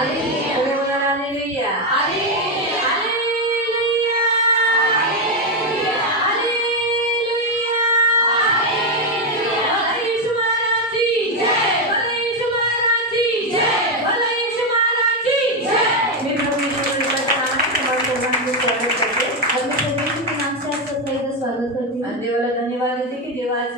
सगळे बोला हालेलुया. आणि देवाला धन्यवाद देते की देव आज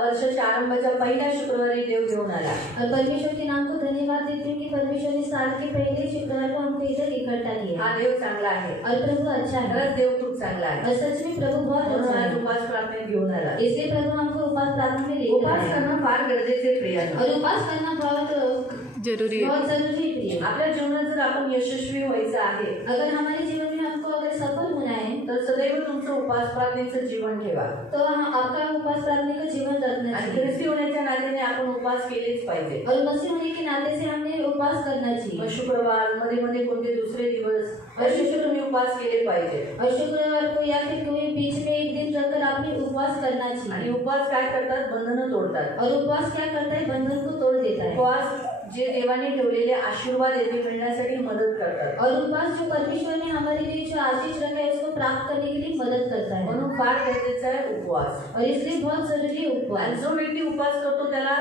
वर्षाच्या आरंभाच्या पहिल्या शुक्रवारी देव घेऊन आला. और परमेश्वर के नाम को धन्यवाद देते हैं कि परमेश्वर ने साल के पहले शुक्रवार को हमको इधर इकट्ठा किया. हा देव चांगला आहे. और प्रभु अच्छा है. खरंच देव खूप चांगला आहे. और सच में प्रभु बहुत अच्छा है. उपास प्रार्थनेत घेऊन आला. इसलिए प्रभु हमको उपास प्रार्थना में लेकर उपास आया. करणं फार गरजेचे प्रिय. और उपास करना बहुत जरूरी बहुत जरूरी है. आपल्या जीवनात जर आपण यशस्वी व्हायचं आहे, अगर हमारे जीवन में हमको अगर सफल होना है तर सदैव तुमचं उपास प्रार्थनेचं जीवन ठेवा. तो आपका उपास प्रार्थना का जीवन रखना आणि चाहिए. ख्रिस्ती होण्याच्या नात्याने आपण उपास केलेच पाहिजे. और मसीह होने के नाते से हमने उपास करना चाहिए. मग शुक्रवार मध्ये मध्ये कोणते दुसरे दिवस अवश्य तुम्ही उपास केले पाहिजे. और शुक्रवार को या फिर कोई बीच में एक दिन रखकर आपने उपवास करना आणि चाहिए. उपवास काय करतात? बंधनं तोडतात. और उपवास क्या करता है? बंधन को तोड़ देता है. उपवास जे देवाने ठेवलेले आशीर्वाद येथे मिळण्यासाठी मदत करतात. और उपवास जो परमेश्वर ने हमारे लिए जो आशीष रखा है उसको प्राप्त करने के लिए मदद करता है. म्हणून फार गरजेचा आहे उपवास. और इसलिए बहुत जरूरी है आणि उपवास. जो व्यक्ती उपवास करतो त्याला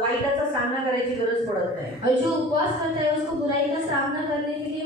वाईटाचा सामना करायची गरज पडत नाही. और जो उपवास करता है उसको बुराई का सामना करने के लिए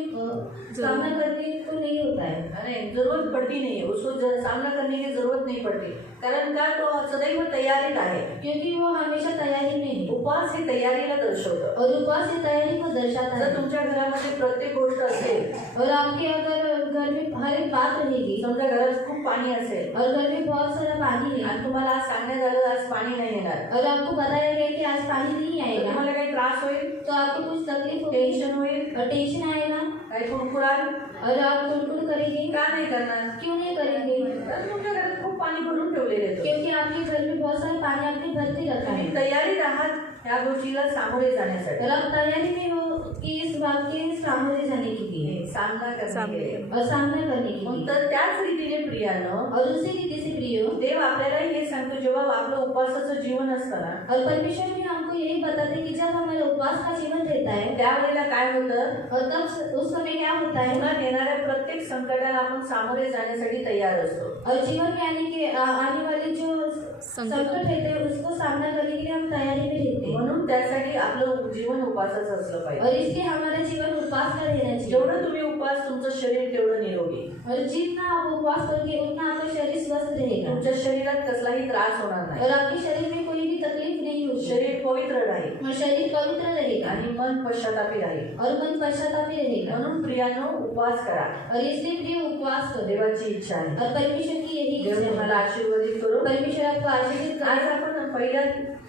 सामना करने को नहीं होता है. नहीं, जरूरत पड़ती नहीं है उसको. सामना करने की जरूरत नहीं पड़ती. कारण का? तो सदैव तयारीत आहे. क्योंकि वो हमेशा तैयारी में है. उपवास हे तयारीला दर्शवतं. और उपवास ही तैयारी को दर्शाता जर है. तुमच्या घरामध्ये प्रत्येक गोष्ट असेल, और आपके अगर घर में हर एक बात रहेगी समजा घरात खूप पाणी असेल और घर में बहुत सारा पानी है आणि तुम्हाला आज सांगण्यात आलं आज पाणी नाही येणार, और आपको बताया गया कि आज पानी नहीं तर आएगा, तुम्हाला काही त्रास होईल, तो आपको कुछ तकलीफ होगी टेन्शन होईल, और टेंशन आएगा काही कुरकुराल, और आप कुड़कुड़ करेंगे. का नाही करणार? क्यों नहीं करेंगे? तर तुमच्या घरात खूप पाणी भरून ठेवलेले आहे. क्योंकि आपके घर में बहुत सारा पानी आपने भर के रखा तुम्ही है. तयारीत आहात ह्या गोष्टीला सामोरे जाण्यासाठी. और आप तैयारी में हो कि इस बात के सामने जाने के लिए सामना करणे केले. और सामना करने के मग लिए. तर त्याच रीतीने प्रियानं और उसी रीति से प्रियो, देव आपल्याला हे सांगतो जेव्हा आपलं उपवासाचं जीवन असतं ना, और परमेश्वर भी हमको यही बताते हैं कि जब हमारा उपवास का जीवन रहता है त्यावेळेला काय होतं? और तब उस समय क्या होता है, जीवनात येणाऱ्या प्रत्येक संकटाला आपण सामोरे जाण्यासाठी तयार असतो. और जीवन में आने वाले जो संकट रहते हैं उसको सामना करने के लिए हम तैयारी में रहते हैं. म्हणून त्यासाठी आपलं जीवन उपवासाचं असलं पाहिजे. और इसलिए हमारा जीवन उपवास का रहना चाहिए. जेवढं तुम्ही उपवास तुमचं शरीर तेवढं निरोगी. और जितना आप उपवास करोगे उतना आपका शरीर स्वस्थ रहेगा तुमच्या शरीरात कसलाही त्रास होणार नाही. और आपके शरीर में कोई भी तकलीफ नहीं होगी. शरीर पवित्र राहील और शरीर पवित्र रहेगा आणि मन पश्चातापी राहील. और मन पश्चातापी रहेगा. म्हणून प्रियानो उपवास करा. और इसलिए प्रिय उपवास करो. देवाची इच्छा आहे. और परमेश्वर की यही देव इच्छा तुम्हाला है. आशीर्वादित करो. परमेश्वर आपको आशीर्वाद आज करे. आपण पहिल्या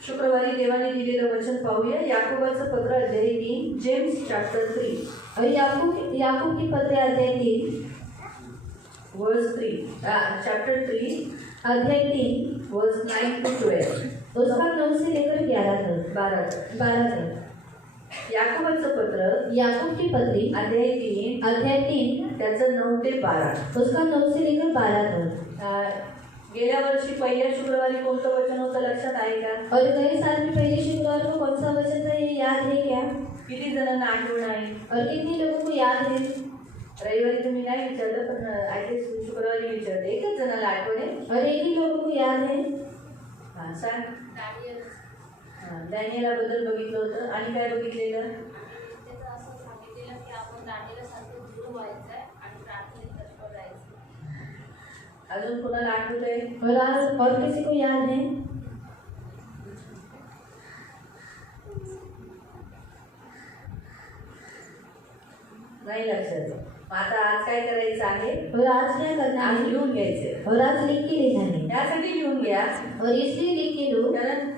शुक्रवारी देवाने दिलेलं वचन पाहूया. याकोबाचं पत्र अध्याय 3, जेम्स चॅप्टर 3 और याकूब की पत्र अध्याय 3 वर्स 3 चॅप्टर 3 अध्याय 3 वर्स 9 to 12. उसका 9 से लेकर 11 तक 12 तक. याकोबाचं पत्र याकूब की पत्री अध्याय 3 त्याचं 9 ते 12. उसका 9 से लेकर 12 तक. गेल्या वर्षी पहिल्या शुक्रवारी कोणतं वचन होतं लक्षात आहे का? और गए साल में पहले शुक्रवार को कौन सा वचन था ये याद है क्या? किती जणांना आठवण आहे? और कितने लोगों को याद है? रविवारी तुम्ही नाही विचारलं पण आय शुक्रवारी विचारते. एकच जणाला आठवण आहे? और एक ही लोगों को याद है. हां सांग. डॅनियला बद्दल बघितलं होतं आणि काय बघितलेलं? त्याचं असं सांगितलेलं की आपण दांडेलासारखं दृढ व्हायचं आहे आणि प्रार्थनेत तत्पर राहायचं. अजून कोणाला आठवत आहे? और किसी को याद है? नाही लक्षात. आता आज काय करायचं आहे? और आज क्या करना आज है? लिहून घ्यायचे. और आज लिख के लेना है. त्यासाठी लिहून घ्या और इसलिए लिख के लो. कारण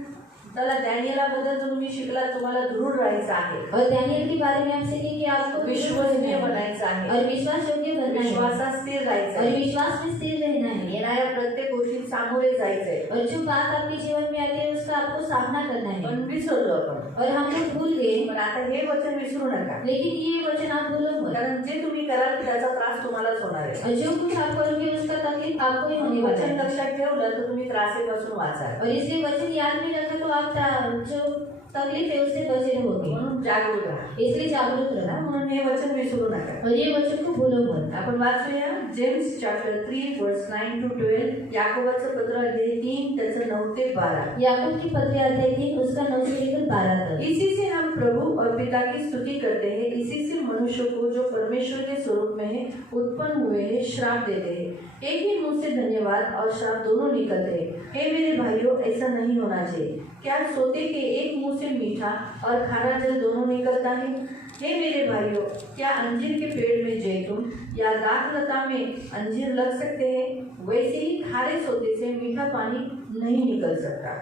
चला डॅनियला बद्दल तुम्ही शिकला, तुम्हाला दृढ राहायचं आहे. और डैनियल के बारे में आपसे कि आपको विश्वसनीय बनायचं आहे. और विश्वास योग्य बनना है. विश्वासात स्थिर राहायचं और आहे. विश्वास में स्थिर रहना है. येणाऱ्या प्रत्येक गोष्टीत सामोरे जायचंय. और जो बात आपके जीवन में आती है उसका आपको सामना करना है. पण विसरलो आपण. और हम लोग भूल गए. पण आता हे वचन विसरू नका. लेकिन ये वचन आप भूलो मत. कारण जे तुम्ही कराल त्याचा त्रास तुम्हालाच होणार आहे. और जो कुछ आप करोगे उसका तकलीफ आपको ही होने वाला वचन है. लक्षात ठेवलं तर तुम्ही त्रासेपासून वाचाल. और इसलिए वचन याद में रखा तो आप जो तकलीफें उससे बचे रहोगे। म्हणून जागरूक राहा. इसलिए जागरूक रहना म्हणून हे वचन विसरू नका. और ये वचन को भूलो मत। आपण वाचूया जेम्स चॅप्टर 3 वर्स 9 to 12. याकोबाचं पत्र अध्याय 3 त्याचं 9 ते 12. याकूब की पत्री अध्याय 3 उसका 9 से लेकर 12 तक। इसी से हम प्रभु और पिता की स्तुति करते हैं. इसी से मनुष्य को जो परमेश्वर के स्वरूप में है उत्पन्न हुए हैं श्राप देते हैं. एक ही मुंह से धन्यवाद और श्राप दोनों निकलते हैं. हे मेरे भाइयों, ऐसा नहीं होना चाहिए. क्या सोते के एक मुंह से मीठा और खारा जल दोनों निकलता है? हे मेरे भाइयों, क्या अंजीर के पेड़ में जैतून या दाख लता में अंजीर लग सकते हैं? वैसे ही खारे सोते से मीठा पानी नहीं निकल सकता.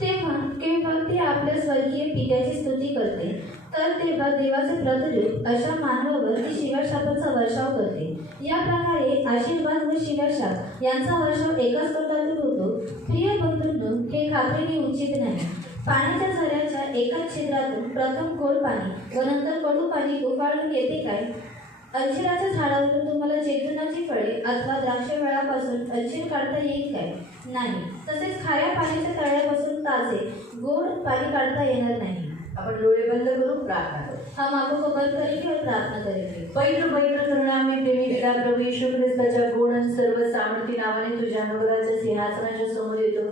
केव्हा ते आपल्या स्वर्गीय पित्याची स्तुती करते, तर तेव्हा देवाचे प्रतिरूप अशा मानवावर ती शिवाशापाचा वर्षाव करते. या प्रकारे आशीर्वाद व शिवाशाप यांचा वर्षाव एकाच तोंडातून होतो. प्रिय बंधूंनो, हे खात्रीने उचित नाही. पाण्याच्या झऱ्याच्या एकाच छिद्रातून प्रथम गोड पाणी व नंतर कडू पाणी उफाळून येते काय? अंजिराच्या झाडावरून तुम्हाला जैतुनाची फळे अथवा द्राक्षवेळापासून अंजीर काढता येईल काय? नाही. तसेच खाऱ्या पाण्याच्या तळ्यापासून ताजे गोड पाणी काढता येणार नाही. आपण डोळे बंद करून प्रार्थना करू. हम आंखों को बंद करेंगे और प्रार्थना करेंगे. पवित्र करुणामय प्रेमी पिता प्रभू येशू ख्रिस्ताच्या गुण आणि सर्व सामर्थ्य नावाने तुझ्या अनुग्रहाच्या सिंहासनाच्या समोर येतो.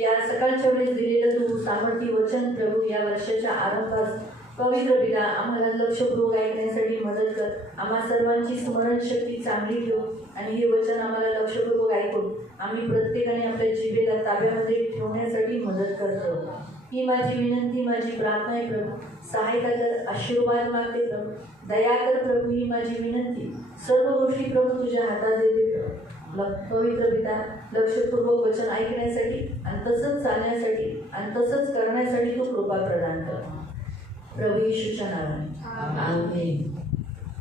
या सकाळच्या वेळेस दिलेलं तू सामर्थ्य वचन प्रभू या वर्षाच्या आरंभास पवित्र पिता आम्हाला लक्षपूर्वक ऐकण्यासाठी मदत कर. आम्हा सर्वांची स्मरणशक्ती चांगली ठेव आणि हे वचन आम्हाला लक्षपूर्वक ऐकून आम्ही प्रत्येकाने आपल्या जिभेला ताब्यामध्ये ठेवण्यासाठी मदत करतो. ही माझी विनंती, माझी प्रार्थना आहे प्रभू. सहायता कर, आशीर्वाद मागते प्रभू. दया कर प्रभू, ही माझी विनंती. सर्व गोष्टी प्रभू तुझ्या हातात देते प्रभू. पवित्र पिता लक्षपूर्वक वचन ऐकण्यासाठी आणि तसंच चालण्यासाठी आणि तसंच करण्यासाठी तू कृपा प्रदान कर. प्रभू येशूच्या नावाने amen.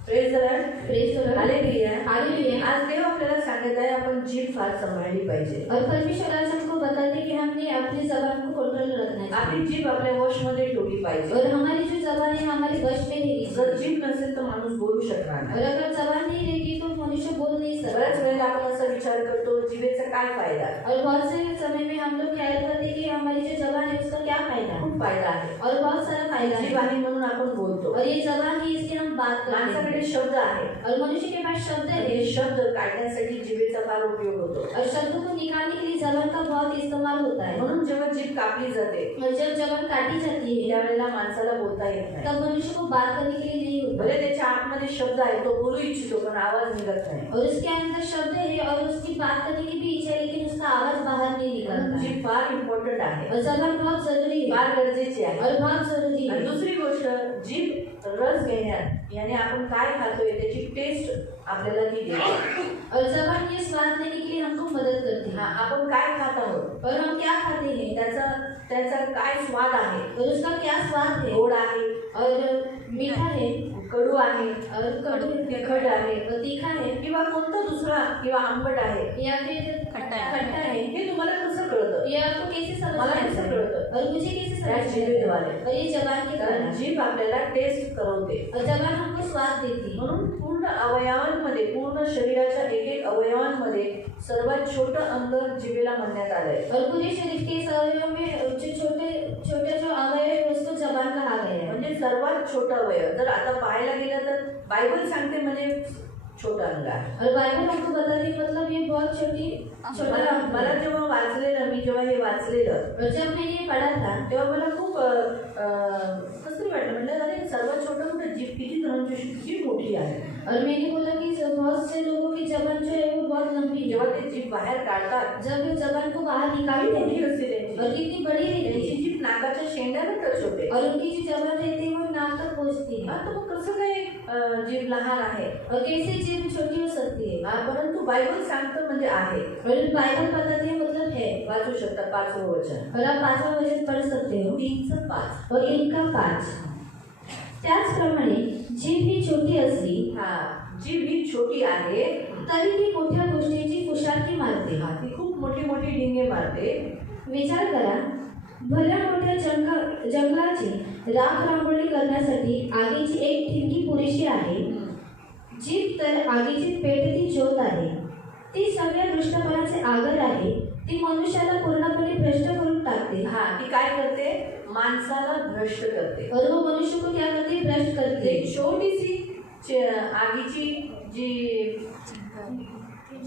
Praise the lord. Praise the lord. Hallelujah. Hallelujah. आज देव आपल्याला सांगत आहे आपण जीभ फार सांभाळली पाहिजे. और परमेश्वर आज हमको बताते कि हमने अपनी जबान को कंट्रोल रखना है. आपली जीभ आपल्या वशमध्ये ठेवली पाहिजे. और हमारी जो जबान है हमारे वश में रहेगी. जर जीभ नसेल तर माणूस बोलू शकणार और नाही. अगर जबान नहीं रहेगी तो मनुष्य बोल नहीं बऱ्याच सकता. वेळेला आपण असा विचार करतो जिभेचा काय फायदा. और बहुत से समय में हम लोग ख्याल करते हैं कि हमारी जो जबान है उसका क्या फायदा. खूप फायदा आहे. और बहुत सारा फायदा जीभ है. आहे म्हणून आपण बोलतो. और ये जबान है इसलिए हम बात करते हैं. माणसाकडे शब्द आहे. और मनुष्य के पास शब्द है. हे शब्द काढण्यासाठी जिभेचा फार उपयोग होतो. और शब्दों को निकालने के लिए जबान का बहुत इस्तेमाल होता है. म्हणून जेव्हा जीभ कापली जाते और जब जबान काटी जाती है त्यावेळेला माणसाला बोलता येत नाही. तब मनुष्य को बात करने के लिए नहीं होता. भले त्याच्या आतमध्ये शब्द आहे, तो बोलू इच्छितो पण आवाज निघत नाही. और उसके अंदर शब्द है और उसकी बात करने की भी इच्छा है लेकिन उसका आवाज बाहर नहीं निकलता. जीभ फार इम्पॉर्टंट आहे, और जबान बहुत जरूरी है फार गरजेची आहे. और बहुत जरूरी आणि है. दुसरी गोष्ट, जीभ रस घेण्यात याने आपण काय खातोय त्याची टेस्ट आपल्याला ती देते. और जबान ये स्वाद लेने के लिए हमको मदद करती हा, है. आपण काय खात आहोत और हम क्या खाते हैं त्याचा काय स्वाद आहे. और उसका क्या स्वाद है. गोड आहे, और मीठा है कडू आहे, और कड़ू तिखट आहे और तीखा है किंवा कोणता दुसरा किंवा आंबट आहे. या फिर खट्टा है. हे तुम्हाला कसं कळतं? ये आपको कैसे समझ मला में कसं आता है कळतं? और मुझे कैसे त्या समझ में आता जिभेद्वारे. है. और ये जबान के कारण कारण. जीभ आपल्याला टेस्ट करवते. और जबान हमको स्वाद देती है. म्हणून पूर्ण अवयवांमध्ये, पूर्ण शरीराच्या एक एक अवयवांमध्ये सर्वात छोटं अंग जिभेला म्हणण्यात आलंय. और पूरे शरीर के इस अवयव में जो छोटे छोटे जो अवयव है उसको जबान कहा गया है. म्हणजे सर्वात छोटं अवयव. जर आता पाहायला गेलं तर बायबल सांगते म्हणजे छोटं अंग आहे. और बाइबल हमको बताती है मतलब ये बहुत छोटा मला जेव्हा वाचलेलं, मी जेव्हा हे वाचलेलं और जब मैंने ये पढ़ा था तेव्हा मला खूप कसं वाटलं. म्हणलं अरे सर्वात छोटं कुठं, जीभ किती जणांची किती मोठी आहे. और मैंने बोला कि बहुत से लोगों की जबान जो है वो बहुत लंबी है. जेव्हा ते जीभ बाहेर काढतात जब जबान को बाहर किती निकालते मोठी हैं असते त्यांची. और कितनी बड़ी रहती त्यांची है. जीभ नाकाच्या शेंड्याला टच होते. और उनकी जो जबान रहती है वो नाक तक पहुंचती है. आता मग कसं काय जीभ लहान आहे. और कैसे जीभ छोटी हो सकती है. परंतु बायबल सांगतं म्हणजे आहे. और बाइबल बताती है मतलब है. वाचू शकता 5वं वचन. और आप 5वां वचन पढ़ सकते हो. 3:5. और इनका 5. त्याचप्रमाणे जीभ ही छोटी असली हा, जीभ ही छोटी आहे तरी ती मोठ्या गोष्टींची कुशारकी मारते. हा, ती खूप मोठी मोठी ढिंगे मारते. विचार करा, भल्या मोठ्या जंगलाची राख रांगोळी करण्यासाठी आगीची एक ठिणगी पुरेशी आहे. जीभ तर आगीची पेटती ज्योत आहे. ती सगळ्या दुष्टपणाचे आगर आहे. ती मनुष्याला पूर्णपणे भ्रष्ट करून टाकते हा, ती काय करते? माणसाला भ्रष्ट करते. और वो मनुष्य को क्या करती है? भ्रष्ट करती है। एक छोटीशी आगीची जी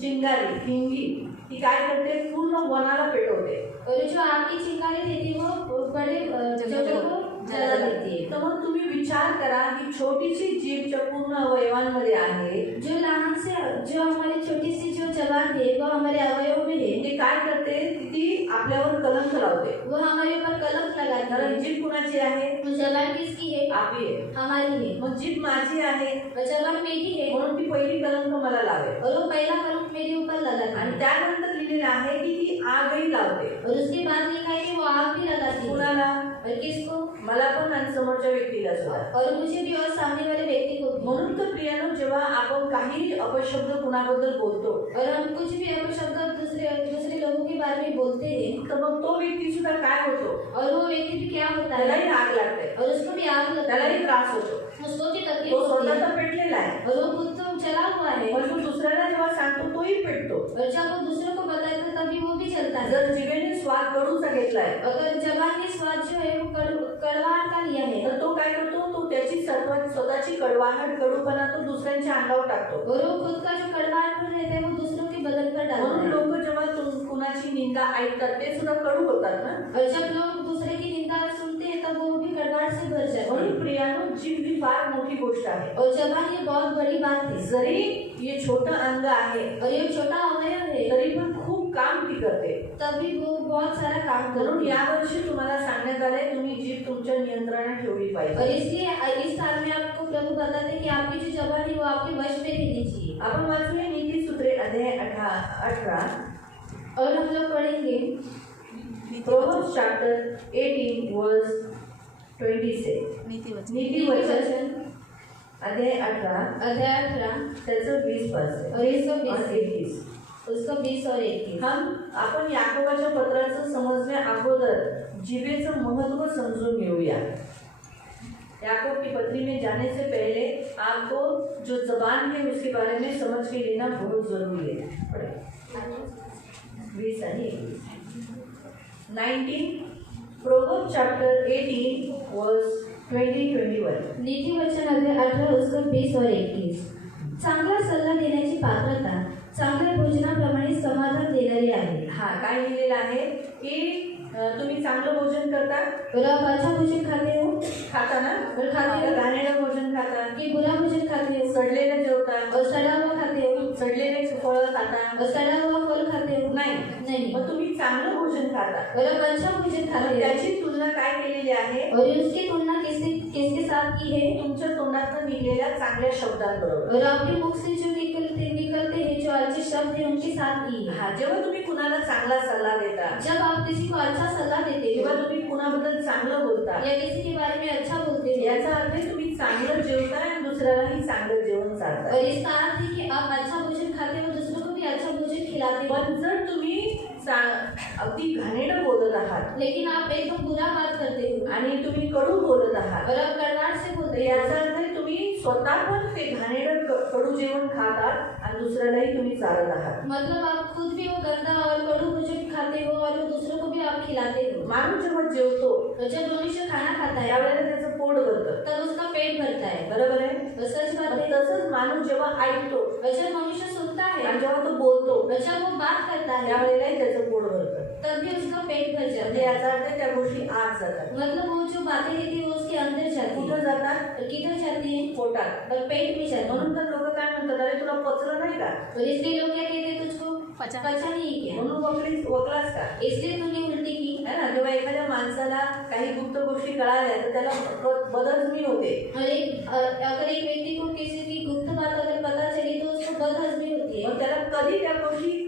चिंगारी ठिंगी ती काय करते? पूर्ण वनाला पेटवते. और जो आग की चिंगारी देती है वो बड़े जंगल को जला देती है। तर मग तुम्ही विचार करा की छोटीशी जीभ ज्या पूर्ण अवयवांमध्ये आहे जो लहान से जो हमारी छोटी सी जो जबान है वो हमारे अवयव में है, ती काय करते? ती आपल्यावर कलंक लावते. वो हमारे ऊपर कलंक लगाती कारण है। जीभ कुणाची आहे? वो जबान किसकी है? आपली आहे. हमारी है। मग जीभ माझी आहे और जबान मेरी है म्हणून ती पहिली कलंक मला लावेल. और वो पहला कलंक मेरे ऊपर लगाती आणि है। त्यानंतर लिहिलेलं आहे की ती आगही लावते. और उसके बाद लिखा है कि वो आग भी लगाती है। कुणाला? और किसको? मला पण आणि समोरच्या व्यक्तीला सुद्धा. और मुझे भी और सामने वाले व्यक्ति को भी। म्हणून तर प्रियानो, जेव्हा आपण काही अपशब्द कुणाबद्दल बोलतो और हम कुछ भी अपशब्द दूसरे लोगों के बारे में बोलते हैं तर मग तो व्यक्ती सुद्धा काय होतो? और वो व्यक्ति भी क्या होता है? त्यालाही आग लागते, और उसको भी आग लगती त्यालाही है, त्रास होतो. उसको भी तकलीफ तो होती स्वतः है तर पेटलेला आहे, और वो खुद तो जला हुआ है। पण तो दुसऱ्याला जेव्हा सांगतो तोही पेटतो. और जब वो दूसरों को बताता है तभी वो भी जलता है। जर जिभेने स्वाद कडूचा घेतलाय अगर जबान की स्वाद जो है वो कड़वाहट का लिया है तर तो काय करतो? तो त्याची स्वतःची कडवाहट कडूपणा तो दुसऱ्यांच्या अंगावर टाकतो. और वो खुद का जो कड़वाहट में रहता है वो दूसरों के बदन पर डालता म्हणून है। लोक जेव्हा कुणाची निंदा ऐकतात ते सुद्धा कडू होतात ना. और जब लोग दूसरे की निंदा सुनते हैं तब वो भी कड़वाहट से भर जाते म्हणून हैं। प्रियानो, जीभ ही फार मोठी गोष्ट आहे. और जबान ये बहुत बड़ी बात है। जरी हे छोटं अंग आहे और ये छोटा अवयव है तरी पण खूप काम ती करते. तभी वो बहुत सारा काम म्हणून करती है। यावर्षी तुम्हाला सांगण्यात आलंय तुम्ही जीभ तुमच्या नियंत्रणात ठेवली और पाहिजे. इसलिए इस साल में आपको प्रभु बताते हैं कि आपकी जो जबान है वो आपके वश में रहनी चाहिए। आपण वाचूया नीतिसूत्रे अध्याय 18. और हम लोग पढ़ेंगे Proverbs chapter 18 verse 26. नीतिवचन अध्याय 18 अध्याय 18 त्याचं 20% और इसको आणि 20 21. उसको 20 और 21। आपण याकोबाच्या पत्राचं समजण्या अगोदर जिभेचं महत्व समजून घेऊया. याकोब की पत्री में जाने से पहले आपको जो जबान है उसके बारे में समझ के लेना बहुत जरूरी है. पढ़े 20 आणि 21. 19 Proverbs chapter 18 verse 20-21. नीति वचन अध्याय 18 उसको 20 और 21। चांगला सल्ला देण्याची पात्रता चांगल्या भोजनाप्रमाणे समाधान देणारी आहे। हा, काय लिहिलेलं आहे की तुम्ही चांगलं भोजन करता, और आप अच्छा भोजन खाते हो खाता ना? और खाते हो घाणेरडं भोजन खाता, कि बुरा भोजन खाते हो सडलेलं जेवता, और सड़ा हुआ खाते हो सडलेले फळं खाता और सड़ा हुआ फल खाते हो नाही. नहीं। मग तुम्ही चांगलं भोजन खाता. और आप अच्छा भोजन मग खाते हो त्याची तुलना काय केलेली आहे? और उसकी तुलना किसके साथ की है? तुमच्या तोंडातून निघलेल्या चांगल्या शब्दांबरोबर. और आपके मुख से जो निकलते हैं जो अच्छे शब्द हैं उनके साथ की है। हा, जेव्हा तुम्ही कुणाला चांगला सल्ला देता, जब आप किसी को अच्छा सलाह देते हो जेव्हा तुम्ही कुणाबद्दल चांगलं बोलता, या किसी के बारे में अच्छा बोलते हो याचा अर्थ आहे तुम्ही चांगलं जेवताय आणि दुसऱ्यालाही चांगलं जेवण चालताय. और इसका अर्थ है कि आप अच्छा भोजन खाते हो दूसरों को भी अच्छा भोजन खिलाते हो। पण जर तुम्ही अगदी घाणेरडं बोलत आहात लेकिन आप एकदम बुरा बात करते हो आणि तुम्ही कडू बोलत आहात, और आप कड़वाहट से तर बोलते हो, याचा अर्थ आहे तुम्ही स्वतः पण ते घाणेरडं कडू जेवण खातात आणि दुसऱ्यालाही तुम्ही चालत आहात. मतलब आप खुद भी वो गंदा और कड़ू भोजन खाते हो और वो दूसरों को भी आप खिलाते हो। माणूस जेव्हा जेवतो और जब मनुष्य खाना खाता है त्यावेळेला त्याचं पोट भरतं, तब उसका पेट भरता है। बरोबर आहे? और सच बात है। तसंच माणूस जेव्हा ऐकतो और जब मनुष्य सुनता है आणि जेव्हा तो बोलतो और जब वो बात करता है त्यावेळेलाही त्याचं पोट भरतं. तब भी उसका पेट भर जाता म्हणजे है। याचा अर्थ त्या गोष्टी आत जातात. मतलब वो जो बातें रहती है वो उसके अंदर जाती कुठं है जातात? और किधर जाती है? पोटात. और पेट में जाती है। म्हणून तर लोक काय म्हणतात, अरे तुला पचलं नाही का? और इसलिए लोग क्या कहते हैं तुझको पचा नहीं क्या? म्हणून वकलास का? इसलिए तूने उल्टी की। है ना? जेव्हा एखाद्या माणसाला काही गुप्त गोष्टी कळाल्या तर त्याला बदहजमी होते. और अगर एक व्यक्ति को किसी की गुप्त बात अगर पता चली तो उसको बदहजमी होती है मग त्याला कधी त्या गोष्टी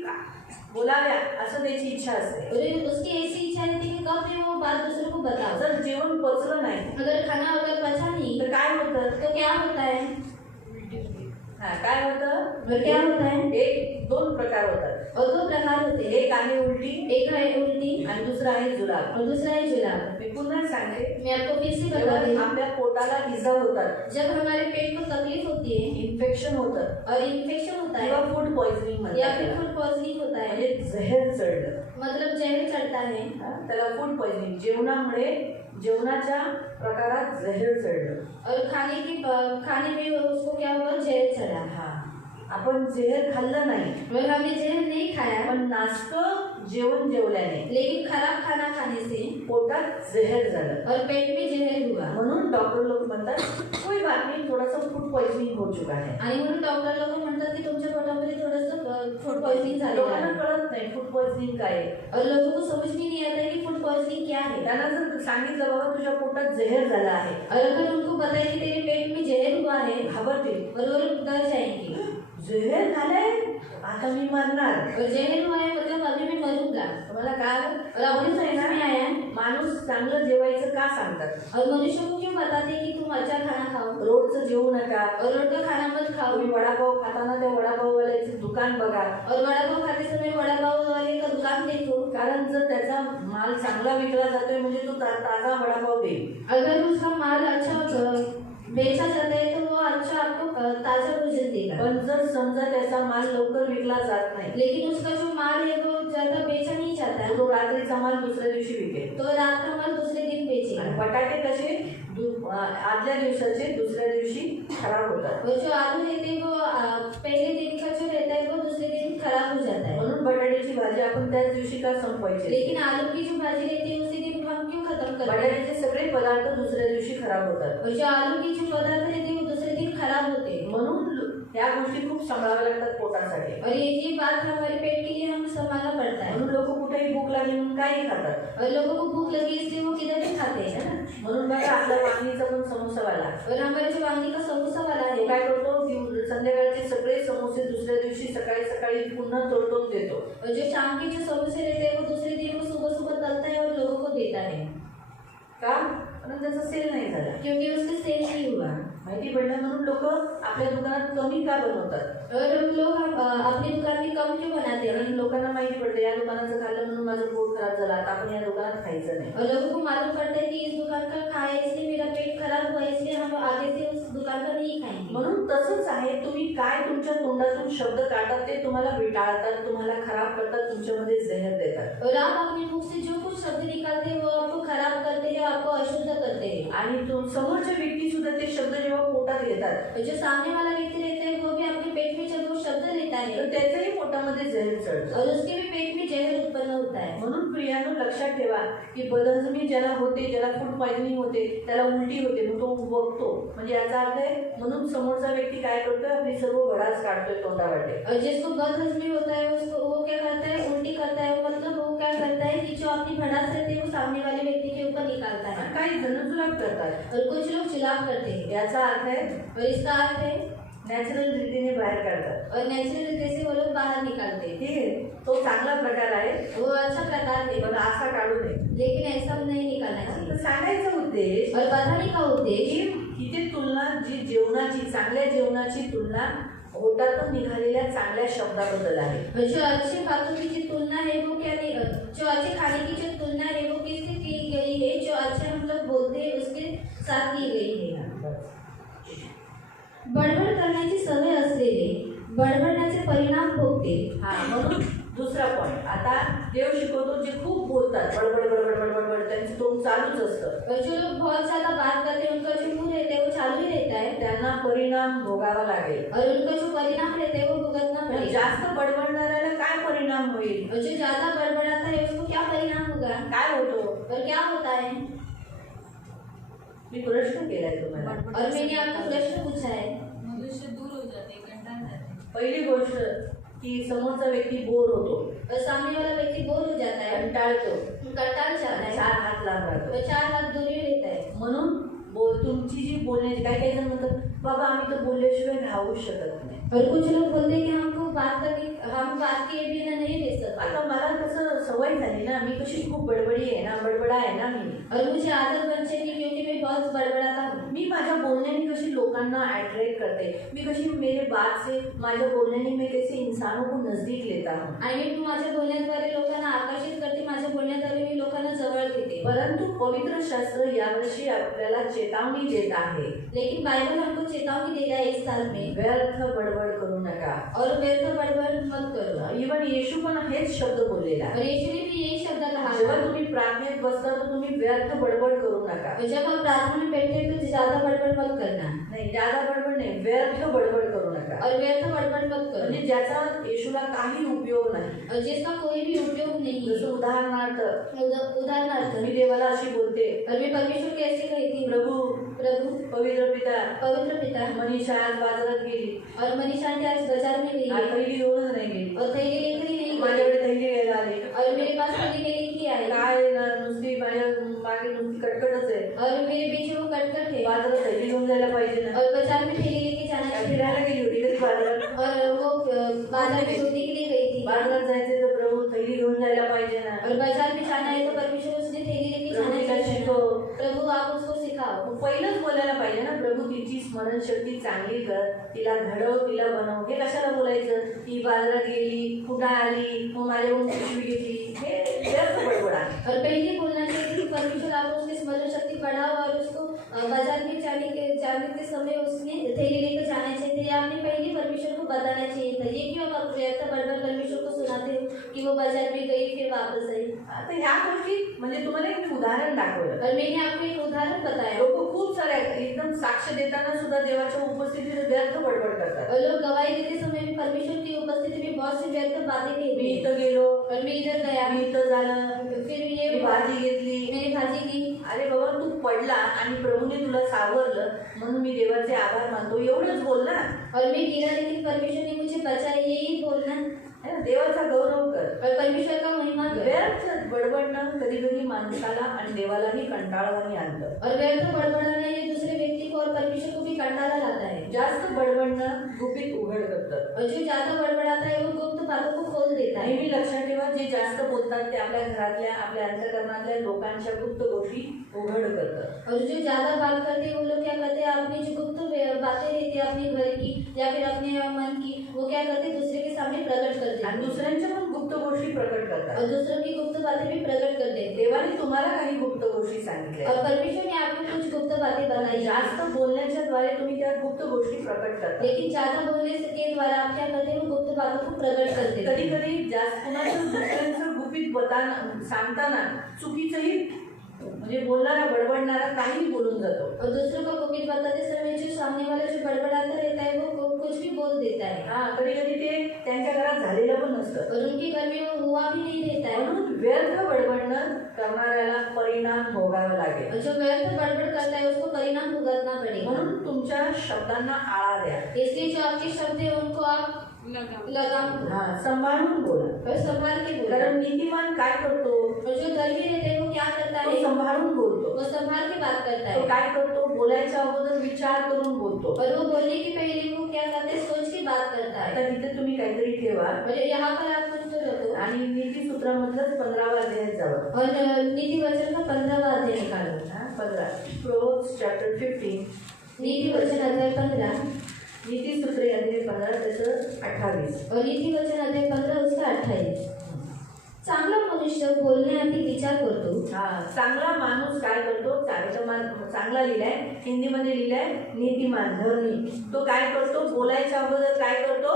बोलाव्या असं त्याची इच्छा असते. और उसकी ऐसी इच्छा रहती है कि कब भी वो बात दूसरों को बताओ। जर जेवण पचलं नाही अगर खाना अगर पचा नहीं तर काय होतं? तो क्या होता है? हा, काय होतं? और क्या होता है? एक दोन प्रकार होतात. और दो प्रकार होते हैं। एक आहे उलटी एक है उल्टी आणि दुसरा आहे जुलाब. और दूसरा है जुलाब। मी पुन्हा सांगते, मैं आपको फिर से बता जेव्हा रही हूँ, आपल्या पोटाला इजा होतात, जब हमारे पेट को तकलीफ होती है इन्फेक्शन होतं और इन्फेक्शन होता है किंवा फूड पॉइझनिंग या म्हणतात फिर त्याला. फूड पॉइजनिंग होता है, म्हणजे जहर चढलं, मतलब जहर चढ़ता है. त्याला फूड पॉइझनिंग. जेवणामुळे जेवणाच्या प्रकारात जहर चढलं. और खाने में उसको क्या हुआ, जहर चढ़ा. हा, आपण जहर खाल्लं नाही और हमने जहर नहीं खाया, पण नासकं जेवण जेवल्याने लेकिन खराब खाना खाने से पोटात जहर झालं. और पेट में जहर हुआ. म्हणून डॉक्टर लोक म्हणतात कोई बात नहीं, थोडासा फूड पॉइझनिंग हो चुका है. आणि म्हणून डॉक्टर लोक म्हणतात की तुमच्या पोटामध्ये थोडंसं फूड पॉइजनिंग झालेलं लोकांना आहे. कळत नाही फूड पॉइझनिंग काय आहे. और लोगों को समझ में नहीं आता है कि फूड पॉइजनिंग क्या है. त्यांना जर सांगितलं बाबा तुझ्या पोटात जहर झाला आहे, और अगर उनको पता है कि तेरे पेट में जहर हुआ है, घाबरतील. और वो लोग डर जाएंगे. जहर झालंय आता मी मरणार. और जहर हुआ है मतलब अभी मैं मरूंगा. तुम्हाला काय और आपको समझ में आया, माणूस चांगलं जेवायचं का सांगतात. और मनुष्य को क्यों बताते हैं कि तुम अच्छा खाना खाओ रोजचं जेवू नका. और रोड का खाना मत खाओ. तुम्ही वडापाव खाताना त्या वडापाववाल्याचे दुकान बघा, और वडापाव खाते समय वडापाव वाले का दुकान देखो. कारण जर त्याचा माल चांगला विकला जातोय म्हणजे तो ताजा वडापाव देईल. अगर उसका माल अच्छा बेचा जाता है तो वो अच्छा आपको ताजा भोजन देगा. पण जर समजा त्याचा माल लवकर विकला जात नाही, लेकिन उसका जो माल है वो ज्यादा बेचा नहीं जाता है, तो रात्रीचा माल दुसऱ्या दिवशी विकेल. तो रात का माल दूसरे दिन आणि बेचेगा. बटाटे कसे आदल्या दिवसाचे दुसऱ्या दिवशी खराब होतात. और जो आलू रहते हैं वो पहले दिन का जो रहता है वो दूसरे दिन खराब हो जाता है. म्हणून बटाट्याची भाजी आपण त्याच दिवशी का संपवायची. लेकिन आलू की जो भाजी रहती है उसी दिन हम क्यों खत्म करते हैं. बटाट्याचे सगळे पदार्थ दुसऱ्या दिवशी खराब होतात. और जो आलू की जो पदार्थ रहते हैं वो दूसरे दिन खराब होते हैं. म्हणून ह्या गोष्टी खूप सांभाळाव्या लागतात पोटासाठी. और ये बात हमारे पेट के लिए हमें संभालना पड़ता है. म्हणून लोक कुठेही भूक लागली म्हणून काही खातात. और लोगों को भूख लगी इसलिए वो किधर भी खाते हैं ना. म्हणून बघा आपला वांगीचा पण समोसावाला और हमारे जो वांगी का समोसा वाला तो है, काय करतो संध्याकाळचे सगळे समोसे दुसऱ्या दिवशी सकाळी सकाळी पुन्हा तोडून देतो. और जो शाम के जो समोसे रहते हैं वो दूसरे दिन वो सुबह सुबह तलता है और लोगों को देता है. का? कारण त्याचा सेल नाही झाला. क्योंकि उससे सेल नहीं हुआ. माहिती पडलं म्हणून लोक आपल्या दुकानात कमी का बनवतात. और लोग अपनी दुकान में कम क्यों बनाते हैं. कारण लोकांना माहिती पडते या दुकानाचं खाल्लं म्हणून माझं पोट खराब झालं, आता आपण या दुकानात खायचं नाही. और लोगों को मालूम पड़ता है कि इस दुकान का खाया इसलिए मेरा पेट खराब हुआ, इसलिए हम आगे से उस दुकान का नहीं खाएंगे. म्हणून तसंच आहे, तुम्ही काय तुमच्या तोंडातून शब्द काढतात ते तुम्हाला विटाळतात, तुम्हाला खराब करतात, तुमच्यामध्ये जहर देतात. और आप अपने मुख से जो कुछ शब्द निकालते हैं वो आपको खराब करते हैं, आपको अशुद्ध करते हैं. आणि समोरच्या व्यक्ती सुद्धा ते शब्द जेव्हा पोटात घेतात और जो सामने वाला व्यक्ति रहता है वो भी अपने पेट में जब वो शब्द लेता है तर त्याच्याही पोटामध्ये जहर चढतं. और उसके भी पेट में जहर उत्पन्न होता है. म्हणून प्रियानो लक्षात ठेवा की बदहजमी ज्याला होते, ज्याला फूड पॉइझनिंग होते, त्याला उलटी होते, मग तो बघतो. म्हणजे याचा अर्थ आहे म्हणून समोरचा व्यक्ती काय करतोय, आपली सर्व भडास काढतोय तोंडावाटे. और जिसको बदहजमी होता है उसको वो क्या करता है, उल्टी करता है. मतलब वो क्या करता है कि जो अपनी भड़ास रहती है वो सामने वाले व्यक्ति के ऊपर निकालता है. आणि काही जण जुलाब करतात. और कुछ लोग जुलाब करते हैं. याचा अर्थ आहे और इसका अर्थ है नॅचरल रीतीने बाहेर काढतात. और नेचुरल रीते से वो लोग बाहर निकालते हैं. ठीक आहे, तो चांगला प्रकार आहे, वो अच्छा प्रकार है, पण असा काढू नये. लेकिन ऐसा नहीं निकालना तर चाहिए. सांगायचा उद्देश और बताने का उद्देश्य की इथे तुलना जी जेवणाची, चांगल्या जेवणाची तुलना पोटातून निघालेल्या चांगल्या शब्दाबद्दल आहे. जो अच्छी बातों की जो तुलना है वो क्या नहीं, जो अच्छे खाने की जो तुलना है वो किससे की गई है, जो अच्छे हम लोग बोलते हैं उसके साथ की गई है. बडबड करण्याची सवय असलेले बडबडण्याचे परिणाम भोगते. हा, म्हणून दुसरा पॉइंट आता देव शिकवतो जे खूप बोलतात, बडबड बडबड बडबड बडबड, त्यांचं तोंड चालूच असतं. और जो लोग बहुत ज्यादा बात करते हैं उनका जो मुंह रहता है वो चालू ही रहता है. त्यांना परिणाम भोगावा लागेल. और उनका जो परिणाम रहता है वो भुगतना पण पड़ेगा. जास्त बडबडणाऱ्याला काय परिणाम होईल, और जो ज्यादा बड़बड़ाता है उसको क्या परिणाम होगा, काय होतो. और क्या होता है. मी प्रश्न केलाय तुम्हाला. और मैंने आपको प्रश्न पूछा है. मनुष्य दूर हो जाते, कंटाळ जाते. पहिली गोष्ट की समोरचा व्यक्ती बोर होतो, और सामने वाला व्यक्ति बोर हो जाता है, कंटाळतो, कंटाळ जाता है, चार हात लांब राहतो. और 4 हाथ दूरी रहता है. म्हणून तुमची जी बोलण्याची काही काही जण म्हणतात बाबा आम्ही तर बोलल्याशिवाय राहू शकत नाही. और कुछ लोग बोलते हैं कि हमको बात करके हम बात किए बिना नहीं रह सकते. आता मला कसं सवय झाली ना, मी कशी खूप बडबडी आहे ना, बडबडा आहे ना मी. और मुझे आदत बन चुकी क्योंकि मैं बहुत बड़बड़ाता हूँ. मी माझ्या बोलण्याने कशी लोकांना अट्रैक्ट करते, मी कशी मेरे बात से माझ्या बोलण्याने मैं कैसे इंसानों को नजदीक लेता हूँ. आणि मी माझ्या बोलण्याद्वारे लोकांना आकर्षित करते, माझ्या बोलण्याद्वारे मी लोकांना जवळ घेते. परंतु पवित्र शास्त्र यावर्षी आपल्याला चेतावणी देत आहे लेकिन बाइबल हमको चेतावनी दे रहा है इस साल में, व्यर्थ बडबड करू नका. और व्यर्थ बडबड मत करो. इवन येशू पण हेच शब्द बोललेला आहे. और यीशु ने भी यही शब्द कहा जेव्हा है, तुम्ही प्रार्थनेत बसता तर तुम्ही व्यर्थ बडबड करू नका. और जब हम प्रार्थना में बैठे हैं तो ज्यादा बड़बड़ मत करना, नाही, ज्यादा बडबड नाही, व्यर्थ बडबड करू नका. और व्यर्थ बड़बड़ मत करो, म्हणजे ज्याचा येशूला काही उपयोग नाही. और जिसका कोई भी उपयोग नहीं. जसं उदाहरणार्थ उदाहरणार्थ मी देवाला अशी बोलते, और मैं परमेश्वर को ऐसे कहती हूँ, प्रभु पवित्र पिता, पवित्र पिता, मनीषा आज बाजारात गेली, और मनीषा आंटी आज बाजार में गई आज है, पहिली दोनच नाही गेली, और थैली लेकर ही नहीं माझ्याकडे गई, थैली घ्यायला आली. और मेरे पास थैली लेने की आई, काय ना नुसती माझ्या मागे नुसती कटकटच आहे. और मेरे पीछे वो कटकट है, बाजारात थैली घेऊन जायला पाहिजे ना. और बाजार में थैली लेके जाना काय चाहिए. फिरायला गेली होती कधी बाजारात. और वो बाजार में घूमने के लिए गई थी, बाजारात जायचे तर प्रभू थैली घेऊन जायला पाहिजे ना. और बाजार में जाना है तो परमेश्वर उसने थैली लेके प्रभु जाना तिला चाहिए. शिकव. प्रभु आप उसको सिखाओ. मग पहिलंच बोलायला पाहिजे ना, प्रभू तिची स्मरणशक्ती चांगली कर, तिला घडव, तिला बनव. हे कशाला बोलायचं? ती बाजारात गेली, कुठं आली, मग माझ्याकडून पिशवी घेतली, हे व्यर्थ बडबड आहे. और पहले बोलना चाहिए कि परमेश्वर आप उसकी स्मरण शक्ति बढ़ाओ, और उसको बाजार में जाने के समय उसने थैली लेकर जाना चाहिए. या आपने पहले परमेश्वर को बताना चाहिए था. ये क्यों आप व्यर्थ बड़बड़ परमेश्वर को सुनाते हो कि वो बाजार में गई फिर वापस आई. आता ह्या गोष्टी म्हणजे तुम्हाला एक मी उदाहरण दाखवलं. और मैंने आपको एक उदाहरण बताया. लोक खूप सारे एकदम साक्ष देताना सुद्धा देवाच्या उपस्थितीत व्यर्थ बडबड करतात. और लोग गवाही देते समय भी परमेश्वर की उपस्थिति में बहुत सी व्यर्थ बातें मी कहते हैं. इथं गेलो, और मैं इधर गया, मी इथं झालं, फिर मी ये भाजी घेतली. मैंने भाजी ली. अरे बाबा, तू पडला आणि प्रभूने तुला सावरलं म्हणून मी देवाचे आभार मानतो, एवढंच बोल ना. और मैं गिरा लेकिन परमेश्वर ने मुझे बचाया, यही बोलना. है ना? देवाचा गौरव कर. और परमेश्वर का महिमा कर. व्यर्थ बडबडणं कधी कधी माणसाला आणि देवालाही कंटाळवाणी आणतं. और व्यर्थ बड़बड़ाना ये दूसरे व्यक्ति को और परमेश्वर को भी कंटाला लाता है. जास्त बडबडणं गुपित उघड करतं. और जो ज्यादा बड़बड़ाता है वो गुप्त बातों को खोल देता है. नेहमी लक्षात ठेवा, जे जास्त बोलतात ते आपल्या घरातल्या, आपल्या अंतःकरणातल्या लोकांच्या गुप्त गोष्टी उघड करतात. और जो ज्यादा बात करते हैं वो लोग क्या करते हैं, अपनी जो गुप्त बातें रहती है अपने घर की या फिर अपने मन की, वो क्या करते हैं दूसरे के सामने प्रकट करते आणि हैं. दुसऱ्यांच्या पण गुप्त गोष्टी प्रकट करतात. और दूसरों की गुप्त बातें भी प्रकट कर देते हैं. देवाने तुम्हाला काही गुप्त गोष्टी सांगितल्या. और परमेश्वर ने आपको कुछ गुप्त बातें बताई. जास्त बोलण्याच्या द्वारे तुम्ही त्या गुप्त गोष्टी प्रकट करता. लेकिन ज्यादा बोलने के द्वारा आप क्या करते हैं, वो गुप्त बातों को प्रकट करते हैं. कधी कधी जास्त कुणाचं दुसऱ्यांचं गुपित सांगताना चुकीचंही, म्हणजे बोलणारा बडबडणारा काही बोलून जातो. और दूसरों को गुपित बताते समय जो सामने वाला जो बड़बड़ाता रहता है वो कुछ भी बोल देता है. हा, कधी कधी ते त्यांच्या घरात झालेलं पण नसतं. और उनके घर में वो हुआ भी नहीं रहता है. म्हणून व्यर्थ बडबडणं करणाऱ्याला परिणाम भोगावा लागेल. और जो व्यर्थ बड़बड़ करता है उसको परिणाम भुगतना पड़ेगा. म्हणून तुमच्या शब्दांना आळा द्या. इसलिए जो आपके शब्द है उनको आप लगाम दो. हा, सांभाळून बोला. और संभाल के बोलो. कारण नीतिमान काय करतो? और जो धर्मी रहता है वो क्या करता तो है, सांभाळून बोलतो. वो संभाल के बात करता तो है. काय करतो? बोलायच्या अगोदर विचार करून बोलतो. और वो बोलने के पहले वो क्या करते हैं, सोच के बात करता आता है. तिथे तुम्ही काहीतरी ठेवा और यहाँ पर आप कुछ तो रखो आणि नीतिसूत्रामधलंच 15वा अध्याय जावं. और नीति वचन का 15वां अध्याय निकालो. 15 Proverbs chapter 15 नीति वचन अध्याय 15 नीतिसूत्रे अध्याय 15 त्याचं 28. और नीति वचन अध्याय 15 उसका 28. चांगला मनुष्य बोलण्याआधी विचार करतो. हा, चांगला माणूस काय करतो? चांगला लिहिलाय, हिंदीमध्ये लिहिलाय नीतिमान, धर्मी. तो काय करतो? बोलायच्या अगोदर काय करतो?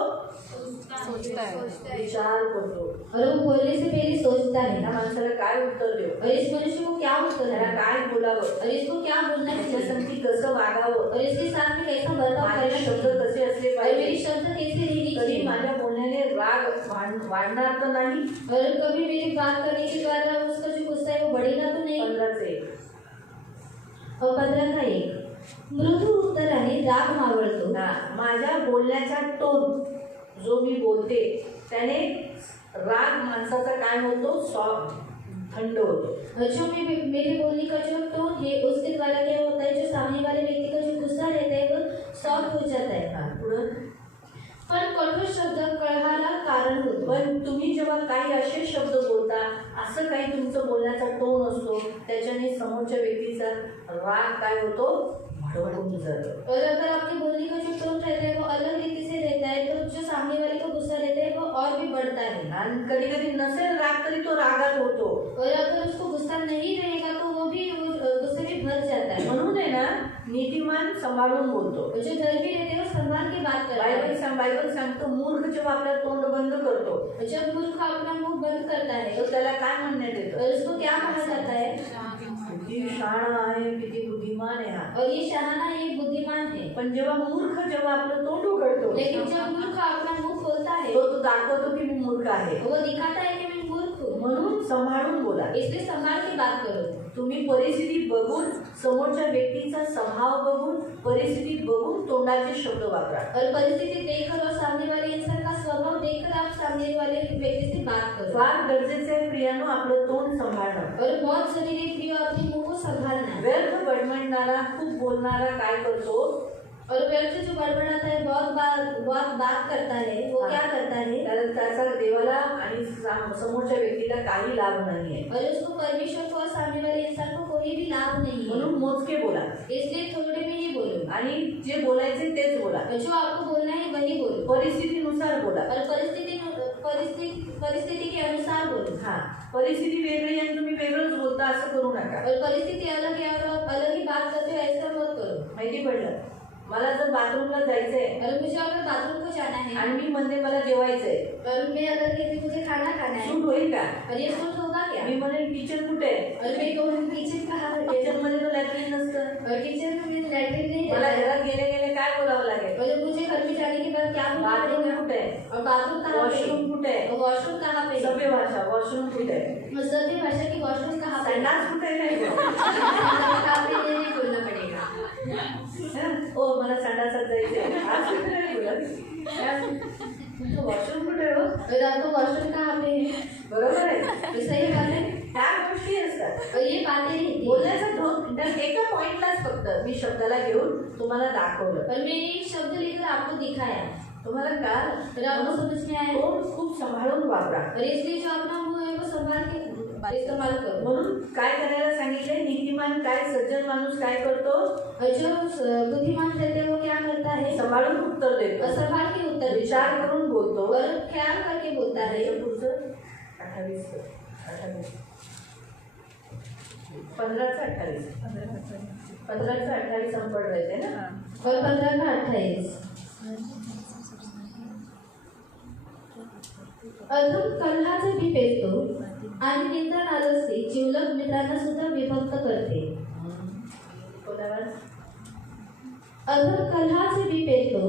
विचार करतो. और वो बोलने से पहले सोचता है. त्या माणसाला काय उत्तर देऊ, और इस मनुष्य को क्या उत्तर त्याला है, काय बोलावं, और इसको क्या बोलना त्याच्या चाहिए, संगती कसं वागावं, और इसके साथ में कैसा बर्ताव माझे करना शब्द चाहिए, कसे असले और मेरी पाहिजे, शब्द कैसे रहनी कधी चाहिए. माझ्या बोलण्याने राग वाढणार तर नाही. और कभी मेरी बात करने के द्वारा उसका जो गुस्सा है वो बढ़ेगा तो नहीं. 15चे और 15 का 1. मृदू उत्तराने राग मावळतो. माझ्या बोलण्याचा टोन जो मी बोलते त्याने राग माणसाचा काय होतो? थंड होतो. जो मेरे बोलने का जो टोन है उसके द्वारा क्या होता है, जो सामने वाले व्यक्ति का जो गुस्सा रहता है वो सॉफ्ट हो जाता है. पुढं पण कठोर शब्द कळहाला कारण होतो. पण तुम्ही जेव्हा काही असे शब्द बोलता, असं काही तुमचं बोलण्याचा टोन असतो, त्याच्याने समोरच्या व्यक्तीचा राग काय होतो? भडकून जातो. और अगर आपके बोलने का जो टोन रहता है वो अलग रीति से रहता है तो जो सामने वाले का गुस्सा रहता है वो और भी बढ़ता है. आणि कधी कधी नसेल राग तरी तो रागात होतो. और अगर उसको गुस्सा नहीं रहेगा तो वो गुस्से में भर जाता है. म्हणून आहे ना, नीतिमान नीतिमान सांभाळून बोलतो. जो धर्मी रहते हैं वो संभाल के बात करता है। बायबल सांगतो मूर्ख जेव्हा आपला तोंड बंद करतो जब मूर्ख अपना मुंह बंद करता है तर त्याला काय म्हणण्यात येतं? और उसको क्या कहा जाता है? किती शहाणा आहे, किती बुद्धिमान आहे हा. और ये शहाना ये बुद्धिमान है। पण जेव्हा मूर्ख जेव्हा आपलं तोंड उघडतो लेकिन जब मूर्ख अपना मुंह खोलता है तो दाखवतो की मी मूर्ख आहे. वो दिखाता है कि मैं मूर्ख हूँ, म्हणून सांभाळून बोला. इसलिए संभाल के बात करो। तुम्ही परिस्थिती बघून, समोरच्या व्यक्तीचा स्वभाव बघून, परिस्थिती बघून तोंडाचे शब्द वापरा. और परिस्थिति देखकर और सामने वाले इंसान का स्वभाव देखकर आप सामने वाले व्यक्ति से बात करो। फार गरजेचे आहे प्रियानो आपलं तोंड सांभाळणं. और बहुत जरूरी है प्रियो अपने मुंह को संभालना। व्यर्थ बडबडणारा, खूप बोलणारा काय करतो? और व्यक्ति जो बड़बड़ाता है बहुत बात करता है वो हाँ। क्या करता है? कारण त्याचा देवाला आणि समोरच्या व्यक्तीला काही लाभ नाहीये. और उसको परमेश्वर को और सामने वाले इंसान को कोई भी लाभ नहीं है। म्हणून मोजके बोला इसलिए थोड़े में ही बोलो आणि जे बोलायचे तेच बोला. और जो आपको बोलना है वही बोलो परिस्थितीनुसार बोला. और परिस्थिति के अनुसार बोलो। हा, परिस्थिती वेगळी आणि तुम्ही वेगळंच बोलता असं करू नका. और परिस्थिति अलग है और आप अलग ही बात करते हो ऐसा मत करो। माहिती पडलं? मला जर बाथरूमला जायचंय और मुझे अगर बाथरूम को जाना है आणि मी म्हणते मला जेवायचंय, और मैं अगर कहती मुझे खाना खाना है सूट होईल का? और ये सूट होगा क्या? मी म्हणेन किचन कुठे आहे? और मैं कहूँ किचन कहाँ है? किचन मध्ये तो लॅट्रिन नसतं. और किचन में लैट्रिन नहीं मला है। घरात गेले गेले काय बोलावं लागेल? और मुझे घर में जाने के बाद क्या बोलना बाथरूम पड़ेगा? कुठे आहे? और बाथरूम कहाँ पे? वॉशरूम कुठे आहे? और वॉशरूम कहाँ पे? सभ्य भाषा वॉशरूम कुठे आहे? और सभ्य भाषा की वॉशरूम कहाँ पे? संडास कुठे आहे? कहाँ पे ये नहीं बोलना पड़ेगा। ओ मला संडासात जायचंय. आज कुठे नाही बोलत. तुमचं वॉशरूम कुठे आहे हो? और आपको वॉशरूम कहाँ पे है? बरोबर आहे. तो सही बात है। ह्या गोष्टी असतात. और ये बातें रहती हैं। बोलण्याचा ढोक एका पॉइंटलाच फक्त मी शब्दाला घेऊन तुम्हाला दाखवलं. और मैंने एक शब्द लेकर आपको दिखाया तुम्हाला काय और आपको समझ में आया। तोंड खूप सांभाळून वापरा. और इसलिए जो अपना मुंह है वो संभाल के इस्तेमाल करो। म्हणून काय करायला सांगितले? नीतिमान काय, सज्जन माणूस काय करतो? और जो बुद्धिमान रहते हैं वो क्या करता है? सांभाळून उत्तर देतो. और संभाल के उत्तर देता विचार है। करून बोलतो. और ख्याल करके बोलता है। पुढचं 28 15चा 28 15चा 28 हम पढ़ रहे थे ना. और 15 का 28 अधम कलहाचे बी पेरतो आणि निंदा नालस्ती जिवलग मित्रांना सुद्धा विभक्त करते। कोणावर? अधम कलहाचे बी पेरतो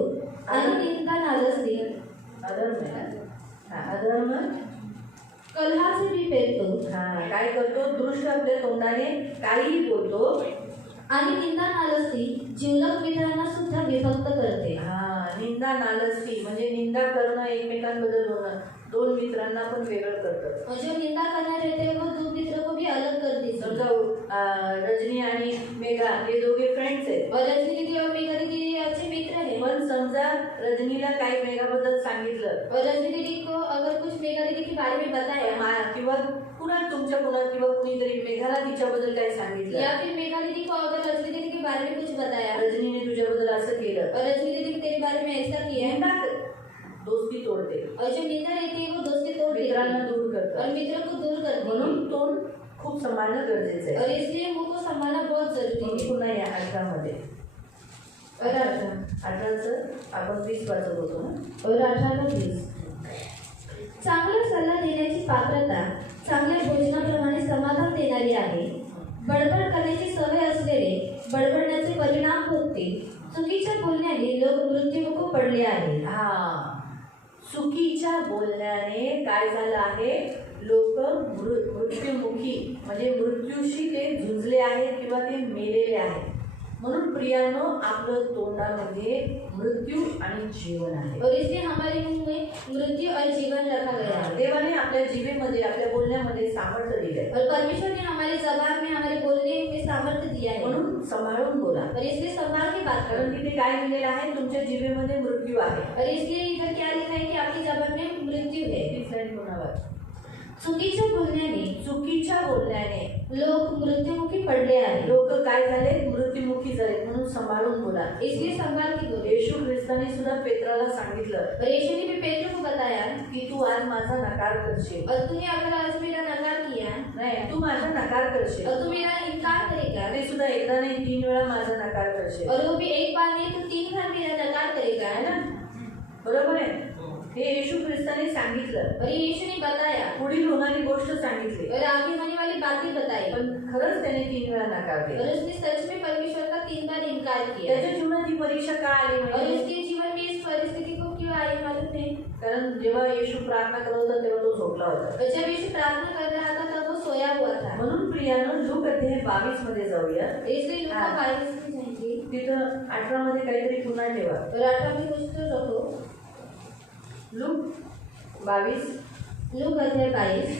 आणि निंदा नालस्ती अधर्म आहे ना? हा, अधर्म कलहाचे बी पेरतो हा काय करतो? दृष्ट आपल्या तोंडाने काहीही बोलतो आणि निंदा नालस्ती जिवलग मित्रांना सुद्धा विभक्त करते। हा, निंदा नालस्ती म्हणजे निंदा करणं, एकमेकांबद्दल बोलणं. दोन मित्रांना पण वेगळं करतं. और जो निंदा करना रहते हैं वो दो मित्रों को भी अलग कर देते हैं। समजा रजनी आणि मेघा हे दोघे फ्रेंड्स आहेत. और रजनी दीदी और मेघा दीदी अच्छे मित्र हैं। पण समजा रजनीला काही मेघाबद्दल सांगितलं और रजनी दीदी को अगर कुछ मेघा दीदी के बारे में बताया किंवा कुणा तुमच्या कुणात किंवा कुणीतरी मेघाला तिच्याबद्दल काही सांगितलं या फिर मेघा दीदी को अगर रजनी दीदी के बारे में कुछ बताया रजनीने तुझ्याबद्दल असं केलं, और रजनी दीदी ने तेरे बारे में ऐसा किया है, निंदा दोस्ती तोडते. और जो निंदा रहती है वो दोस्ती तोड़ देती मित्रांना है दूर करतात. और मित्रों को दूर करती है। म्हणून तोंड खूप सांभाळणं गरजेचं आहे. और इसलिए मुंह को संभालना बहुत जरूरी म्हणून है। पुन्हा या 18मध्ये और 18चं आपण 20 वाचत होतो ना. और 18-20 चांगला सल्ला देण्याची पात्रता चांगल्या भोजनाप्रमाणे समाधान देणारी आहे। बडबड करण्याची सवय असलेले बडबडण्याचे परिणाम भोगतील। चुकीच्या बोलण्याने लोक मृत्युमुखी पडले आहेत। हा, चुकीच्या बोलण्याने काय झालं आहे? लोक मृत्युमुखी म्हणजे मृत्यूशी ते झुंजले आहेत किंवा ते मेलेले आहेत. म्हणून प्रियानो आपलं तोंडामध्ये मृत्यू आणि जीवन आहे. और इसलिए हमारे मुंह में मृत्यू और जीवन रखा गया है। देवाने आपल्या जीवेमध्ये आपल्या बोलण्यामध्ये सामर्थ्य दिले और परमेश्वर ने हमारे जबान में हमारे बोलने में सामर्थ्य दिया है। म्हणून सांभाळून बोला. और इसलिए संभाल के बात करो। कारण तिथे काय लिहिलेलं आहे? तुमच्या जीवेमध्ये मृत्यू आहे. और इसलिए इधर क्या लिखा है कि आपकी जबान में मृत्यू है। ती स्लाइड कोणावर? चुकीच्या बोलण्याने चुकीच्या बोलण्याने लोक मृत्युमुखी पडले आहेत। लोक काय झाले? मृत्युमुखी झाले. म्हणून सांभाळून बोला. इसलिए संभाल के बोलो। येशू ख्रिस्ताने ख्रिस्ताने सुद्धा पेत्राला सांगितलं और यीशु ने भी पेत्र को बताया की तू आज माझा नकार करशील, और तूने अगर आज मेरा नकार किया नाही तू माझा नकार करशील, और तू मेरा इनकार करेगा ते सुद्धा एकदा नाही 3 वेळा माझा नकार करशील, और वो भी एक बार नहीं तो 3 बार मेरा नकार करेगा, है ना? बरोबर आहे. हे येशू ख्रिस्ताने सांगितलं, और ये यीशु ने बताया पुढील होणारी गोष्ट सांगितली, और आगे होने वाली बातें बताई पण खरंच त्याने 3 वेळा नकार और दिला. उसने सच में परमेश्वर का 3 बार इनकार किया. त्याच्या जीवनात ही परीक्षा का आली और म्हणजे उसके जीवन में इस परिस्थिति को क्यों आई मालूम नहीं. कारण जेव्हा येशू प्रार्थना करत होता तेव्हा तो झोपला होता. और जब यीशु प्रार्थना कर रहा था तब वो सोया हुआ था. म्हणून प्रियानं लूक अध्याय 22 मध्ये जाऊया. इसलिए लूका हाँ. 22 में जाएंगे तिथं 18 मध्ये काहीतरी पुन्हा ठेवा. और 18 में कुछ तो रखो. लूक 22 लूका अध्याय 22.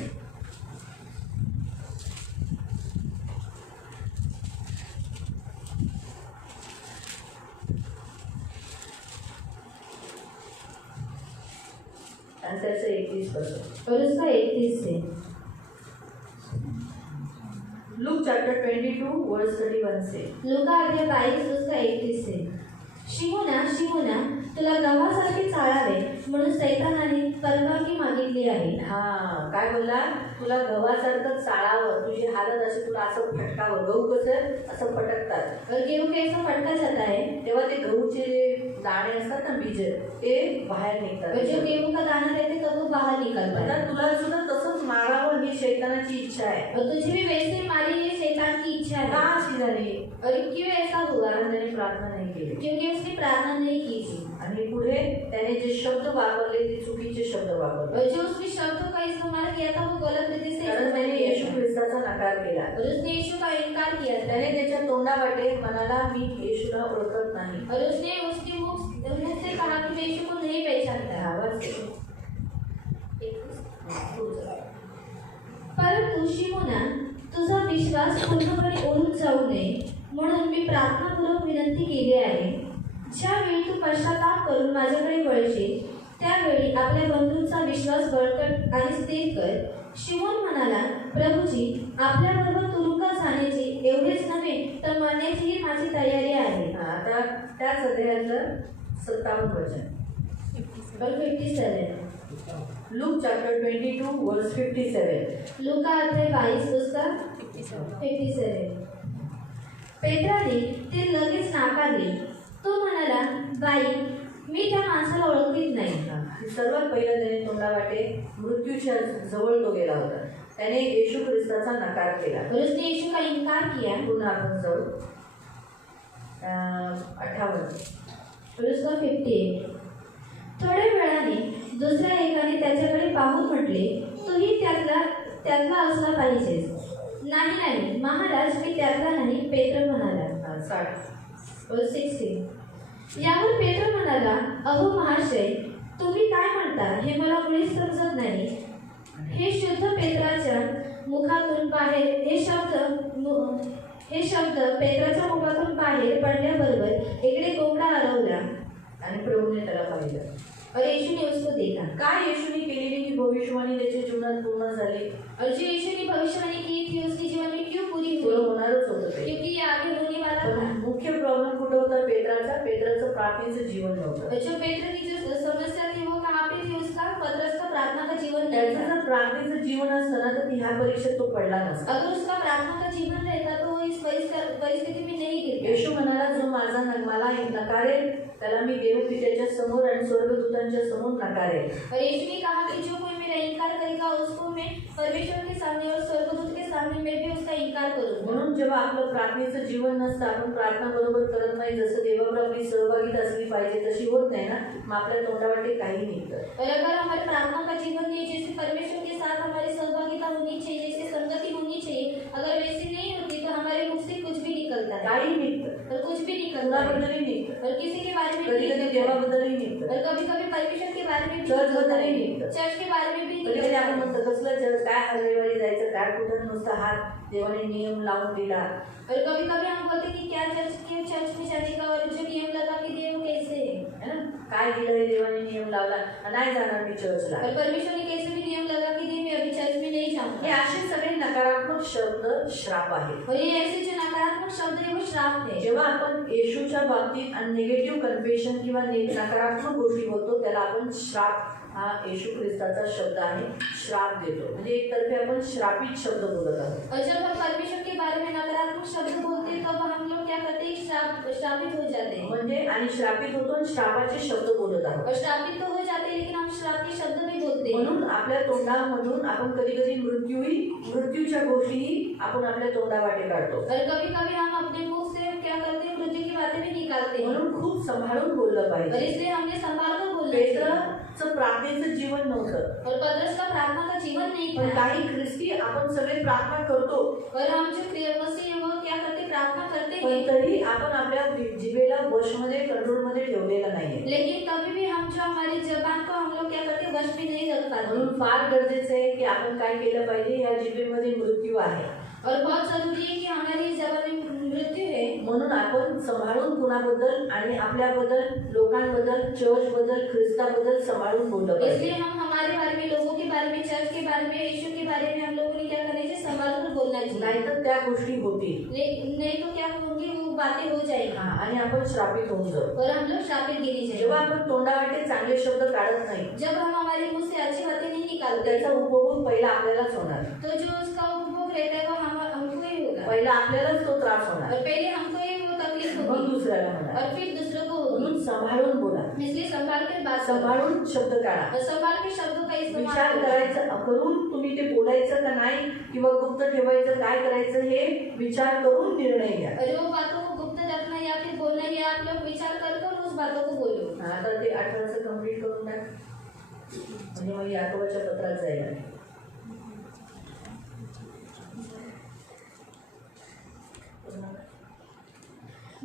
आणि त्याचं 31 पासून. और उसका 31 से. लूक चैप्टर 22 वर्स 31 से. लूका अध्याय 22 उसका 31 से. शिमोना शिमोना तुला गव्हासारखे चाळावे म्हणून सैतानाने परवानगी मागितली आहे. हा काय बोलला, तुला गव्हासारखं चाळावं, तुझी हालत अशी तुला असं फटकावं. गहू कसं असं फटकतात, और गेहूं कैसा फटका जाता है तेव्हा ते गहूचे जे दाणे असतात ना, बीज, ते बाहेर और जो निघतात. गेहूं का दाना रहते तो वो बाहर निकलता है. आता तुला सुद्धा तसंच मारावं ही शैतानाची इच्छा आहे. और तुझे भी वैसे मारे ये शैतान की इच्छा का है. अशी झाली? और क्यों ऐसा हुआ? कारण त्याने प्रार्थना नाही केली. क्योंकि उसने प्रार्थना नहीं की थी. आणि पुढे त्याने जे शब्द वापरले ते चुकीचे शब्द वापरले. और जो उसने शब्दों का इस्तेमाल किया था वो गलत रीति से कारण इस्तेमाल त्याने किया येशू था. ख्रिस्ताचा नकार केला. और उसने यीशु का इनकार किया था. त्याने त्याच्या तोंडावाटे म्हणाला, मी येशूला ओळखत नाही. और उसने उसके मुख से कहा कि मैं यीशु को नहीं पहचानता. आवाज परंतु शिमोना तुझा विश्वास पूर्णपणे ओढून जाऊ नये म्हणून मी प्रार्थनापूर्वक विनंती केली आहे. ज्यावेळी तू पश्चाताप करून माझ्याकडे वळशील त्यावेळी आपल्या बंधूंचा विश्वास बळकट आणि स्थिर कर. शिमोन म्हणाला, प्रभूजी आपल्याबरोबर तुरुंगात जाण्याची एवढेच नव्हे तर मरण्याचीही माझी तयारी आहे. आता त्याच अध्यायातलं 57 वचन. 57. लूक चॅप्टर 22 वर्स 57. लूका अध्याय 22 उसका 57. पेत्राने ते लगेच नाकारले. तो म्हणाला, बाई मी त्या माणसाला ओळखीत नाही. आणि सर्वात पहिलं त्याने तोंडावाटे मृत्यूच्या जवळ तो गेला होता. त्याने येशू ख्रिस्ताचा नकार केला. और उसने यीशु का इनकार किया. पुन्हा आपण जाऊ 58. और उसका 58. थोड्या वेळाने दुसऱ्या एकाने त्याच्याकडे पाहून म्हटले, तूही त्यातला असला पाहिजेस. नाही नाही महाराज मी त्यातला नाही, पेत्र म्हणाला. 60. और 60. यावर पेत्र म्हणाला, अहो महाशय तुम्ही काय म्हणता हे मला मुळीच समजत नाही. हे शुद्ध पेत्राच्या मुखातून बाहेर हे शब्द पेत्राच्या मुखातून बाहेर पडल्याबरोबर इकडे कोंबडा हरवला. आणि प्रभूने त्याला पाहिलं. और यीशु ने उसको देखा. काय येशूने केलेली ही भविष्यवाणी त्याच्या जीवनात पूर्ण झाली. और जो यीशु ने भविष्यवाणी की थी उसके जीवन में क्यों पूरी पुढे हुई? होणारच होतं ते. क्योंकि ये आगे होने वाला पण था. मुख्य प्रॉब्लेम कुठं होता पेत्राचं प्रार्थनेचं जीवन नव्हतं. और जो पेत्र की जो समस्या थी वो कहाँ पे थी? उसका पत्रस्थ प्रार्थना का जीवन नहीं त्याचं था. जर प्रार्थनेचं जीवन असतं ना तर ह्या परीक्षेत तो पडला नसता. अगर उसका प्रार्थना का जीवन रहता तो वो इस परिस्थिति में नहीं गिरता. येशू म्हणाला, जो मला नकारेल त्याला मी देवपित्याच्या समोर आणि स्वर्गदूतांच्या समोर नकारेल. और यीशु ने कहा कि जो कोई मेरा इनकार करेगा उसको मैं परमेश्वर के सामने और स्वर्गदूत के सामने मैं भी उसका इनकार करूंगा. म्हणून जेव्हा आपलं प्रार्थनेचं जीवन नसतं, आपण प्रार्थना बरोबर करत नाही, जसं देवावर आपली सहभागीता असली पाहिजे तशी होत नाही ना, मग आपल्या तोंडावाटे काही निघतं. और अगर हमारे प्रार्थना का जीवन नहीं, जैसे परमेश्वर के साथ हमारी सहभागिता होनी चाहिए, जैसे संगति होनी चाहिए, अगर वैसी नहीं होती तो हमारे मुख से कुछ भी निकलता है. काही निघतं. और कुछ भी निकलता है. कुणाबद्दलही निघतं. और किसी के बारे में भी कधी कधी निकलता है. देवाबद्दलही निघतं. और कभी कभी परमेश्वर के बारे में भी चर्च निकलता बद्दलही है. निघतं. चर्च के बारे में भी कधी कधी निकलता आपण है. म्हणतो कसलं चर्च, काय रविवारी जायचं, काय कुठं नुसतं हात देवाने नियम लावून दिला. और कभी कभी हम बोलते हैं कि क्या चर्च में जाने का और जो नियम लगा के दिए वो कैसे है है ना, काय काय केलं हे देवाने नियम लावला, नाही जाणार मी चर्चला. और परमेश्वर ने कैसे भी नियम लगा कि नहीं मैं अभी चर्च में नहीं हे जाऊंगा. असे सगळे नकारात्मक शब्द श्राप आहेत. और ये ऐसे जो नकारात्मक शब्द है वो श्राप है. जेव्हा आपण येशूच्या बाबतीत निगेटिव्ह कन्फेशन किंवा नकारात्मक गोष्टी बोलतो त्याला आपण श्राप, हा येशू ख्रिस्ताचा शब्द आहे, श्राप देतो. म्हणजे एक तर्फे आपण श्रापित शब्द बोलत आहोत. और जब हम परमेश्वर के बारे में नकारात्मक शब्द बोलते हैं तब हम लोग क्या करते हैं, श्रापित हो जाते हैं. म्हणजे आणि श्रापित होतो आणि श्रापाचे शब्द बोलत आहोत. और श्रापित तो हो जाते हैं लेकिन हम श्राप के शब्द भी बोलते हैं. म्हणून आपल्या तोंडामधून आपण कधी कधी मृत्यूच्या गोष्टीही आपण आपल्या तोंडावाटे काढतो. और कभी कभी हम अपने मुंह से क्या करते हैं, मृत्यु की बातें भी निकालते हैं. म्हणून खूप सांभाळून बोललं और पाहिजे. इसलिए हमने संभाल कर बोलना चाहिए. पेत्राचं प्रार्थनेचं जीवन नव्हतं, और पतरस का प्रार्थना का जीवन नहीं पण था. काही ख्रिस्ती आपण सगळे प्रार्थना करतो, और हम जो प्रिय मसीह है वो क्या करते, प्रार्थना करते पण हैं. तरी आपण आपल्या जिभेला वशमध्ये कंट्रोलमध्ये ठेवलेलं नाहीये. लेकिन कभी भी हम जो हमारी जबान को हम लोग क्या करते, वश में नहीं रख पाते. म्हणून फार गरजेचं आहे की आपण काय केलं पाहिजे, या जिभेमध्ये मृत्यू आहे. और बहुत जरूरी है कि हमारी जबान में मृत्यू है. म्हणून आपण सांभाळून कुणाबद्दल आणि आपल्याबद्दल, लोकांबद्दल, चर्चबद्दल, ख्रिस्ताबद्दल सांभाळून बोललं इसलिए पाहिजे. हम हमारे बारे में, लोगों के बारे में, चर्च के बारे में, यीशु के बारे में हम लोगों ने क्या करना चाहिए, संभाल कर बोलना चाहिए. नाहीतर त्या गोष्टी होतील नहीं तो क्या होंगी, वो बातें हो जाएगी आणि आपण श्रापित होऊन जाऊ. और हम लोग श्रापित गिने जेव्हा जाएंगे. आपण तोंडावाटे चांगले शब्द काढत नाही, जब हम हमारे मुंह से अच्छी बातें नहीं निकालते त्याचा उपभोग पहिला आपल्यालाच होणार. तो जो उसका उपभोग रहता है वो हमको ही होगा. पहिला आपल्यालाच तो त्रास होणार, और पहले हमको ही वो तकलीफ मग होगी दुसऱ्याला होणार. और फिर दूसरों को होगी. म्हणून सांभाळून बोला, इसलिए संभाल कर बात करो सांभाळून शब्द काढा. और संभाल के शब्दों का इस्तेमाल विचार करो. करायचं करून तुम्ही ते बोलायचं का नाही किंवा गुप्त ठेवायचं, काय करायचं हे विचार करून निर्णय घ्या. और वो बातों को गुप्त रखना या फिर बोलना, ये आप लोग विचार कर उस बातों को बोलो. आता ते 18 कंप्लीट करून टाक, म्हणजे मग याकोबाच्या पत्रात जाईल.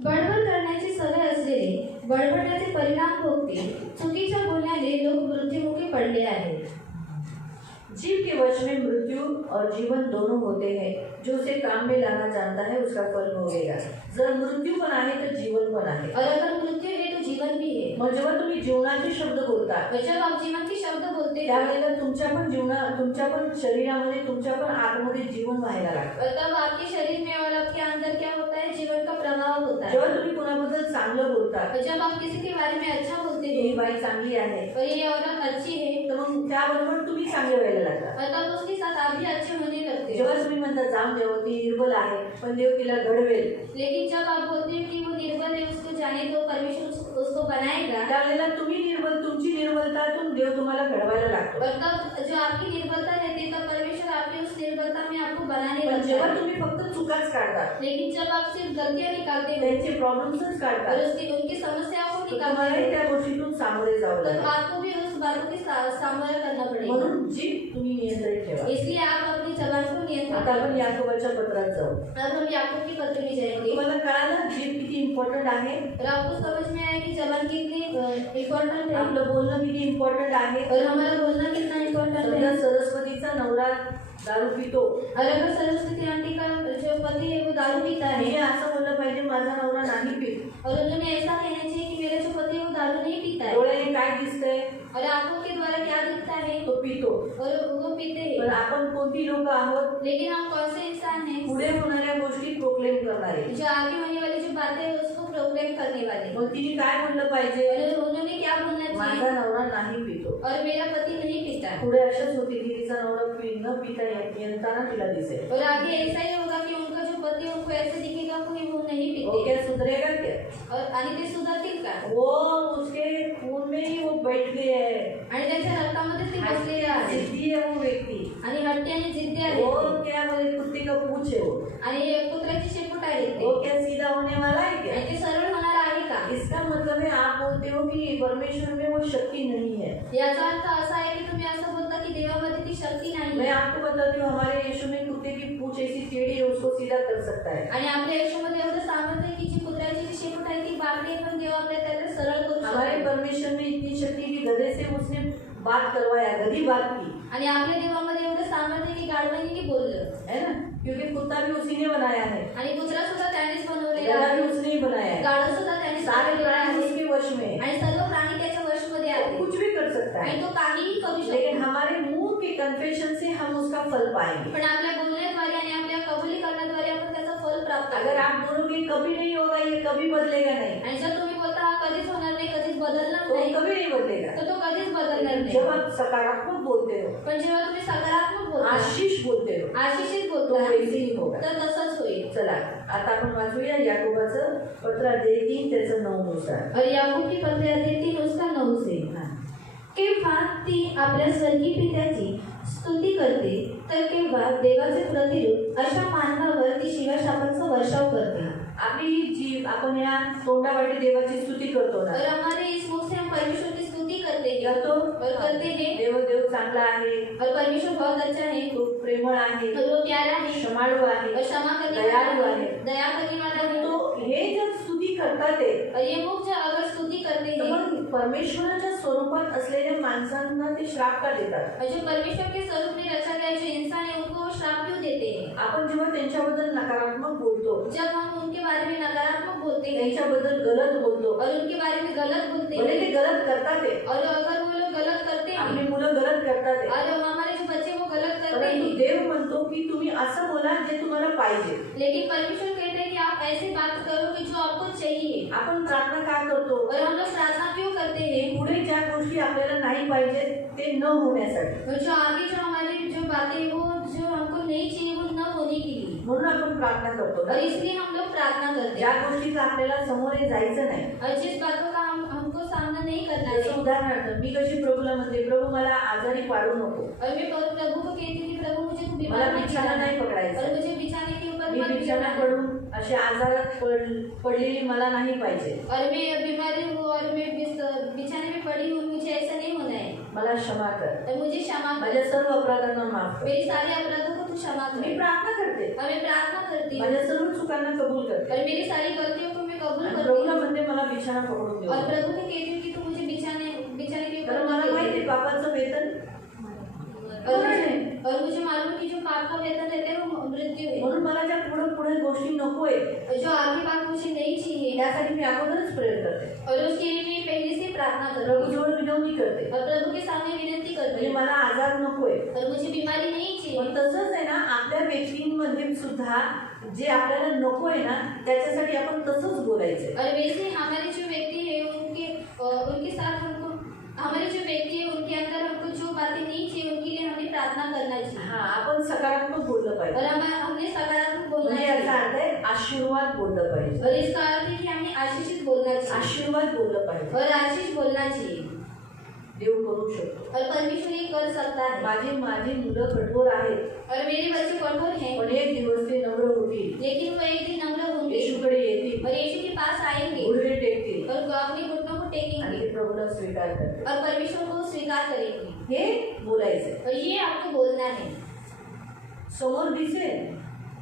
बडबड करण्याची सवय असलेले बडबडाचे परिणाम भोगते. चुकीच्या बोलण्याने लोक मृत्युमुखी पडले आहेत. जीव के वश में मृत्यु और जीवन दोनों होते हैं. जो उसे काम में लाना जानता है उसका फल भोगेगा. जर मृत्यू पण आहे तर जीवन पण आहे. और अगर मृत्यु है तो जीवन भी है. मग जेव्हा तुम्ही जीवनाचे शब्द बोलता और जब आप जीवन के शब्द बोलते हैं त्यावेळेला तुमच्या पण शरीरामध्ये, तुमच्या पण आतमध्ये जीवन व्हायला लागतं. और तब आपके शरीर में और आपके अंदर क्या होता है, जीवन का प्रभाव होता है. जेव्हा तुम्ही कोणाबद्दल चांगलं बोलता, और जब आप किसी के बारे में अच्छा बोलते ही हो बाई चांगली आहे, और ये औरत अच्छी है, तर मग त्याबरोबर तुम्ही चांगले व्हायला लागता. और तब उसके साथ आप भी अच्छे होने लगते हो. जेव्हा तुम्ही म्हणता जाम देव ती निर्बल आहे पण देव तिला घडवेल, लेकिन जब आप बोलते हो कि वो निर्बल है, उसको जाने दो, परमेश्वर उसको बनाएगा. त्यावेळेला तुमची निर्बलतातून देव तुम्हाला घडवायला लागतो. और तब जो आपकी निर्बलता रहती है तब परमेश्वर आपकी उस निर्बलता में आपको बनाने पण लगता जेव्हा है. तुम्ही फक्त चुकाच काढता, लेकिन जब आप सिर्फ गलतियां निकालते हो त्यांचे प्रॉब्लेम्सच और काढता, उनकी समस्याओं को तर निकालते तुम्हालाही हो त्या गोष्टीतून सामोरे जावं तो लागेल. आपको भी उस बातों के सामना करना पड़ेगा. म्हणून जीभ तुम्ही नियंत्रित ठेवा. इसलिए आप अपनी जबान को नियंत्रित आता आपण करो. याकोबाच्या पत्रात जाऊ. अब हम याकूब के पत्र में जाएंगे तुम्हाला कळालं जीभ किती इम्पॉर्टंट आहे, और आपको समझ में आया कि जबान कितनी इम्पोर्टेंट है आपलं बोलणं किती इम्पॉर्टंट आहे. और हमारा बोलना कितना इम्पोर्टेंट समजा है. सरस्वतीचा नवरा दारू पितो, और अगर सरस्वती आंटी का जो पति है वो दारू पीता मी है असं बोललं पाहिजे माझा नवरा नाही पित. और उन्होंने ऐसा कहना चाहिए कि मेरा जो पति है वो दारू नहीं पीता है. डोळ्याने काय दिसतंय, और आंखों के द्वारा क्या दिखता है, तो पितो. और वो पीते पण हैं. आपण कोणती लोक आहोत, लेकिन हम कौन से इंसान हैं पुढे होणाऱ्या गोष्टी प्रोक्लेम करणारे. जो आगे होने वाली जो बातें है उसको प्रोग्राम करने वाले. मग तिने काय म्हणलं पाहिजे, और उन्होंने क्या बोलना माझा चाहिए, नवरा नाही पितो. और मेरा पति नहीं पीता. पुढे अशाच होती की तिचा नवरा न पिता येताना तिला दिसेल. और आगे ऐसा ही होगा कि उनका जो पति है उनको ऐसे दिखेगा कि वो नहीं वो पीते. क्या सुधरेगा क्या, और आणि ते सुधारतील का, वो उसके खून में ही वो बैठ गए है. आणि त्यांच्या रक्तामध्ये ते बसलेले आहेत जिद्दी है वो व्यक्ति, आणि हट्टी आणि जिद्दी वो आहेत क्या बोले कुत्ते का पूछ है वो. आणि कुत्र्याची शेपूट आहेत ते. वो क्या सीधा होने वाला है क्या. आणि ते सरळ होणार आहे का. इसका मतलब है आप बोलते हो कि परमेश्वर में वो शक्ति नहीं है. याचा अर्थ असा आहे की तुम्ही असं बोलता की देवामध्ये ती शक्ती नाही. मैं आपको बताती हूँ हमारे यीशु में कुत्ते की पूंछ ऐसी टेढ़ी है उसको सीधा कर सकता है. आणि आपल्या यशोमध्ये एवढं सामर्थ्य आहे की जी कुत्र्याची जी शेपूट आहे ती बाकडी पण देव आपल्या त्याला सरळ करू हमारे शकतो. परमेश्वर में इतनी शक्ति की गधे से उसने बात करवाया, गधी बात की आणि आपल्या देवामध्ये एवढं सामर्थ्य आहे की गाढवानी बोललं, है ना, क्योंकि कुत्ता भी उसी ने बनाया है, आणि कुत्रा सुद्धा त्यानेच बनवलेला गधा भी आहे, उसने ही बनाया है, गाढव सुद्धा त्यानेच सारे बनवलेला प्राणी आहे, उसके वश में है. आणि सर्व प्राणी त्याच्या वश सकता है, आणि तो काहीही करू लेकिन शकतो. हमारे मुंह के कन्फेशन से हम उसका फल पाएंगे. पण आपल्या बोलण्याद्वारे आणि आपल्या कबुलीकरणाद्वारे आपण त्याचं फल प्राप्त अगर करू. आप बोलोगे कभी नहीं होगा, ये कभी बदलेगा नहीं, आणि जर तुम्ही बोलता हा कधीच होणार नाही, कधीच बदलणार तो नाही, कभी नहीं बदलेगा. तर तो कधीच बदलणार नाही. जब आप सकारात्मक बोलते हो, पण जेव्हा तुम्ही सकारात्मक बोलता, आशीष बोलते हो, आशिषित तो बोलता, वैसे ही होगा. तर तसंच होईल. चला आता आपण वाचूया याकोबाचं पत्र अध्याय 3 त्याचं 9 नुसार. और याकूब की पत्र अध्याय 3 उसका 9 से. केव्हा ती आपल्या स्वर्गीय पित्याची स्तुती करते, तर केव्हा देवाचे प्रतिरूप अशा मानवावर ती शिवाशापांचा वर्षाव करते. आपली जी आपण या तोंडावाटी देवाची स्तुती करतो और ना, हमारे इस मुख से हम परमेश्वर की स्तुति करते हैं करतो, और करते हैं. देव चांगला आहे, और परमेश्वर बहुत अच्छा है, तो प्रेमळ आहे, और वो प्यारा है, क्षमाळू आहे, और क्षमा करने दयाळू वाला आहे. है, दया करने वाला है. तो हे जर स्तुती करतात ते, और ये मुख जो अगर स्तुति करते तर हैं, मग परमेश्वराच्या स्वरूपात असलेल्या माणसांना ते श्राप का देतात? और जो परमेश्वर के स्वरूप में रचा गया जो इंसान है उनको वो श्राप क्यों देते हैं? आपण जेव्हा त्यांच्याबद्दल नकारात्मक बोलतो, जब हम उनके बारे में नकारात्मक बोलते हैं त्यांच्याबद्दल गलत बोलतो, और उनके बारे में गलत बोलते भले हैं, ते गलत करतात ते, और अगर वो लोग गलत करते आपली हैं मुलं गलत करतात ते, और हमारे जो बच्चे वो गलत करते परंतु हैं, देव म्हणतो की तुम्ही असं बोला जे तुम्हाला पाहिजे. लेकिन परमेश्वर कहते हैं कि आप ऐसी बात करो कि जो आपको चाहिए. आपण प्रार्थना का करतो? और हम लोग प्रार्थना क्यों करते हैं? पुढे ज्या गोष्टी आपल्याला नाही पाहिजे ते न होण्यासाठी. और जो आगे जो हमारी जो बातें वो जो हमको नहीं चाहिए वो न होने के लिए, म्हणून आपण प्रार्थना करतो और ना. इसलिए हम लोग प्रार्थना करते ज्या हैं. गोष्टीचा आपल्याला समोर जायचं नाही. और जिस बातों का हमको सामना नहीं करना जसं है. उदाहरणार्थ मी कशी प्रभूला म्हणते, प्रभू मला आजारी पाडू नको, और मैं प्रभु को कहती थी प्रभु मुझे तू मला बीमार मत बिछाना गिरा, नाही पकडायचं, और मुझे बिछाने के ऊपर मी मत बिछाना गिरा. पडून अशी आजारात पडलेली मला नाही पाहिजे. और मैं बीमारी हूँ और मैं बिछाने में पड़ी हूँ, मुझे ऐसा नहीं होना है. मला क्षमा कर, और मुझे क्षमा कर, माझ्या सर्व अपराधांना माफ कर. मेरी सारे अपराधों को तू क्षमा मी कर. प्रार्थना करते, और मैं प्रार्थना करती हूँ माझ्या सर्व चुकांना कबूल करते, और मेरी सारी गलतियों को मैं कबूल आणि करती प्रभूला हूँ. म्हणते मला बिछाना पकडून देऊ. और प्रभु को कहती हूँ कि तू मुझे बिछाने के कारण ऊपर मला मत माहिती गिरा. आहे पापाचं वेतन और मुझे मालूम है कि जो पाप का वेतन देते हैं वो मृत्यू है. म्हणून मला ज्या पुढे पुढे गोष्टी नकोय और जो आगे बात मुझे नहीं चाहिए, त्यासाठी मी अगोदरच प्रेयर करते, और उसके लिए मैं पहले से प्रार्थना करती हूँ प्रभूजवळ विनवणी करते, और प्रभु के सामने विनंती करती म्हणजे हूँ. मला आजार नकोय. और मुझे बीमारी नहीं चाहिए. पण तसंच आहे ना, आपल्या व्यक्तींमध्ये सुद्धा जे आपल्याला नको आहे ना त्याच्यासाठी आपण तसंच बोलायचं. और वैसे हमारे जो व्यक्ति है उनके साथ हमको हमारे जो व्यक्ति है उनके अंदर हमको जो बातें नहीं चाहिए उनके लिए हमें प्रार्थना करना चाहिए. हा, आपण सकारात्मक बोललं और पाहिजे, हमने सकारात्मक बोलना म्हणजे याचा चाहिए. अर्थ आहे आशीर्वाद बोललं पाहिजे, और इसका अर्थ है कि हमें आशीषित बोलना चाहिए आशीर्वाद बोललं पाहिजे. और आशीष बोलना चाहिए. देव करू शकतो. और परमेश्वर ये कर सकता है. माझी मुलं कठोर आहेत, और मेरे बच्चे कठोर हैं, पण एक दिवस ते नम्र होतील, लेकिन वो एक दिन नम्र होंगे येशूकडे येतील, और यीशु के पास आएंगे गुडघे टेकतील और अपने घुटनों को आणि टेकेंगे ते प्रभूला स्वीकार करतील. और परमेश्वर को स्वीकार करेंगे. हे बोलायचंय. और ये आपको बोलना है. समोर दिसेल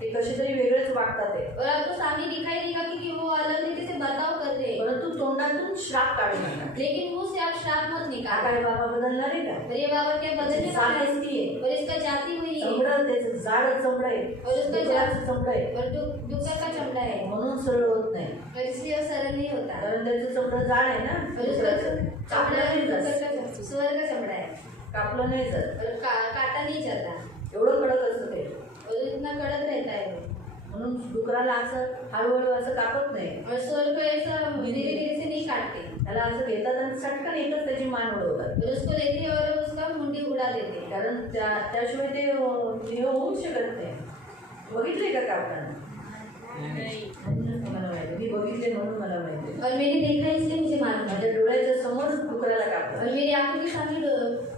ते कसे तरी वेगळेच वागतात ते, और आपको सामने दिखाई देगा कि वो अलग रीति से बर्ताव करते हैं, परंतु तोंडातून श्राप काढू नका. लेकिन मुंह से आप श्राप मत निकालो. काय बाबा बदलणार आहे का? और ये बाबा क्या बदलने वाला है? जात आहे, और इसका जाति हुई है चमडं त्याचं जाड चमडं आहे, और उसका डुकराचं चमडं आहे, और डुक्कर का चमड़ा है म्हणून सरळ होत नाही, और इसलिए वो सरल नहीं होता. कारण त्याचं चमडं जाड आहे ना. और उसका डुकराचं. चमड़ा कापलं नाही डुक्कर जात, का सुअर का चमड़ा है कापलं नाही जात, और काटा नहीं चलता एवढं कडक असतं ते. और इतना कड़क रहता है वो. म्हणून डुकराला असं हळूहळू असं कापत नाही, और सुअर को ऐसा धीरे धीरे से नहीं काटते. त्याला असं घेतात आणि चटकन एकच त्याची मान उडवतात, और उसको लेते हैं और उसका मुंडी उड़ा देते हैं. कारण त्याशिवाय ते हे होऊच शकत नाही. बघितले का कापताना? मला माहिती, मी बघितले म्हणून मला माहिती. और मैंने देखा इसलिए मुझे मालूम है. माझ्या डोळ्याच्या समोर डुकराला कापतात. और मेरी आंखों के सामने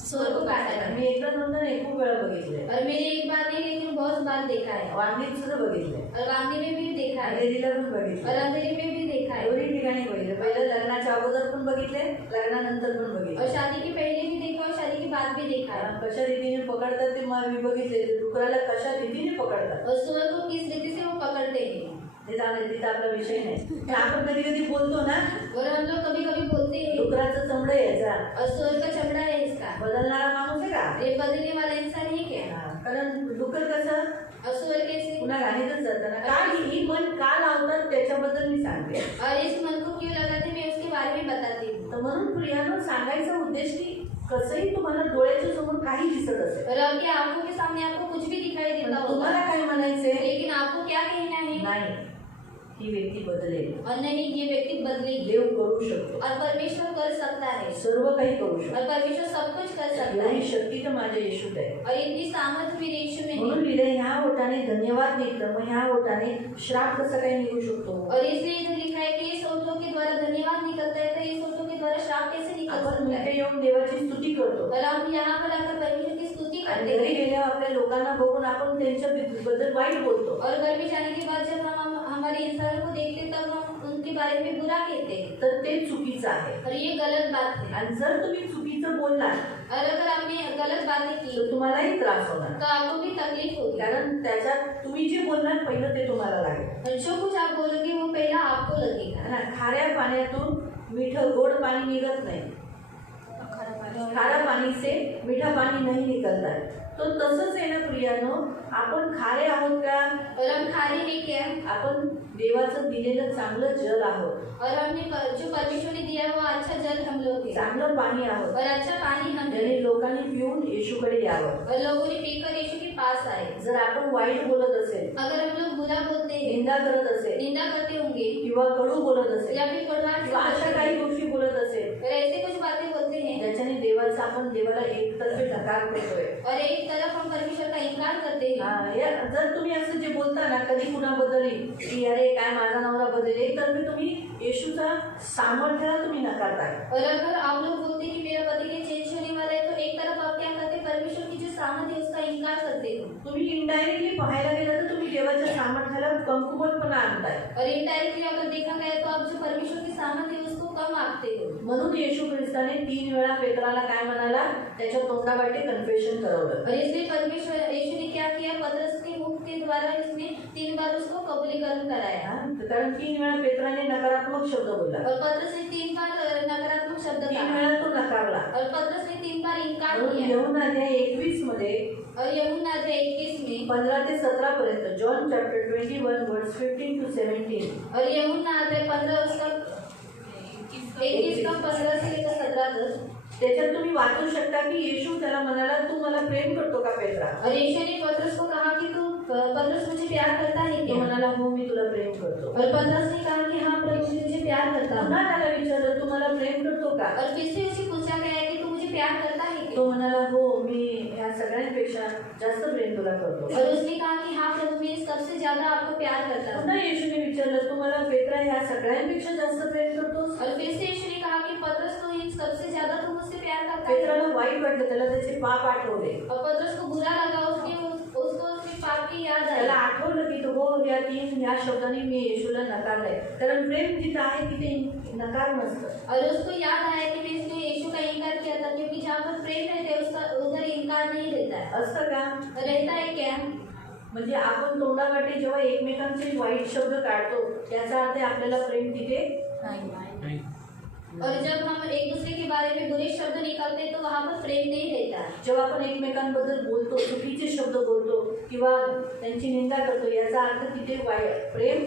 सुअर को काटा है. मी एकदा दोनदा नाही, खूप वेळा बघितले. और मैंने एक बार नहीं लेकिन बहुत बार देखा है. वांगीत सुद्धा बघितले, और वांगी में भी देखा है अंधेरीला पण और बघितले, अंधेरी में भी देखा है दोन्ही ठिकाणी बघितले. पहिलं लग्नाच्या अगोदर पण बघितले, लग्नानंतर पण और बघितले. शादी के पहले भी देखा और शादी के बाद भी देखा है. कशा रीतीने पकडतात ते मी बघितले. डुकराला कशा रीतीने पकडतात और सुअर को किस रीति से वो पकड़ते हैं. ते जाणे, तिचा आपला विषय नाही. पण आपण कधी कधी बोलतो ना, और हम लोग कभी कभी बोलते हैं डुकराचं चमडं यायचा और सुअर का चमड़ा है इसका. बदलणारा माणूस आहे का? ये बदलने वाला इंसान है क्या. हा, कारण डुकर कसं और सुअर कैसे. पुन्हा घाणीतच जातं ना. का ही मन का लावतात त्याच्याबद्दल मी सांगते. और इस मन को क्यों लगाते मैं उसके बारे में बताती हूँ. तर म्हणून प्रियानो सांगायचा उद्देश की कसंही तुम्हाला डोळ्याच्या समोर काही दिसत असेल, और आपकी आंखों के सामने आपको कुछ भी दिखाई पण देता तुम्हाला होगा, काय म्हणायचंय, लेकिन आपको क्या कहना है? नाही ही व्यक्ती बदलेल, और नहीं, ये व्यक्ति बदलेगी देव करू शकतो, और परमेश्वर कर सकता है, सर्व काही करू और शकतो, परमेश्वर सब कुछ कर सकता एवढी है, शक्ती तर माझ्या येशूत आहे. और इतनी सामर्थ मेरे यीशु में म्हणून है। लिहिलंय ह्या ओटाने धन्यवाद निघतं, मग ह्या ओटाने श्राप कसं काय निघू शकतो. और इसलिए इधर लिखा है कि इस ओठों के द्वारा धन्यवाद निकलता है, तो इस ओठों के द्वारा श्राप कैसे निकल आपण सकता इथे है? येऊन देवाची स्तुती करतो और हम यहाँ पर आकर परमेश्वर की स्तुति आणि करते घरी हैं, गेल्यावर आपल्या लोकांना बघून आपण त्यांच्या बद्दल वाईट बोलतो, और घर में जाने के बाद जब हम हमारे इंसानों को देखते हैं, तब हम उनके बारे में बुरा कहते हैं, तर ते चुकीचं आहे. और ये गलत बात है। आणि जर तुम्ही चुकीचं बोललात और अगर आपने गलत बातें की तर तुम्हालाही त्रास होणार, तो आपको भी तकलीफ होगी, कारण त्याच्यात तुम्ही जे बोलणार पहिलं ते तुम्हाला लागेल. और जो कुछ आप बोलोगे वो पहला आपको लगेगा। ना खाऱ्या पाण्यातून गोड पाणी निघत नाही, खारा पाणी से मीठा पाणी नाही निकलता है. तो तसंच आहे ना प्रियानो, आपण खारे आहोत का, और हम खारे हैं क्या? आपण देवाचं दिलेलं चांगलं जल आहोत, और हमने जो परमेश्वर ने दिया है वो अच्छा जल हम लोग हैं, चांगलं पाणी आहोत, और अच्छा पानी हम हैं, ज्याने लोकांनी पिऊन येशूकडे यावं. और लोगों ने पीकर यीशु के पास आए। जर आपण वाईट बोलत असेल, अगर हम लोग बुरा बोलते हैं, निंदा करत असेल निंदा करते होंगे, किंवा कडू बोलत असेल या फिर कड़वाहट किंवा अशा से काही गोष्टी बोलत असेल और ऐसे कुछ बातें बोलते हैं, ज्याच्याने देवाचा आपण देवाला एकतर्फे नकार करतोय. और एक तरफ हम परमेश्वर का इनकार करते हैं, जर तुम्ही असं जे बोलता ना कधी कुणाबद्दल की अरे काय माझा नवरा बदलेल, एकतर्फे तुम्ही येशूचा सामर्थ्याला तुम्ही नकारताय. और अगर आप लोग बोलते हैं कि मेरा पति के चेंज होने वाला है, तो एक तरफ आप क्या करते हैं? परमेश्वर की जो सामर्थ्य है उसका इनकार करते हो, तुम्ही इनडायरेक्टली पाहायला गेलं तर तुम्ही देवाच्या सामर्थ्याला कमकुवतपणा आणताय. और इनडायरेक्टली अगर देखा गया तो आप जो परमेश्वर की सामर्थ्य है उसको कम आंकते हो। म्हणून येशू ख्रिस्ताने 3 वेळा पेत्राला काय म्हणाला, त्याच्या तोंडावाटे कन्फेशन करवलं. और इसलिए परमेश्वर यीशु ने क्या किया? पतरस के मुख के द्वारा इसने 3 बार उसको कबूलीकरण कराया, कारण 3 वेळा पेत्राने नकारात्मक शब्द बोलला, और पतरस ने 3 बार नकारात्मक शब्द 3 कहा, वेळा तो नकारला. और पतरस ने 3 बार इनकार म्हणून किया। यूहन्ना अध्याय 21 मध्ये और यूहन्ना अध्याय 21 में 15 ते 17 पर्यंत, जॉन चॅप्टर 21 वर्स 15 to 17, और यूहन्ना अध्याय 15 उसका 21 का 15 से लेकर 17 तक, त्याच्यात तुम्ही वाचू शकता की येशू त्याला म्हणाला, तू मला प्रेम करतो का पेत्रा. और यीशु ने पतरस को कहा कि तू पतरस मुझे प्यार करता है तो क्या? म्हणाला हो मी तुला प्रेम करतो. और पतरस ने कहा कि हाँ प्रभु मुझे प्यार करता हूँ। पुन्हा त्याला विचारलं तू मला प्रेम करतो का. और फिर से उसे पूछा गया है कि तू मुझे प्यार करता है क्या? तो म्हणाला हो मी ह्या सगळ्यांपेक्षा जास्त प्रेम तुला करतो. और उसने कहा कि हाँ प्रभु मैं सबसे ज्यादा आपको प्यार करता हूँ। पुन्हा येशूने विचारलं तू मला पेत्रा ह्या सगळ्यांपेक्षा जास्त प्रेम करतोस. और फिर से यीशु ने कहा कि पतरस तो इन सबसे ज्यादा तू मुझसे प्यार करता है। पेत्राला वाईट वाटलं, त्याला त्याचे पाप आठवले. और पतरस को बुरा लगा, उसको उसके पाप की याद आई। त्याला आठवलं की तो हो ह्या शब्दाने मी येशूला नकारलंय, कारण प्रेम जिथं आहे तिथे नकार नसतं. और उसको याद आया कि इसने यीशु का इनकार किया था, क्योंकि जहाँ पर प्रेम रहता है उसका उधर इनकार नहीं रहता है। असतं का. रहता है क्या? म्हणजे आपण तोंडावाटे जेव्हा एकमेकांचे वाईट शब्द काढतो याचा अर्थ आपल्याला प्रेम तिथे नाही. और जब हम एक दूसरे के बारे में बुरे शब्द निकालते हैं तो वहाँ पर प्रेम नहीं रहता। जेव्हा आपण एकमेकांबद्दल बोलतो, चुकीचे शब्द बोलतो किंवा त्यांची निंदा करतो, याचा अर्थ तिथे प्रेम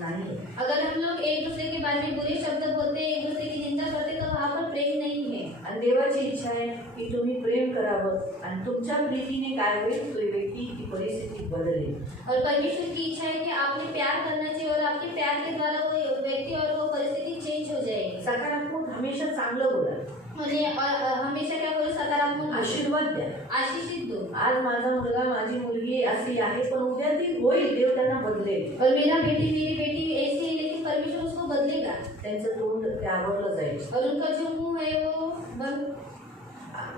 नाही. अगर हम लोग एक दूसरे के बारे में बुरे शब्द बोलते हैं, एक दूसरे की निंदा करते हैं, तो वहाँ पर प्रेम नहीं है। आणि देवाची इच्छा आहे की तुम्ही प्रेम करावं आणि तुमच्या प्रीतीने काय होईल, तो व्यक्ती ती परिस्थिती बदलेल. और परमेश्वर की इच्छा है कि आपने प्यार करना चाहिए और आपके प्यार के द्वारा वो व्यक्ति और वो परिस्थिति चेंज हो जाएगी। सकारात्मक हमेशा चांगलं बोला, मुझे हमेशा क्या बोलो? सकारात्मक आशीर्वाद द्या. आशीषित दो। आज माझा मुलगा माझी मुलगी अशी आहे, पण उद्या ती होईल, देव त्यांना बदलेल. और मेरा बेटी मेरी बेटी ऐसी है, लेकिन परमेश्वर उसको बदलेगा। त्यांचं तोंड ते आवडलं जाईल, और उनका जो मुंह है वो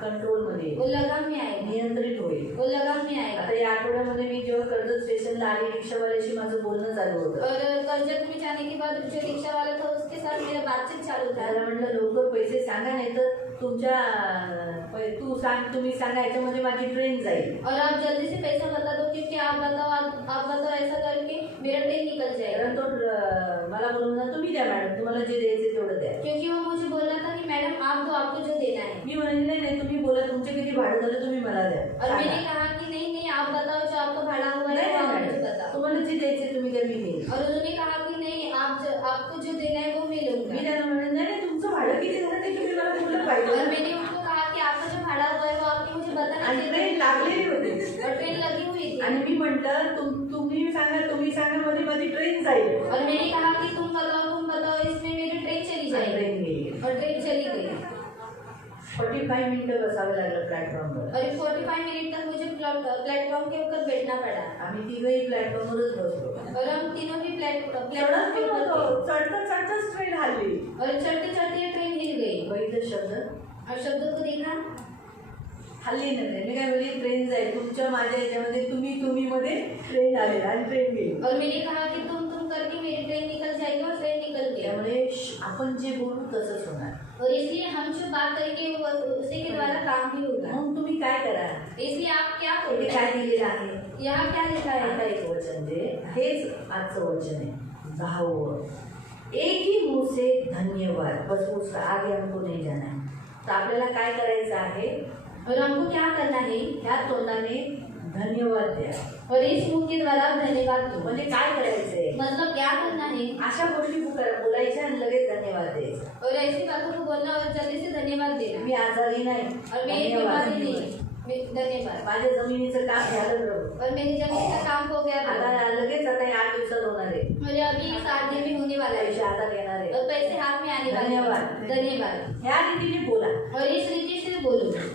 कंट्रोलमध्ये वो लगाम में आएगा, नियंत्रित होईल. वो लगाम में आएगा। आता या आठवड्यामध्ये मी जेव्हा कर्जत स्टेशनला आली, रिक्षावाल्याशी माझं बोलणं चालू होतं. और कर्जत में जाने के बाद जो रिक्शा वाला था उसके साथ मेरा बातचीत चालू था। त्याला म्हटलं लवकर पैसे सांगा, नाही तर तुमच्या तुम्ही सांगा, याच्यामध्ये माझी ट्रेन जाईल. और आप जल्दी से पैसा बता दो, क्योंकि आप बताओ ऐसा करके मेरा ट्रेन निकल जाएगा। कारण तो मला बोलून ना, तुम्ही द्या मॅडम, तुम्हाला जे द्यायचे तेवढं द्या. क्योंकि वो मुझे बोल रहा था कि मैडम आप दो, आपको जो देना है। मी म्हणाले नाही तुम्ही बोला, तुमचे किती भाडं झालं तुम्ही मला द्या. और मैंने कहा कि नहीं आप बताओ जो आपका भाड़ा हुआ है वो आप मुझे बताओ। तुम्हाला जे द्यायचे तुम्ही द्या, मी घेईन. और उन्होंने कहा कि नहीं आपको जो देना है वो मैं मी लूंगा। त्यांना म्हणाले नाही तुमचं भाडं किती झालं 45 मिनिटं बसावं लागलं प्लॅटफॉर्मवर. और 45 मिनट तक मुझे प्लेटफॉर्म के ऊपर बैठना पड़ा आम्ही तिघही प्लॅटफॉर्मवरच बसलो. और हम तीनों भी प्लेटफॉर्म चढत के ऊपर थे चढता चढताच ट्रेन हल्ली. और चढ़ते चढ़ते ट्रेन हिल गई बघितलं शब्द और शब्दों को देखा हल्ली नाही. मी काय बोलली ट्रेन जाईल तुमच्या माझ्या याच्यामध्ये तुम्ही मध्ये ट्रेन आले आणि ट्रेन गेली. और मैंने कहा कि तुम करके मेरी ट्रेन निकल जाएगी और ट्रेन निकल गई. त्यामुळे आपण जे बोलू तसंच होणार. और इसलिए हम जो बात करेंगे उसी के द्वारा काम भी होगा. मग तुम्ही काय करा. इसलिए आप क्या इथे करोगे? काय दिलेलं आहे यहाँ क्या लिखा है? आता एक वचन जे हेच आजचं वचन आहे 10. एक ही मुंह से धन्यवाद. बस उसका आगे हमको नहीं जाना है. तर आपल्याला काय करायचं आहे. और हमको क्या करना है? ह्या तोंडाने धन्यवाद द्या. और इस मुंह के द्वारा धन्यवाद दो. म्हणजे काय करायचंय. मतलब क्या करना है? अशा गोष्टी बोलायच्या आणि लगेच धन्यवाद द्यायचे. और ऐसी बातों को बोलना और जल्दी से धन्यवाद देना. मी आजारी नाही. और मैं धन्यवाद. बीमारी नहीं. धन्यवाद. माझ्या जमिनीचं काम झालं प्रभू. और मेरी जमीन का काम हो गया. आता लगेच आता 8 दिवसात होणार आहे. मुझे अभी 7 दिन में होने वाला पैसे है हातात येणार आहे. और पैसे हाथ में आने वाले हैं. धन्यवाद. धन्यवाद. ह्या रीतीने बोला. और इस रीति से बोलो.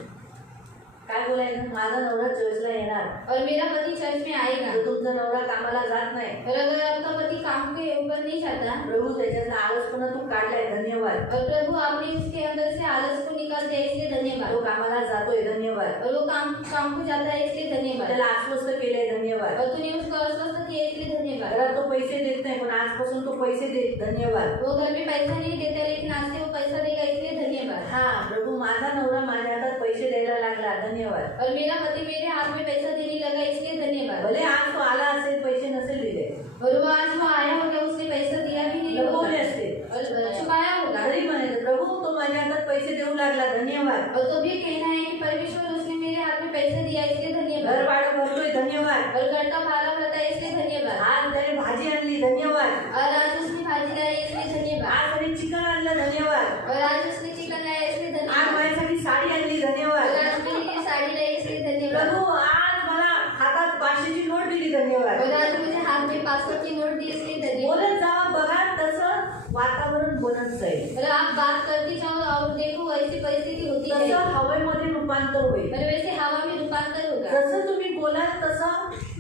काय बोलायचं. माझा नवरा चर्चला येणार. और मेरा पति चर्च में आएगा. जर तुमचा नवरा कामाला जात नाही. और अगर आपका पति काम के ऊपर नहीं जाता. प्रभू त्याच्यातला आळसपणा तू काढलाय. धन्यवाद. और प्रभु आपने उसके अंदर से आलस को निकाल दिया इसलिए धन्यवाद. तो कामाला जातोय. धन्यवाद. और वो काम को जाता है इसलिए धन्यवाद. त्याला आश्वस्त केलंय. धन्यवाद. और तूने उसको आश्वस्त किया इसलिए धन्यवाद. घरात तो पैसे देत नाही पण आजपासून तो पैसे देत. धन्यवाद. वो घर में पैसा नहीं देता लेकिन आज से वो पैसा देगा इसलिए धन्यवाद. हा प्रभू माझा नवरा माझ्या हातात पैसे द्यायला लागला. धन्यवाद. और मेरा पति मेरे हाथ में पैसा देने लगा इसलिए धन्यवाद. भले आज तो आला असेल पैसे नसेल दिले. और वो आज वो आया होगा उसने पैसा दिया भी नहीं होगा. लपवले असते. और छुपाया होगा. तरी म्हणायचं प्रभु तो माझ्या हातात पैसे देऊ लागला. धन्यवाद. और तो भी कहना है कि परमेश्वर उसने मेरे हाथ में पैसा दिया इसलिए घर धन्यवाद. भाडं भरतोय. धन्यवाद. और घर का भाड़ा भरता है इसलिए धन्यवाद. आज त्याने भाजी आणली. धन्यवाद. और आज उसने भाजी लाई इसलिए धन्यवाद. आज त्याने चिकन आणलं. धन्यवाद. और आज उसने चिकन लाया इसलिए आज धन्यवाद. माझ्यासाठी साडी आणली. और धन्यवाद. आज मेरे लिए साड़ी लाई इसलिए धन्यवाद. प्रभू आज मला हातात 500ची नोट दिली. धन्यवाद. और आज मुझे हाथ में 500 की नोट दी इसलिए धन्यवाद. बोलत जावा. बघा तसं वातावरण बनत जाईल. और आप बात करती जाओ और देखो वैसी परिस्थिति होती है. तसं हवेमध्ये रूपांतर होईल. और वैसे हवा में रूपांतर होगा. जसं तुम्ही बोलाल तसं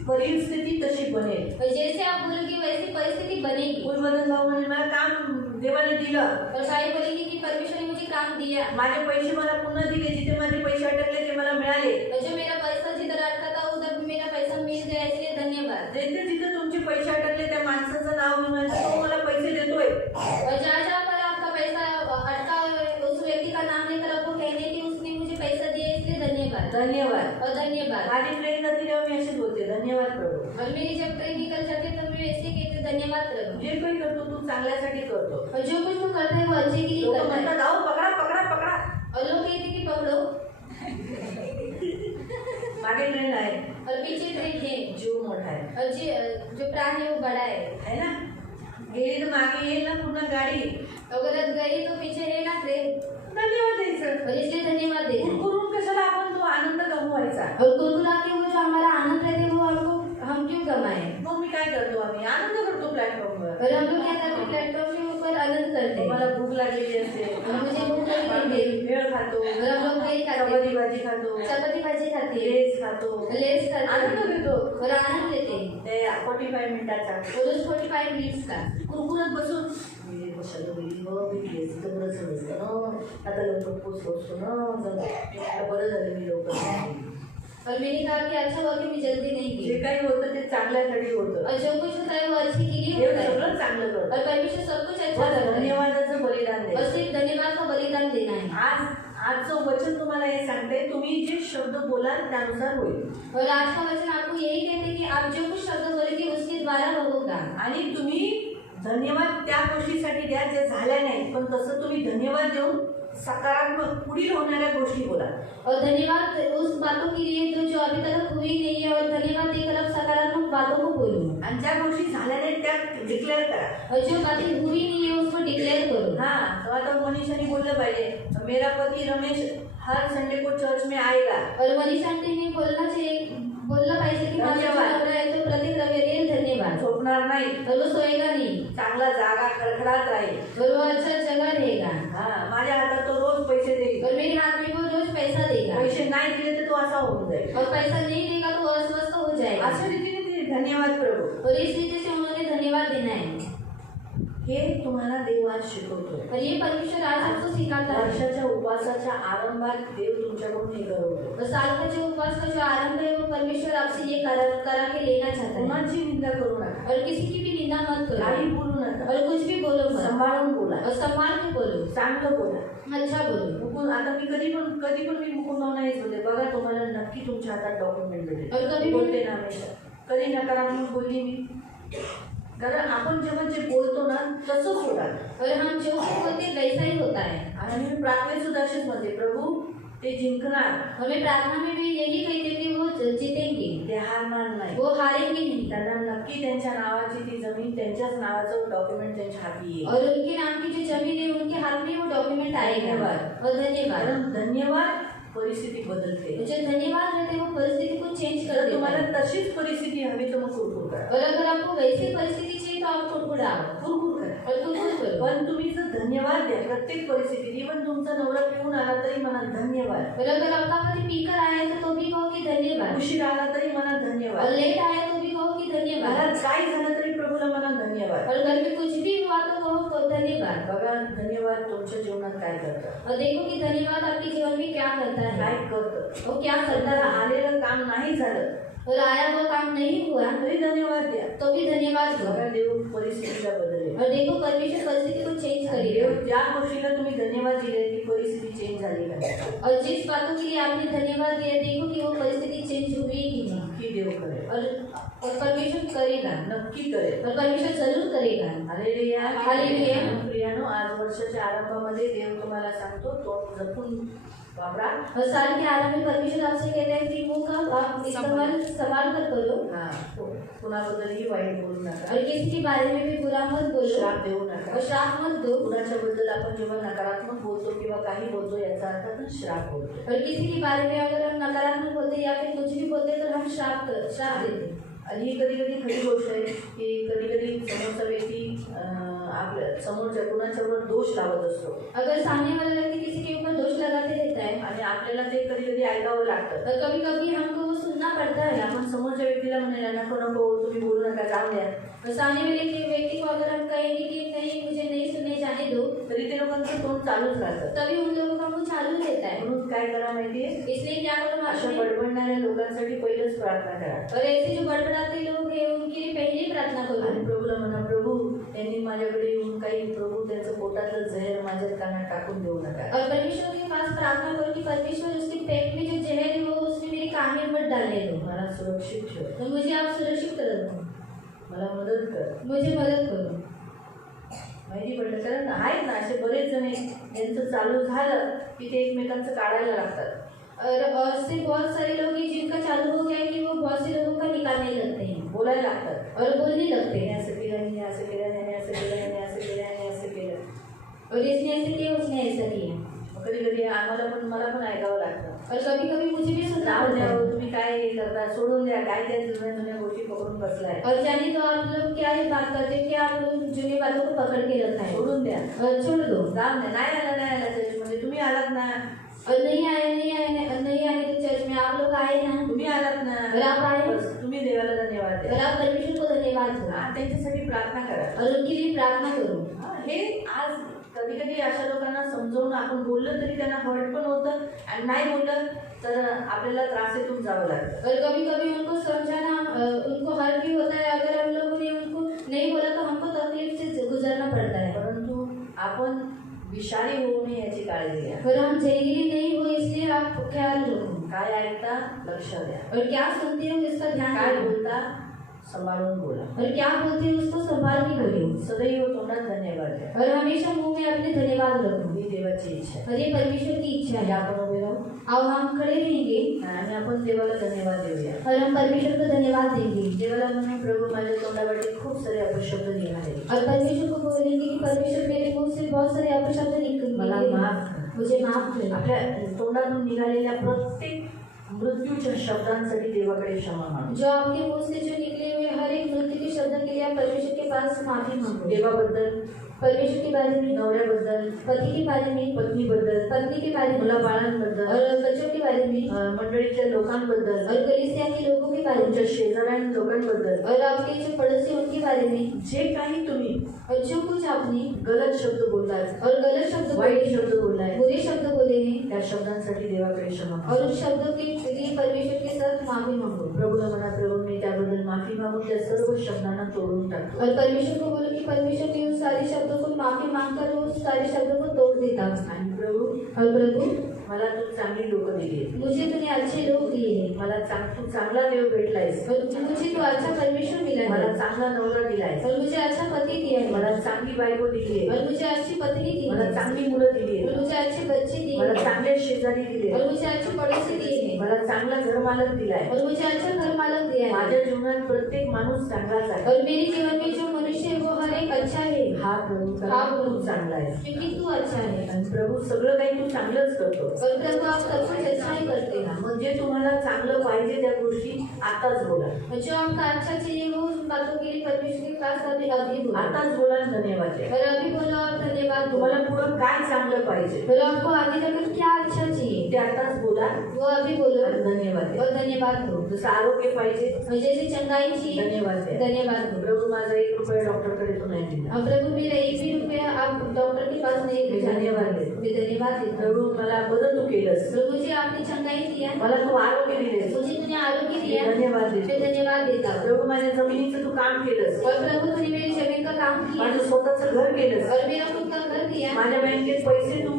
परिस्थिती तशी बनेल. और जैसे आप बोलोगे वैसी परिस्थिती बनेगी. कुलमधन भाऊ म्हणे मला काम देवाने दिलं. और भाई बोलेंगे कि परमेश्वर ने मुझे काम दिया. माझे पैसे मला पुन्हा दिले. जिथे माझे पैसे अटकले ते मला मिळाले. और जो मेरा पैसा जिधर अटका था उधर मेरा पैसा मिल गया इसलिए धन्यवाद. जिथे जिथे तुमचे पैसे अटकले त्या माणसाचं नाव घेऊन तो मला पैसे देतोय. और जहाँ जहाँ पर आपका पैसा अटका उस व्यक्ती का नाम लेकर आपको कहने की उसने मुझे पैसा दिया इसलिए धन्यवाद. धन्यवाद. और धन्यवाद. माझी ट्रेन जाते तेव्हा मी अशीच बोलते. धन्यवाद प्रभू. और मेरी जब ट्रेन निकल जाती तो मैं ऐसे कहते धन्यवाद प्रभु. जे काही करतो तू चांगल्यासाठी करतो. और जो कुछ तुम करते हो वो अच्छे के लिए लोक करता है. म्हणतात अहो पकडा पकडा पकडा. और लोग कहते कि पकड़ो. मागे ट्रेन आहे. और पीछे ट्रेन है. जीव मोठा आहे. और जो प्राण है वो बड़ा है. है ना. गेली तर मागे येईल ना पूर्ण गाडी. अगर गई तो पीछे है ना ट्रेन. धन्यवाद द्यायचं. और इसलिए धन्यवाद देना. करून कशाला आपण तो आनंद गमवायचा. और कुरकुरा के वो जो हमारा आनंद रहते वो हम क्यों कमाए. मग मी काय करतो आम्ही आनंद करतो प्लॅटफॉर्मवर. और हम लोग क्या करते प्लेटफॉर्म के ऊपर आनंद करते हैं. मला भूक लागलेली असते. और मुझे भूक लगी रहती है. भेळ खातो. और हम लोग वही खाते चपाती हैं. भाजी खातो. चपाती भाजी खाते हैं. लेस खातो. लेस खाते आनंद हैं. घेतो. और आनंद लेते हैं. ते 45 मिनिटाचा और उस 45 मिनट्स का कुरकुरत बसून मी कशाला गेली मग मी गेली तर बरं झालं असतं ना. आता लवकर पोचलो असतो ना. आता बरं झालं मी लवकर गेली. और मैंने कहा कि अच्छा हुआ कि मैं जल्दी नहीं जे गई. काही होतं ते चांगल्यासाठी होतं. और जो कुछ होता है वो अच्छे के लिए देव होता है. सगळं चांगलं करतं. और परमेश्वर सब कुछ अच्छा करता है. धन्यवादाचं बलिदान और द्यायचं. सिर्फ धन्यवाद का बलिदान देना है. आजचं वचन तुम्हाला हे सांगते तुम्ही जे शब्द बोलाल त्यानुसार होईल. और आज का वचन आपको यही कहते हैं कि आप जो कुछ शब्द बोलेंगे उसके द्वारा होगा. आणि तुम्ही धन्यवाद त्या गोष्टीसाठी द्या जे झाल्या नाही पण तसं तुम्ही धन्यवाद देऊन सकारात्मक पुढील होणाऱ्या गोष्टी बोला. और धन्यवाद उस बातों के लिए जो अभी तक हुई नहीं है. और धन्यवाद देकर आप सकारात्मक बातों को बोलो. आणि ज्या गोष्टी झाल्या नाहीत त्या डिक्लेअर करा. और जो बातें हुई नहीं है उसको डिक्लेअर करो. हा आता मनीषाने बोललं पाहिजे मेरा पती रमेश हर संडे को चर्च में आएगा. और मनीषा आंटी ने बोलना पाहिजे की माझा जो नवरा आहे तो प्रत्येक रविवारी येईल. धन्यवाद. झोपणार नाही. और वो सोएगा नहीं. चांगला जागा खडखडात राहील. और वो अच्छा जगह रहेगा. हा माझ्या हातात तो रोज पैसे देईल. और मेरे हाथ में वो पैसा देगा पैसे नाही दिले तर तो असा होऊन जाईल. और पैसा नहीं देगा तो अस्वस्थ हो जाएगा। अशा रीतीने ते धन्यवाद प्रभू और इस रीति से उन्होंने धन्यवाद देना है हे तुम्हाला देव आज शिकवतोय. और ये परमेश्वर आज हमको सिखाता है। वर्षाच्या उपवासाच्या आरंभात देव तुमच्याकडून हे करवतो. और साल का जो उपवास का जो आरंभ है वो परमेश्वर आपसे ये करा के लेना चाहता है। कोणाची निंदा करू नका, और किसी की भी निंदा मत करो काही बोलू नका, और कुछ भी बोलो मत सांभाळून बोला, और संभाल के बोलो, चांगलं बोला. अच्छा बोलो। मुकुंद आता मी कधी पण मी मुकुंद नाहीच बोलते. बघा तुम्हाला नक्की तुमच्या हातात डॉक्युमेंट भेटेल. और कभी बोलते ना हमेशा, कधी नकारात्मक बोलली मी. कारण आपण जेव्हा जे बोलतो ना तसंच होणार. और हम जो बोलते हैं वैसा ही होता है। आणि मी प्रार्थनेत सुद्धा असेच म्हणते, प्रभू ते जिंकणार, हमें प्रार्थना में भी यही कहते हैं कि वो जीतेंगे, ते हारणार नाही. वो हारेंगे नहीं। त्यांना नक्की त्यांच्या नावाची ती जमीन, त्यांच्याच नावाचं डॉक्युमेंट त्यांच्या हाती येईल. और उनके नाम की जो जमीन है उनके हाथ में वो डॉक्यूमेंट आएगा। और धन्यवाद। कारण धन्यवाद परिस्थिती बदलते. जो धन्यवाद रहते हैं वो परिस्थिति को चेंज कर जर देता तुम्हाला है। तशीच परिस्थिती हवी तर मग कुरकुर करा. और अगर आपको वैसी परिस्थिति चाहिए तो आप कुड़कुड़ाओ कुरकुर करा. और कुड़कुड़ करो। पण तुम्ही जर धन्यवाद द्या प्रत्येक परिस्थितीत. इव्हन तुमचा नवरा पिऊन आला तरी म्हणा धन्यवाद. और अगर आपका पति पीकर आया है तो भी कहो कि धन्यवाद। उशीर आला तरी म्हणा और धन्यवाद. लेट आया तो भी कहो कि धन्यवाद। घरात काय झालं तरी प्रभूला म्हणा धन्यवाद. और घर में कुछ भी हुआ तो कहो धन्यवाद। बघा धन्यवाद तुमच्या जीवनात काय करतं, और देखो कि धन्यवाद आपके जीवन में क्या करता है। काय करतं. वो क्या करता स्वतःला है। आलेलं काम नाही झालं और आया वो काम नहीं हुआ तरी धन्यवाद द्या. तो भी धन्यवाद दो। बघा देव परिस्थितीला बदलेल. और देखो परमेश्वर परिस्थिति को चेंज करेगा। देव ज्या गोष्टीला तुम्ही धन्यवाद दिले ती परिस्थिती चेंज झाली का और जिस बातों के लिए आपने धन्यवाद दिया देखो कि वो परिस्थिति चेंज हुई कि नहीं। नक्की देव करेल. और परमेश्वर करेगा। नक्की करेल. और परमेश्वर जरूर करेगा। हालेलुया. हालेलुया. प्रियानो आज वर्षाच्या आरंभामध्ये देव तुम्हाला सांगतो तो जपून वापरा. और साल के आरंभ में परमेश्वर आपसे कहते हैं कि वो का आप इस्तेमाल संभाल कर करो। हा कुणाबद्दलही वाईट बोलू नका, और किसी के बारे में भी बुरा मत बोलो श्राप देऊ नका. और श्राप मत दो। कुणाच्या बद्दल आपण जेव्हा नकारात्मक बोलतो किंवा काही बोलतो याचा अर्थ आपण श्राप बोलतो. और किसी के बारे में अगर हम नकारात्मक बोलते हैं या फिर कुछ भी बोलते हैं तो हम श्राप देते हैं। आणि ही कधी कधी खरी गोष्ट आहे की कधी कधी समोरचा व्यक्ती आपल्या समोरच्या कुणाच्यावर दोष लावत असतो अगर सामने वाला व्यक्ति किसी के ऊपर दोष लगाते रहता है आणि आपल्याला ते कधी कधी ऐकावं लागतं. तो कभी कभी हमको वो सुनना पड़ता आणि है। आपण समोरच्या व्यक्तीला म्हणायला नको नको तुम्ही बोलू नका जाऊ द्या और सामने वाले व्यक्ति को अगर हम कहेंगे कि नहीं मुझे नहीं सुनने जाने दो तरी ते लोकांचं तोंड चालूच राहतं. तभी उन लोगों का मुंह चालू रहता है। म्हणून काय करा माहितीये, इसलिए क्या करो अशा मालूम है? बडबडणाऱ्या लोकांसाठी पहिलेच प्रार्थना करा और ऐसे जो बड़बड़ाते लोग हैं उनके लिए पहले ही प्रार्थना करो। आणि प्रभूला म्हणा प्रभू त्यांनी माझ्याकडे येऊन काही प्रभू त्यांचं पोटातलं जहर माझ्या कानात टाकून देऊ नका. और परमेश्वर के पास प्रार्थना करो कि परमेश्वर उसके पेट में जो जहर है वो उसने मेरे कान में मत डालने दो। मला सुरक्षित ठेव, तो मुझे आप सुरक्षित रखो, मला मदत कर. मुझे मदद करो। माहिती पडलं कारण आहेत ना असे बरेच जण यांचं चालू झालं की ते एकमेकांचं काढायला लागतात. और से बहुत सारे लोग हैं जिनका चालू हो गया है कि वो बहुत से लोगों का निकालने लगते हैं बोलायला लागतात. और बोलने लगते याने हैं। असं केलं, याने असं केलं, याने असं केलं, याने असं केलं, याने असं केलं. और इसने ऐसे किया उसने ऐसा किया। कधी कधी मला पण ऐकावं लागतं. और कभी कभी मुझे भी सुनना जाऊ पड़ता द्या है। हो, तुम्ही काय हे करता, सोडून द्या, काय त्या जुन्या गोष्टी पकडून बसलाय. और जाने तो आप लोग क्या ही बात करते हो कि आप लोग जुनी बातों को पकड़ के रखा है। सोडून द्या. और छोड़ दो। जाऊ द्या. नाही आला चर्चमध्ये, तुम्ही आलात ना, और नहीं आए तो चर्च में आप लोग आए ना। तुम्ही आलात ना, और आप आए। बस तुम्ही देवाला धन्यवाद और द्या. आप परमेश्वर को धन्यवाद दो हा, त्यांच्यासाठी प्रार्थना करा. और उनके लिए प्रार्थना करो। हा, हे आज कधी कधी अशा लोकांना समजावून आपण बोललं तरी त्यांना हर्ट पण होतं आणि नाही बोललं तर आपल्याला त्रासेतून जावं लागतं. और कभी कभी उनको समझाना उनको हर्ट भी होता है। अगर हम लोगों ने उनको नहीं बोला तो हमको तकलीफ से गुजरना पड़ता है। परंतु आपण विषारी होऊ नये याची काळजी घ्या. और हम जहरीले नहीं हो इसलिए आप ख्याल रखो। काय ऐकता लक्ष द्या, और क्या सुनते हो इसका ध्यान काय रखो। बोलता सांभाळून बोला. और क्या बोलते हो उसको संभाल के बोलो। सदैव तोंडात धन्यवाद द्या. और हमेशा मुंह में अपने धन्यवाद रखो। ही देवाची इच्छा आहे. और ये परमेश्वर की इच्छा म्हणजे है। आपण उभे राहू अब हम खड़े रहेंगे आणि आपण देवाला धन्यवाद देऊया. और हम परमेश्वर को धन्यवाद देंगे। देवाला म्हणून प्रभू माझ्या तोंडावरती खूप सारे अपशब्द निघाले, और परमेश्वर को बोलेंगे कि परमेश्वर मेरे मुंह से बहुत सारे अपशब्द मला निकलेंगे, माफ कर. मुझे माफ कर। आपल्या तोंडातून निघालेल्या प्रत्येक मृत्यूच्या शब्दांसाठी देवाकडे क्षमा मागू. जो आपके मुंह से जो निकले हुए हर एक मृत्यु के शब्द के लिए आप परमेश्वर के पास माफी मांगो। देवाबद्दल परमेश्वर के बारे में, नवऱ्याबद्दल, पति के बारे में, पत्नीबद्दल, पत्नी के बारे में, मुलाबाळांबद्दल, और बच्चों के बारे में, मंडळीच्या लोकांबद्दल, और कलीसिया के लोगों के बारे तुमच्या में, शेजाऱ्या लोकांबद्दल, और आपके जो पड़ोसी उनके बारे में, जे काही तुम्ही और जो कुछ आपने गलत शब्द बोललाय, और गलत शब्द वाईट बोले, शब्द बोललाय, बुरे शब्द बोले हैं, त्या शब्दांसाठी देवाकडे क्षमा मागा. और उस शब्दों के लिए परमेश्वर के साथ माफी मांगो, प्रभूला म्हणा, प्रभू मी त्याबद्दल माफी मागून त्या सर्व शब्दांना तोडून टाकतो. और परमेश्वर को बोलो कि परमेश्वर के उस सारे शब्दों को माफी मांगकर वो उस सारे शब्दों को तोड़ देता है। आणि प्रभू और प्रभु, मला तू चांगली लोक दिली, मुझे तूने अच्छे लोग दिए हैं, मला तू चांगला देव भेटलायस, और मुझे तो अच्छा परमेश्वर मिला मला है, चांगला नवरा दिलाय, और मुझे अच्छा पति दिया है, मला चांगली बायको दिली आहे, और मुझे अच्छी पत्नी दी मला है, चांगली मुलं दिली और आहे, मुझे अच्छे बच्चे दिए मला हैं, चांगले शेजारी दिले, और मुझे अच्छे पड़ोसी दिए हैं, मला चांगला घरमालक दिलाय. और मुझे अच्छा घर मालक दिया है, माझ्या जीवनात प्रत्येक माणूस चांगलाच आहे. और मेरे जीवन में जो मनुष्य है वो हर एक अच्छा है, हा प्रभू, कारण तू चांगला आहे. क्योंकि तू अच्छा है, आणि प्रभू सगळं काही तू चांगलंच करतो. और प्रभु आप सब कुछ अच्छा ही करते हैं, म्हणजे तुम्हाला चांगलं पाहिजे त्या गोष्टी आताच बोला, और जो हमको अच्छा चाहिए वो उन बातों के लिए परमेश्वर के पास अभी अभी बोलो, आताच बोला आणि धन्यवाद द्या. और अभी बोलो और धन्यवाद बोलो, तुम्हाला पुढं काय चांगलं पाहिजे और आपको आगे जाकर क्या अच्छा चाहिए ते आताच बोला वो अभी बोलो आणि धन्यवाद द्या. और धन्यवाद दो, जसं आरोग्य पाहिजे, और जैसे चंगाई चाहिए धन्यवाद द्या. धन्यवाद दो, प्रभु माझा 1 रुपया डॉक्टरकडे तो नाही दिला, और प्रभु मेरा एक भी रुपया आप डॉक्टर के पास नहीं भेजा, धन्यवाद देतो. मैं धन्यवाद देता हूँ, प्रभू मला बरं तू केलंस, और मुझे आपने चंगाई दिया, मला तू आरोग्य दिलेस, मुझे तूने आरोग्य दिया, धन्यवाद मैं देतो. धन्यवाद देता हूँ, प्रभू माझ्या जमिनीचं तू काम केलंस, और प्रभु तूने मेरी जमीन का काम किया, माझं स्वतःचं घर केलंस, और मेरा खुद का घर दिया, माझ्या बँकेत पैसे तू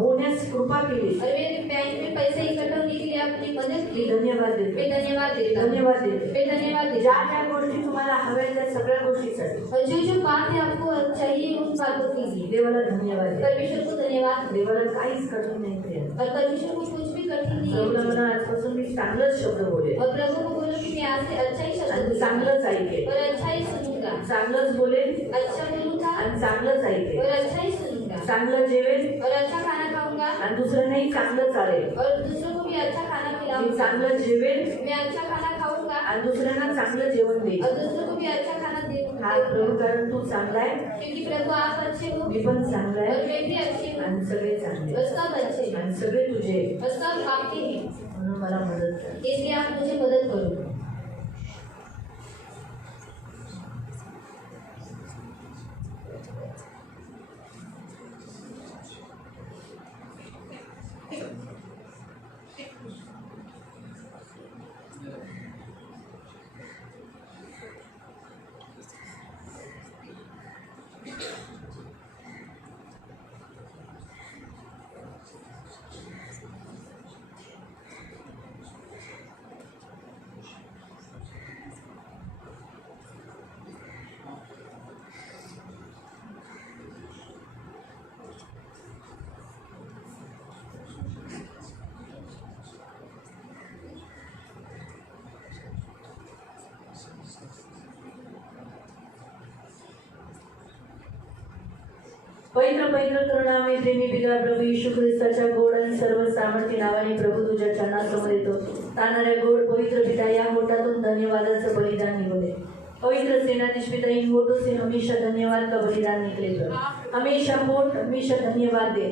होण्यास कृपा केलीस, और मेरे बैंक में पैसे इकट्ठा होने के लिए आपने मदद मी की, धन्यवाद देतो. मैं धन्यवाद देता हूँ, धन्यवाद देतो. मैं धन्यवाद ज्या देता ज्या गोष्टी तुम्हाला हव्या त्या सगळ्या गोष्टीसाठी हूँ, और जो जो बात है आपको चाहिए उन बातों के लिए देवाला धन्यवाद द्या. परमेश्वर को धन्यवाद, देवाला काहीच कठीण नाही प्रिय. और परमेश्वर को कुछ भी कठिन नहीं प्रभूला है, म्हणा, आजपासून मी चांगलंच शब्द बोलेन और प्रभु को बोलो कि मैं आज से अच्छा ही शब्द आणि बोलूंगा, चांगलंच ऐकेन, और अच्छा ही सुनूंगा, चांगलंच बोलेन अच्छा बोलूंगा, आणि चांगलंच ऐकेन, और अच्छा ही सुनूंगा, चांगलं जेवेन और अच्छा खाना खाऊंगा, आणि दुसऱ्यांनाही चांगलं चालेल. और दूसरों को भी अच्छा खाना मी खिलाऊंगा, चांगलं जेवेन मैं अच्छा खाना खाऊंगा, आणि दुसऱ्यांना चांगलं जेवण देईन. और दूसरों को भी अच्छा खाना हा दूंगा, प्रभू, कारण तू चांगला आहे, क्योंकि प्रभु आप अच्छे हो, मी पण चांगला और आहे, मैं भी अच्छी हूँ, आणि सगळे चांगले और आहेत. सब अच्छे हैं, आणि सगळे तुझे आहेत. और सब आपके हैं, म्हणून मला मदत कर. इसलिए आप मुझे मदद करो. पवित्र पवित्र करुणामय प्रेमी पिता प्रभू येशू ख्रिस्ताच्या गोड आणि सर्व सामर्थ्य नावाने प्रभू तुझ्या चरणासमोर येतो. तानाऱ्या गोड पवित्र पिता, या होठातून धन्यवादाचं बलिदान निघले. पवित्र सेनाधीश पिता, इन होठों से हमेशा धन्यवाद का बलिदान निकले प्रभु. हमेशा होठ हमेशा धन्यवाद दे,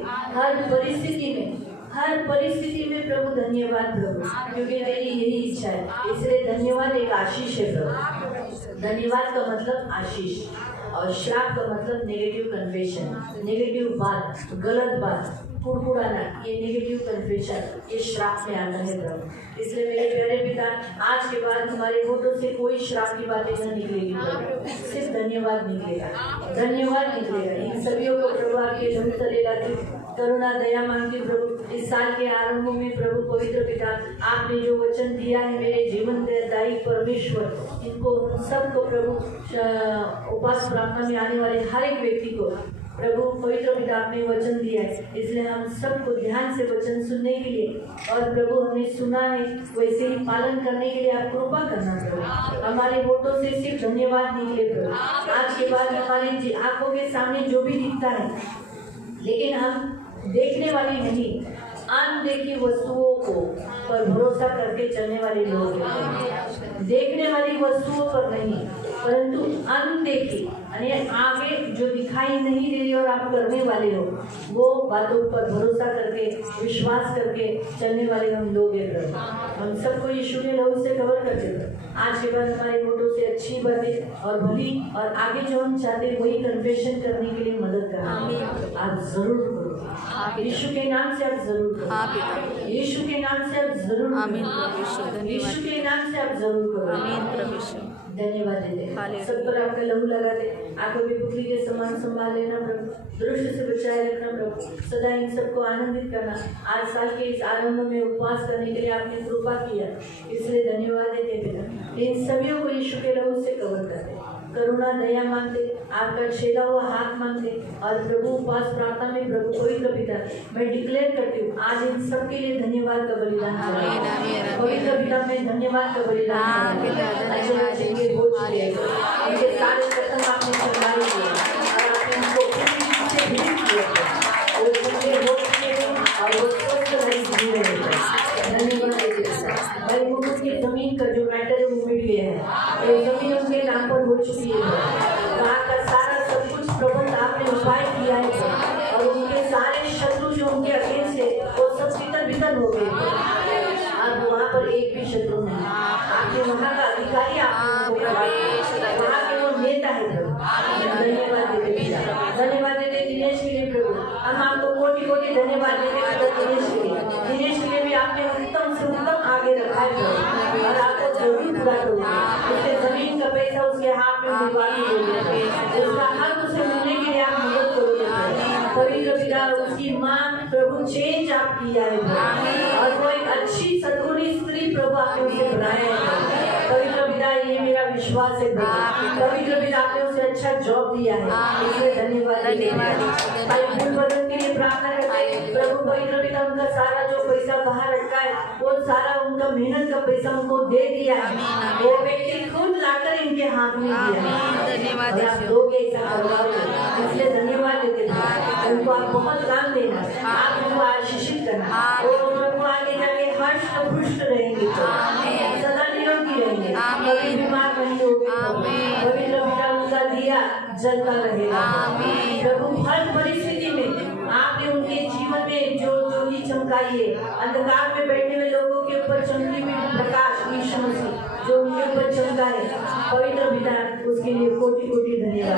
हर परिस्थिति में प्रभु धन्यवाद प्रभु, क्योंकि तेरी यही इच्छा है. इसलिए धन्यवाद एक आशीष है प्रभु. धन्यवाद का मतलब आशीष, और श्राप का मतलब नेगेटिव कन्फेशन, नेगेटिव बात, गलत बात, कुड़कुड़ाना, ये नेगेटिव कन्फेशन, ये श्राप में आता है प्रभु. इसलिए मेरे प्यारे पिता, आज के बाद हमारे होठों से कोई श्राप की बातें न निकलेगी प्रभु, सिर्फ धन्यवाद निकलेगा, धन्यवाद निकलेगा. इन सभी को प्रभु आपके धन तले लाती करुणा दया मांगती प्रभु. इस साल के आरंभ में प्रभु पवित्र पिता, आपने जो वचन दिया है मेरे जीवन दायी परमेश्वर, इनको सबको प्रभु उपास प्रार्थना में आने वाले हर एक व्यक्ति को प्रभु पवित्र पिता आपने वचन दिया है, इसलिए हम सबको ध्यान से वचन सुनने के लिए, और प्रभु हमने सुना है वैसे ही पालन करने के लिए आप कृपा करना प्रभु. हमारे होठों से सिर्फ धन्यवाद निकले प्रभु. आज के बाद हमारी आंखों के सामने जो भी दिखता है, लेकिन हम देखने वाले नहीं, अनदेखी वस्तुओं को पर भरोसा करके चलने वाले लोग हैं। देखने वाली वस्तुओं पर नहीं, परंतु अनदेखी यानी आगे जो दिखाई नहीं दे रही और आप करने वाले हो वो बातों पर भरोसा करके विश्वास करके चलने वाले हम लोग हैं प्रभु। हम सबको यीशु के लहू से कवर कर देते। आज के बाद हमारे फोटो से अच्छी बातें और भली और आगे जो हम चाहते हैं वही कन्फेशन करने के लिए मदद करें। आप जरूर करो, यीशु के नाम से आप जरूर करो, यीशु के नाम से आप जरूर करो, यीशु के नाम से आप जरूर करो। धन्यवाद देते सब पर आपका लहू लगा दे। आंखों की पुतली के समान संभाल लेना प्रभु, दृष्टि से बचाए रखना प्रभु, सदा इन सबको आनंदित करना। आज साल के इस आरंभ में उपवास करने के लिए आपने कृपा किया, इसलिए धन्यवाद देते पिता। इन सभी को यीशु के लहू से कवर करते, करुणा दया मांगते, आपका छेदा हुआ हाथ मांगते और प्रभु उपवास प्रार्थना में प्रभु पवित्र पिता मैं डिक्लेयर करती हूँ आज इन सब के लिए धन्यवाद का बलिदान चढ़ाऊं। पवित्र पिता मैं धन्यवाद का बलिदान अच्छे हो चुके हैं, उनके सारे कदम आपने चढ़ाए दिए और आपने उनको पूरी से भेज दिए वो चंगे हो चुके हैं और वो स्वस्थ जी रहे हैं। धन्यवाद भाई मुकुट की जमीन का जो मैटर है वो मिल गया है, ये जमीन उनके नाम पर हो चुकी है। वहाँ का सारा सब कुछ प्रबंध आपने उपाय किया है और उनके सारे शत्रु जो उनके अगेंस्ट है वो सब तितर बितर हो गए। अब वहाँ पर एक भी शत्रु नहीं, आपके वहाँ का अधिकारी आपको वहाँ के वो नेता है प्रभु। धन्यवाद देते धन्यवाद देते दिनेश के लिए प्रभु, हम आपको कोटि कोटि धन्यवाद देते दिनेश के लिए। दिनेश के लिए भी आपने उत्तम से उत्तम आगे रखा है और आपको जरूर पूरा करोगे। उसके जमीन का पैसा उसके हाथ में दिलवाने दोगे, उसका हक उसे मिलने के लिए आप मदद करोगे। पवित्र पिता उसकी माँ प्रभु चेंज आप किया है और वो एक अच्छी सद्गुणी स्त्री प्रभु आपने उसे बनाया है। पवित्र पिता ये मेरा विश्वास है प्रभु, पवित्र पिता आपने उसे अच्छा जॉब दिया है, इसलिए धन्यवाद। भाई फूल बदन के लिए प्रार्थना करते हैं प्रभु, पवित्र पिता उनका सारा जो पैसा बाहर रखा है वो सारा उनका मेहनत का पैसा उनको दे दिया है, वो व्यक्ति खुद लाकर इनके हाथ में दिया है और आप लोग ऐसा करवाओगे, इसलिए धन्यवाद देते हैं। उनको आप बहुत काम देना, आप उनको आशीषित करना और उनको आगे जाके हर्ष पुष्ट रहेंगे, सदा निरोगी रहेंगे, कभी बीमार नहीं होंगे। पवित्र पिता उनका दिया जलता रहेगा प्रभु। हर परिस्थिति में आपने उनके जीवन में जो ज्योति चमकाई है, अंधकार में बैठे हुए लोगों के ऊपर चमकी हुई प्रकाश यीशु मसीह जो उनके ऊपर चमका है, पवित्र पिता उसके लिए कोटि कोटि धन्यवाद।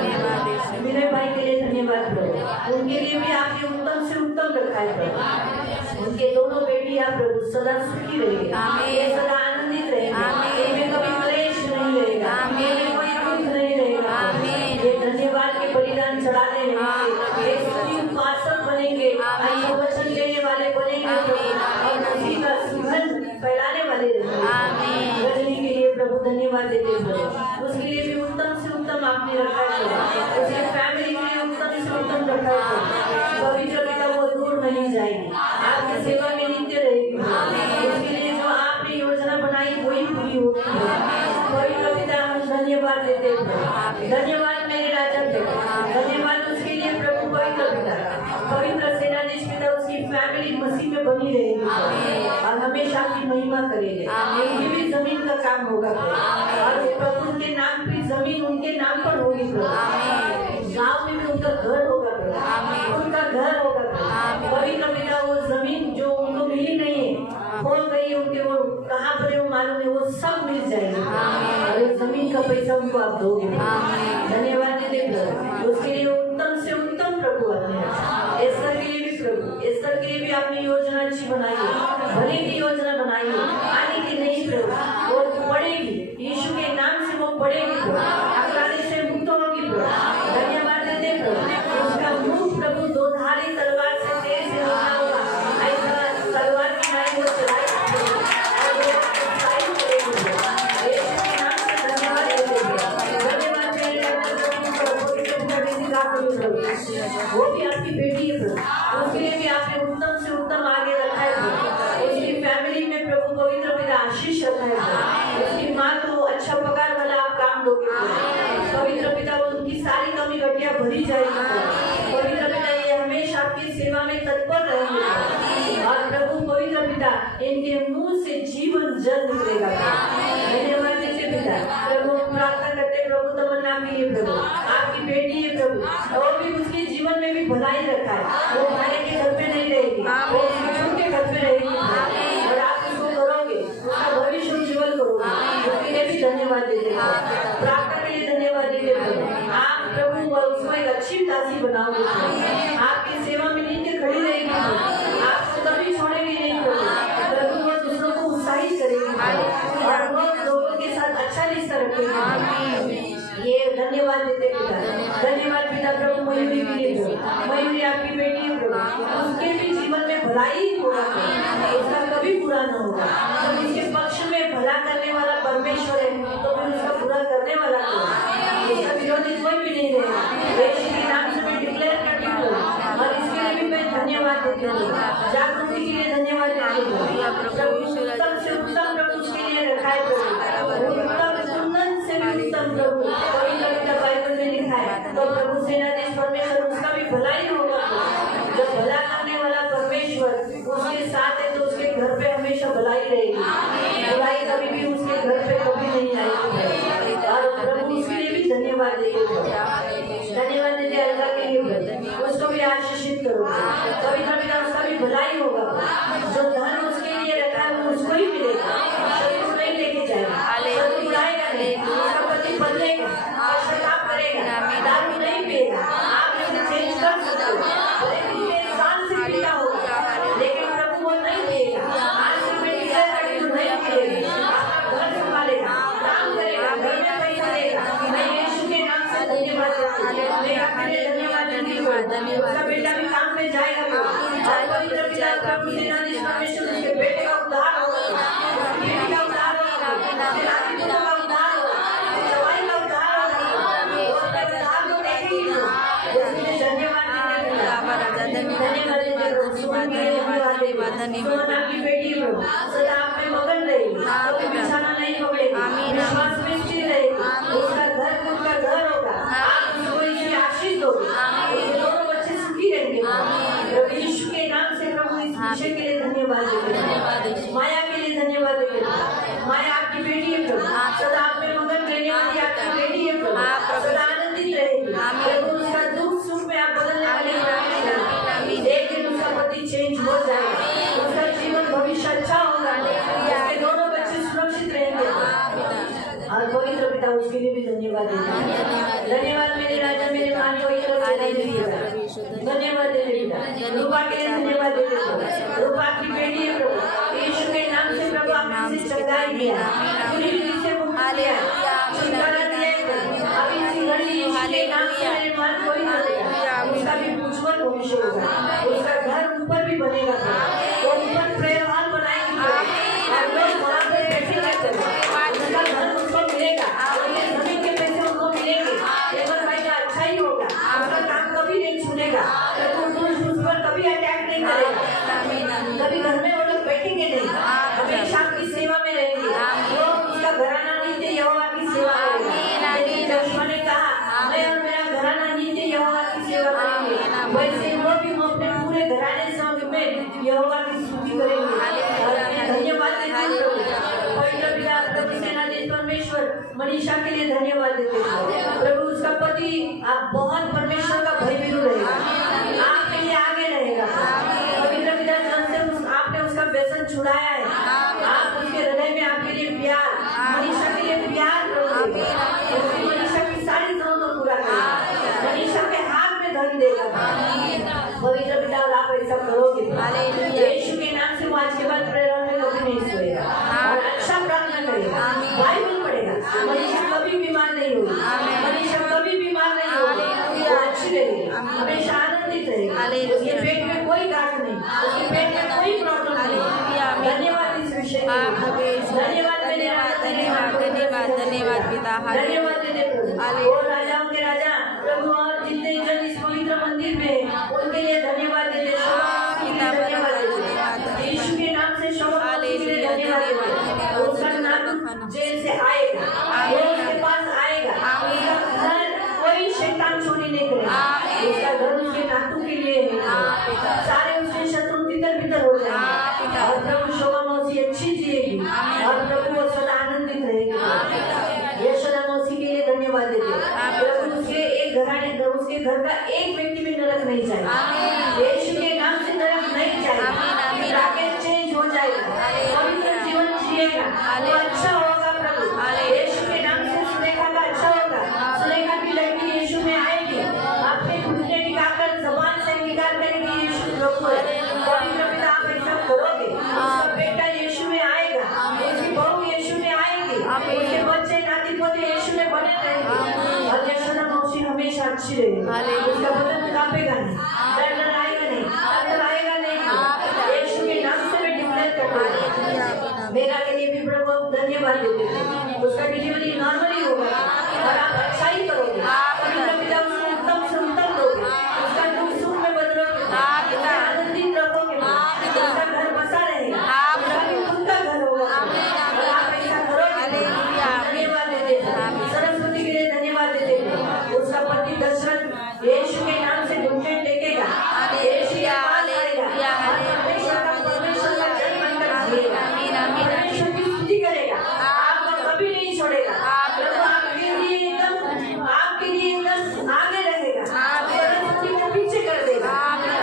विनय भाई के लिए धन्यवाद प्रभु, उनके लिए भी आपने उत्तम से उत्तम रखा है प्रभु। उनके दोनों बेटियां प्रभु सदा सुखी रहेंगे, सदा आनंदित रहेंगे, इनमें कभी क्लेश नहीं रहेगा, इनमें कोई दुख नहीं रहेगा। ये धन्यवाद के बलिदान चढ़ाने रहेंगे, एक सही उपासक बनेंगे, अच्छे वचन देने वाले बनेंगे और उसी का सुगंध फैलाने वाले रहेंगे। रजनी के लिए प्रभु धन्यवाद देते हैं, उसके लिए भी उत्तम से उत्तम आपने रखा है, उसके फैमिली के लिए उत्तम से उत्तम रखा है। पवित्र पिता वो दूर नहीं जाएगी, आपकी सेवा में नित्य रहेगी, उसके लिए जो आपने योजना बनाई वही पूरी होगी। पवित्र पिता हम धन्यवाद देते हैं, धन्यवाद मेरे राजा प्रभु, धन्यवाद उसके लिए प्रभु। पवित्र पिता पवित्र सेनाधीश पिता उसकी फैमिली मसीह में बनी रहेगी और हमेशा आपकी महिमा करेंगे। ये भी जमीन का काम होगा और प्रभु उनके नाम की जमीन उनके नाम पर होगी प्रभु, गाँव में भी उनका घर होगा प्रभु, उनका घर होगा प्रभु। पवित्र पिता वो जमीन जो उनको मिली नहीं है, खोल गई उनके, वो कहाँ पर है वो मालूम है, वो सब मिल जाएगी और जमीन का पैसा उनको आप दोगे। धन्यवाद देते प्रभु, उसके लिए उत्तम से उत्तम प्रभु आपने एस्तर के लिए भी प्रभु, एस्तर के लिए भी आपने योजना अच्छी बनाई है, भले की योजना बनाई है, आने की नहीं प्रभु, वो पड़ेगी यीशु के नाम से, वो पड़ेगी प्रभु, अपराधी से मुक्त होगी प्रभु। धन्यवाद देते प्रभु, उसका मुंह प्रभु दो धारी तलवार से तेज से होना होगा, ऐसा तलवार की नाई वो चलाई और वो साई करेगी प्रभु। यीशु के नाम से धन्यवाद देते प्रभु, धन्यवाद मेरे प्रभु, वो भी आपकी बेटी है प्रभु, उसके लिए भी आपने उत्तम से उत्तम आगे रखा है प्रभु, उसकी फैमिली में प्रभु पवित्र पिता आशीष रखा है प्रभु, उसकी माँ को अच्छा पगार वाला आप काम दोगे प्रभु। पवित्र पिता वो उनकी सारी कमी घटिया भरी जाएगी प्रभु, पवित्र पिता ये हमेशा आपकी सेवा में तत्पर रहेंगे और प्रभु इनके मुंह से जीवन जल निकलेगा। धन्यवाद देते पिता, प्रभु प्रार्थना करते प्रभु तमन्ना के लिए प्रभु, आपकी बेटी है प्रभु, और भी उसके जीवन में भी भलाई रखा है। वो भाई के घर पे नहीं रहेगी, वो के घर पे रहेगी और आप उसको करोगे, उसका भविष्य उज्जवल करोगे। उसके लिए भी धन्यवाद देते हैं, प्रार्थना के लिए धन्यवाद देते प्रभु। आप प्रभु उसको एक अच्छी दासी बनाओगे, आपकी सेवा में नीचे खड़ी रहेगी, आपको कभी छोड़ेगी नहीं प्रभु। वो दूसरों को उत्साहित करेगी और वो लोगों के साथ अच्छा रिश्ता रखेगी। ये धन्यवाद देते पिता, धन्यवाद पिता प्रभु मयूरी के लिए प्रभु। मयूरी आपकी बेटी है प्रभु, उसके भी जीवन में भलाई होगा, उसका कभी बुरा न होगा। जब उसके पक्ष में भला करने वाला परमेश्वर है तो फिर उसका बुरा करने वाला कौन? उसका विरोधी कोई भी नहीं रहेगा। यीशु के नाम से मैं डिक्लेयर करती हूँ और इसके लिए भी मैं धन्यवाद देती हूँ, जागृति के लिए धन्यवाद देती हूँ। प्रभु उत्तम से उत्तम प्रभु उसके लिए रखा है प्रभु, उत्तम से भी उत्तम प्रभु। बाइबल में लिखा है तो प्रभु सेनाधीश परमेश्वर उसका भी भलाई होगा। जब भला करने वाला परमेश्वर उसके साथ है तो उसके घर पे हमेशा भलाई रहेगी, बुराई कभी भी उसके घर पे कभी नहीं आएगी। और प्रभु उसके लिए भी धन्यवाद देते, धन्यवाद देते अलगा के लिए, उसको भी आशीषित करो। कभी कभी उसका भी भलाई होगा, जो धन उसके लिए रखा है वो उसको ही मिलेगा, शत्रु नहीं लेके जाएगा, शत्रु उड़ाएगा नहीं, उसका पति बदलेगा, शराब करेगा, दारू नहीं पिएगा। आप उसे चेंज कर सकते हो, लेकिन ये इंसान से पीता होगा, लेकिन प्रभु वो नहीं पिएगा। आज से मैं डिक्लेयर करती हूँ नहीं पिएगा, आपका घर संभालेगा, काम करेगा, घर में पैसा देगा। मैं यीशु के नाम से धन्यवाद देती हूँ, मैं आपके लिए धन्यवाद देती हूँ। उसका बेटा भी काम में जाएगा, पवित्र पिता प्रभु सेनाधीश परमेश्वर उसके बेटे का उद्धार होगा, बेटी का उद्धार होगा, सेनापति का उद्धार होगा, जवाई का उद्धार होगा, उसका उद्धार तो देखेगी तो उसके लिए धन्यवाद धन्यवाद आपकी बेटी प्रभु सदा आप में मगन रहेगी, कभी बिछाना नहीं पकड़ेगी, विश्वास में स्थिर रहेगी, उसका घर होगा, आप उसको इसी आशीष दोगे, उसके दोनों बच्चे सुखी रहेंगे। प्रभु यीशु के नाम से प्रभु इस विषय के लिए धन्यवाद देते हैं, माया के लिए धन्यवाद देते हैं। माया आपकी बेटी है प्रभु, सदा आप में मगन रहने वाली आपकी बेटी है प्रभु, सदा आनंदित रहेगी। प्रभु उसका दुख सुख में आप बदलने वाले देख के उसका पति चेंज हो जाएगा, उसका जीवन भविष्य अच्छा होगा, उसके दोनों बच्चे सुरक्षित रहेंगे। और पवित्र पिता उसके लिए भी धन्यवाद देते हैं, धन्यवाद मेरे राजा मेरे मान पवित्र धन्यवाद देते पिता। रूपा के लिए धन्यवाद देते प्रभु, रूपा की बेटी है प्रभु, यीशु के नाम से प्रभु आपने इसे चंगाई दिया, पूरी रीति से मुक्त दिया, छुटकारा दिया। अभी इसी घड़ी यीशु के नाम से मेरे मान पवित्र उसका भी उज्जवल भविष्य होगा, उसका घर ऊपर भी बनेगा, वो ऊपर प्रेयर हॉल बनाएगी और लोग वहाँ पे बैठेंगे, उसका घर उसको मिलेगा, जमीन के पैसे उनको मिलेंगे। लेबर भाई का अच्छा ही होगा, उसका काम कभी नहीं छूटेगा, उस पर कभी अटैक नहीं करेगा, कभी घर में वो लोग बैठेंगे नहीं, हमेशा आपकी सेवा में रहेंगे, वो उसका घराना नीति यहोवा की सेवा करेगा। लेकिन यहोशुआ ने कहा मैं और मेरा घराना नीति यहोवा की सेवा करेंगे, वैसे वो भी हम अपने पूरे घराने संग में यहोवा की स्तुति करेंगे। धन्यवाद देते हैं पवित्र पिता प्रभु सेनाधीश परमेश्वर मनीषा के लिए धन्यवाद देते हैं प्रभु, उसका पति आप बहुत परमेश्वर का भयभीरु रहेगा, आपके लिए आगे रहेगा। पवित्र पिता जब से आपने उसका व्यसन छुड़ाया है, आप उसके हृदय में आपके लिए प्यार, मनीषा के लिए प्यार करोगे, मनीषा की सारी जरूरतों पूरा करेगा, मनीषा के हाथ में धन देगा। पवित्र पिता आप ऐसा करोगे, यीशु के नाम से वो आज के बाद प्रेरणा में कभी नहीं सोएगा और अच्छा प्रार्थना करेगा, बाइबल पढ़ेगा, मनीषा कभी बीमार नहीं होगी, मनीषा कभी बीमार नहीं होगी, वो अच्छी रहेगी, हमेशा आनंदित रहेगी, उसके पेट में कोई गांठ नहीं, उसके पेट में कोई प्रॉब्लम नहीं। धन्यवाद इस विषय के लिए, धन्यवाद मेरे राजा, धन्यवाद पिता, धन्यवाद देते प्रभु, और राजाओं के राजा प्रभु और जितने जन इस पवित्र मंदिर में उनके लिए धन्यवाद देते, धन्यवाद देते, यीशु के नाम से शोभा के लिए धन्यवाद देते। उसका नाम जेल से आएगा, वो उसके पास आएगा, उसका घर कोई शैतान चोरी नहीं करेगा, उसका घर उसके नातू के लिए है, सारे उसके शत्रु तितर बितर हो जाएंगे और प्रभु शोभा वो अच्छा होगा प्रभु। यीशु के नाम से सुलेखा का अच्छा होगा। सुलेखा की लड़की यीशु में आएगी, अपने घुटने निकालकर जबान से निकाल करेगी यीशु प्रभु है। पवित्र पिता आप ऐसा करोगे। उसका बेटा यीशु में आएगा, उसकी बहू यीशु में आएगी, उसके बच्चे नाती पोते यीशु में बने रहेंगे और यीशु ने मौसी हमेशा अच्छी रहेगी। उसका बदन कांपेगा नहीं, डर आएगा नहीं, अंदर आएगा नहीं। यीशु के नाम से मैं डिक्लेयर करता हूं। मेरा के लिए भी प्रभु धन्यवाद देते हैं। उसका डिलीवरी नॉर्मली होगा और आप अच्छा ही करोगे। पवित्र पिता उसको उत्तम से उत्तम दोगे, उसका दुख सुख में बदलोगे, उसका आनंदित रखोगे, उसका घर बसा रहेगा, उसका भी उनका घर होगा और आप ऐसा करोगे। धन्यवाद देते हैं, सरस्वती के लिए धन्यवाद देते हैं। उसका पति दशरथ यीशु के नाम से घुटने टेकेगा, यीशु के पास आएगा और परमेश्वर का जन बनकर जिएगा, परमेश्वर की स्तुति करेगा, आपको कभी नहीं छोड़ेगा। प्रभु आपके लिए एकदम आगे रहेगा, सरस्वती को पीछे कर देगा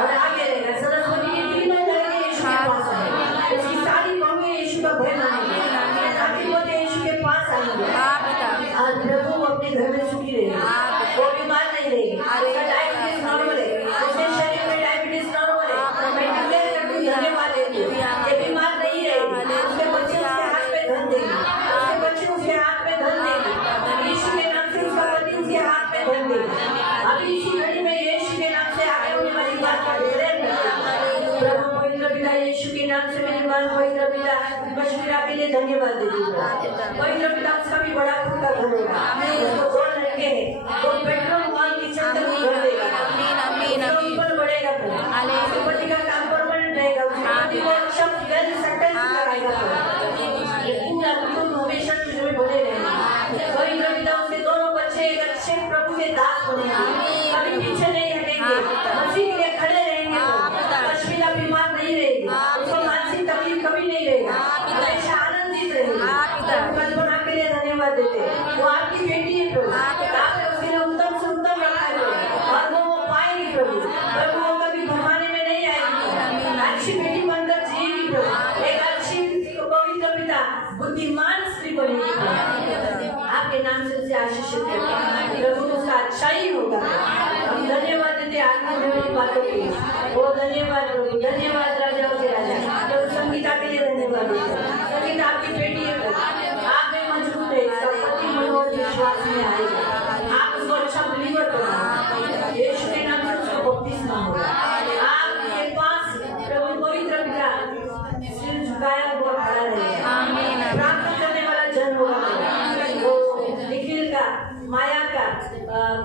और आगे रहेगा। सरस्वती के तीनों लड़के यीशु के पास आएंगे, उसकी सारी बहू यीशु का भय मानेंगे, नाती पोते यीशु के पास आएंगे और प्रभु अपने घर में सुखी रहेगा, वो बीमार नहीं रहेगी, उसका डायबिटीज नॉर्मल है, उसके शरीर में डायबिटीज नॉर्मल है। मैं डिक्लेयर करती हूं, धन्यवाद देती हूं, ये बीमार नहीं रहेगी, उसके बच्चे उसके हाथ में धन देंगे, उसके बच्चे उसके हाथ में धन देंगे, यीशु के नाम से उसका पति उसके हाथ में धन देंगे। अभी इसी घड़ी में यीशु के नाम से आगे होने वाली बात का डिक्लेयर करती हूं। प्रभु पवित्र पिता यीशु के नाम से मेरी बात पवित्र पिता मशविरा के लिए धन्यवाद देती हूं। पवित्र पिता उसका भी बड़ा खुद का घर होगा, उसको 2 लड़के हैं, 2 बेडरूम हॉल किचन तक घर देगा, ऊपर बढ़ेगा, उसके पति का काम परमानेंट रहेगा, उसके पति को अच्छा वेल सेटल कराएगा, पूरा कुटुंब हमेशा तुझ में बने रहेगा। पवित्र पिता उसके दोनों बच्चे एक अच्छे प्रभु के दास बनेंगे, कभी पीछे नहीं हटेंगे, मसीह के लिए खड़े रहेंगे। अश्विना बीमार नहीं रहेगी, उसको मानसिक तकलीफ कभी नहीं रहेगा, हमेशा आनंदित रहेगी। कल्पना के लिए धन्यवाद देते हैं, वो आपकी बेटी है प्रभु, आपने उसके लिए उत्तम से उत्तम रखा है और वो पाएगी प्रभु। प्रभु वो कभी घुमाने में नहीं आएगी, अच्छी बेटी बनकर जिएगी प्रभु, एक अच्छी पवित्र पिता बुद्धिमान स्त्री बनेगी। आपके नाम से उसे आशीषित करते हैं प्रभु, उसका अच्छा ही होगा। हम धन्यवाद देते आत्मा में बातों के लिए, वो धन्यवाद प्रभु, धन्यवाद राजाओं के राजा। प्रभु संगीता के लिए धन्यवाद देते हैं, संगीता आपकी बेटी है प्रभु, आप में मजबूत है, इसका पति मनोहर विश्वास में आएगा, आप उसको अच्छा बिलीवर बनाएंगे, यीशु के नाम से उसको बपतिस्मा होगा। आपके पास प्रभु पवित्र पिता सिर झुकाया हुआ खड़ा रहेगा, प्रार्थना करने वाला जन होगा। वो निखिल का, माया का,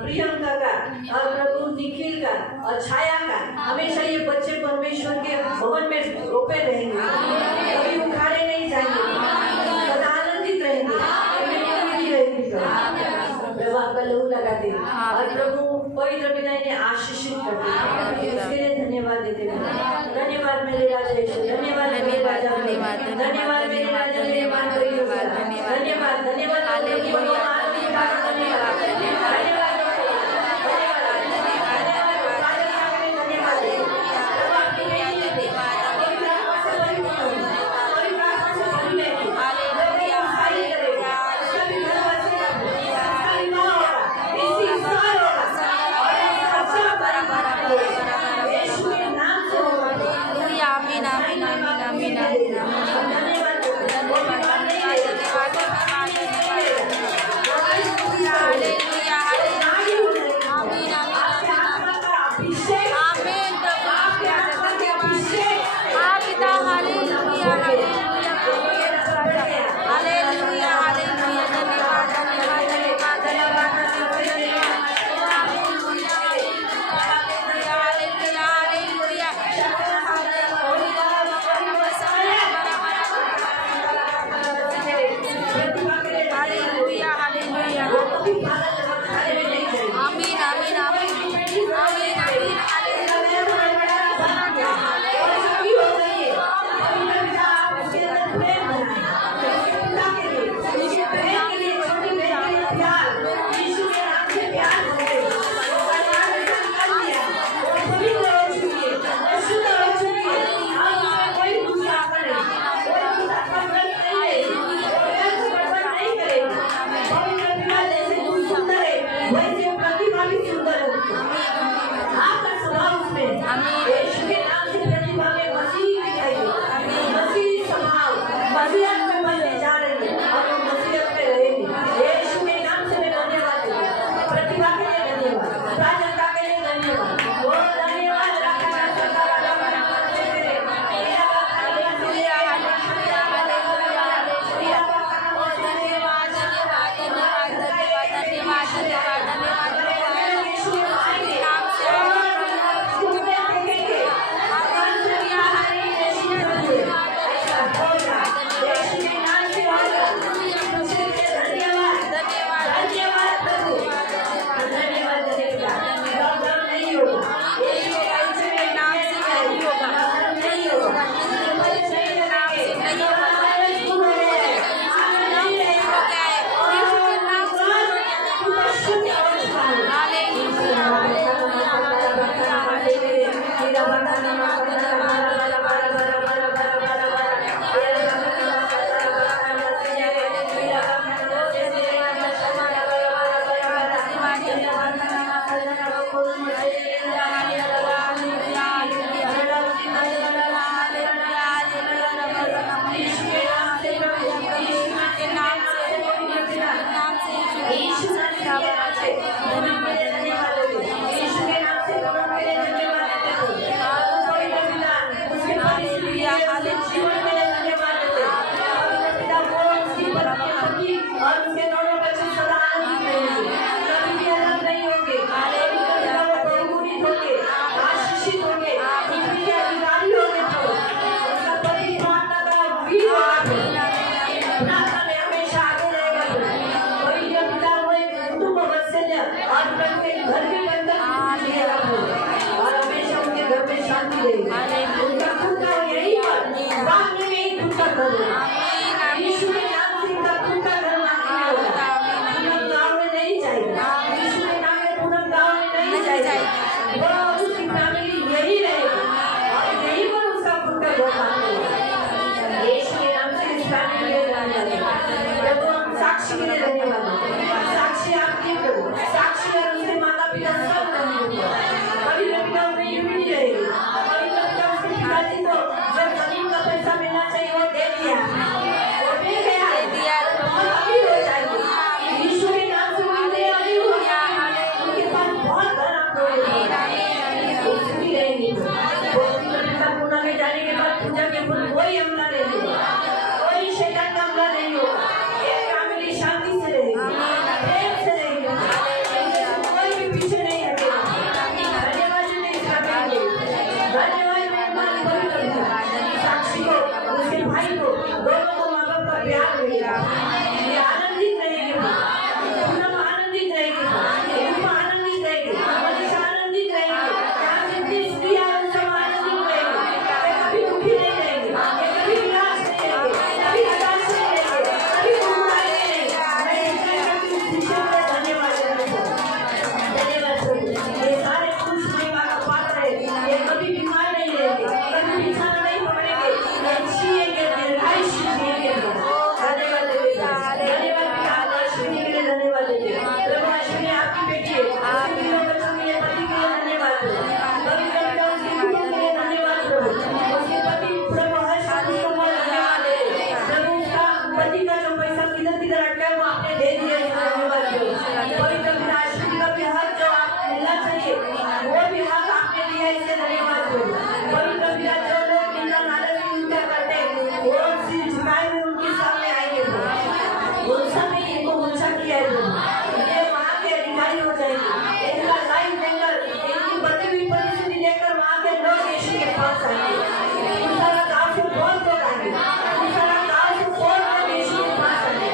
प्रियंका का और प्रभु निखिल का और छाया का, हमेशा ये बच्चे परमेश्वर के भवन में रोपे रहेंगे, कभी उखाड़े नहीं जाएंगे, सदा आनंदित रहेंगे, प्रभु आपका लहू लगाते और प्रभु पवित्र पिता इन्हें आशीषित करते हैं। उसके लिए धन्यवाद देते हैं। धन्यवाद मेरे राजा यीशु, धन्यवाद मेरे राजा, धन्यवाद मेरे राजा, धन्यवाद धन्यवाद धन्यवाद साक्षी के लिए धन्यवाद साक्षी आपकी प्रभु साक्षी और उसके माता पिता सब रहेंगे कभी कभी तो उन्हें यूं भी नहीं रहेगी कभी कभी तो उसके पिताजी तो जब जमीन का पैसा मिलना चाहिए वो दे दिया वो दे गया बहुत अमीर हो जाएंगे यीशु के नाम से मिलने वाली हो उनके पास बहुत धन आप लोग उसकी रहेंगी वो पूना में जाने के बाद पूजा के फूल कोई हमला नहीं होगा कोई शैतान का हमला नहीं होगा एक फैमिली शांति से रहेगी प्रेम से रहेगी कोई भी पीछे नहीं हटेगा धन्यवाद नहीं करेंगे धन्यवाद मेहमान बन साक्षी को उसके भाई को दोनों को माँ बाप का प्यार मिलेगा ये आनंदित रहेगी पूनम आनंदित रहेगी रूपा आनंदित रहेगी मनीषा आनंदित रहेगी यहाँ जितनी स्त्रियाँ हैं सब आनंदित रहेगी कभी दुखी नहीं रहेगी कभी निराश नहीं रहेगी कभी हताश नहीं रहेगी कभी गुस्सा नहीं रहेगी धन्यवाद धन्यवाद प्रभु ये सारे खुश सेवा का पात्र है ये कभी बीमार नहीं रहेंगे कभी बिछाना नहीं पड़ेंगे ये जिएंगे दीर्घायुष जिएंगे धन्यवाद धन्यवाद अश्विनी के लिए धन्यवाद देते प्रभु अश्विनी आपकी बेटी है आपके तीनों बच्चों के लिए पति के लिए धन्यवाद कभी कभी तो उसके कुटुंब के लिए धन्यवाद प्रभु उसके पति प्रभु हर शादी को बहुत धन्यवाद देते प्रभु उसका पति का जो पैसा किधर किधर अटका है वो आपने दे दिया इसका धन्यवाद प्रभु कभी कभी अश्विनी का भी हक जो आप मिलना चाहिए वो भी हक आपने दिया इससे धन्यवाद प्रभु कभी कभी जो लोग निंदा नाराजगी उनका करते हैं वो सिर झुकाए हुए उनके सामने आएंगे प्रभु उन सब ने इनको ऊंचा किया है प्रभु ये वहाँ के अधिकारी हो जाएंगे इनका लाइफ देकर इनकी बदली हुई परिस्थिति देखकर वहाँ के लोग यीशु के पास आएंगे दूसरा गाँव से बहुत लोग आएंगे दूसरा गाँव से बहुत लोग यीशु के पास आएंगे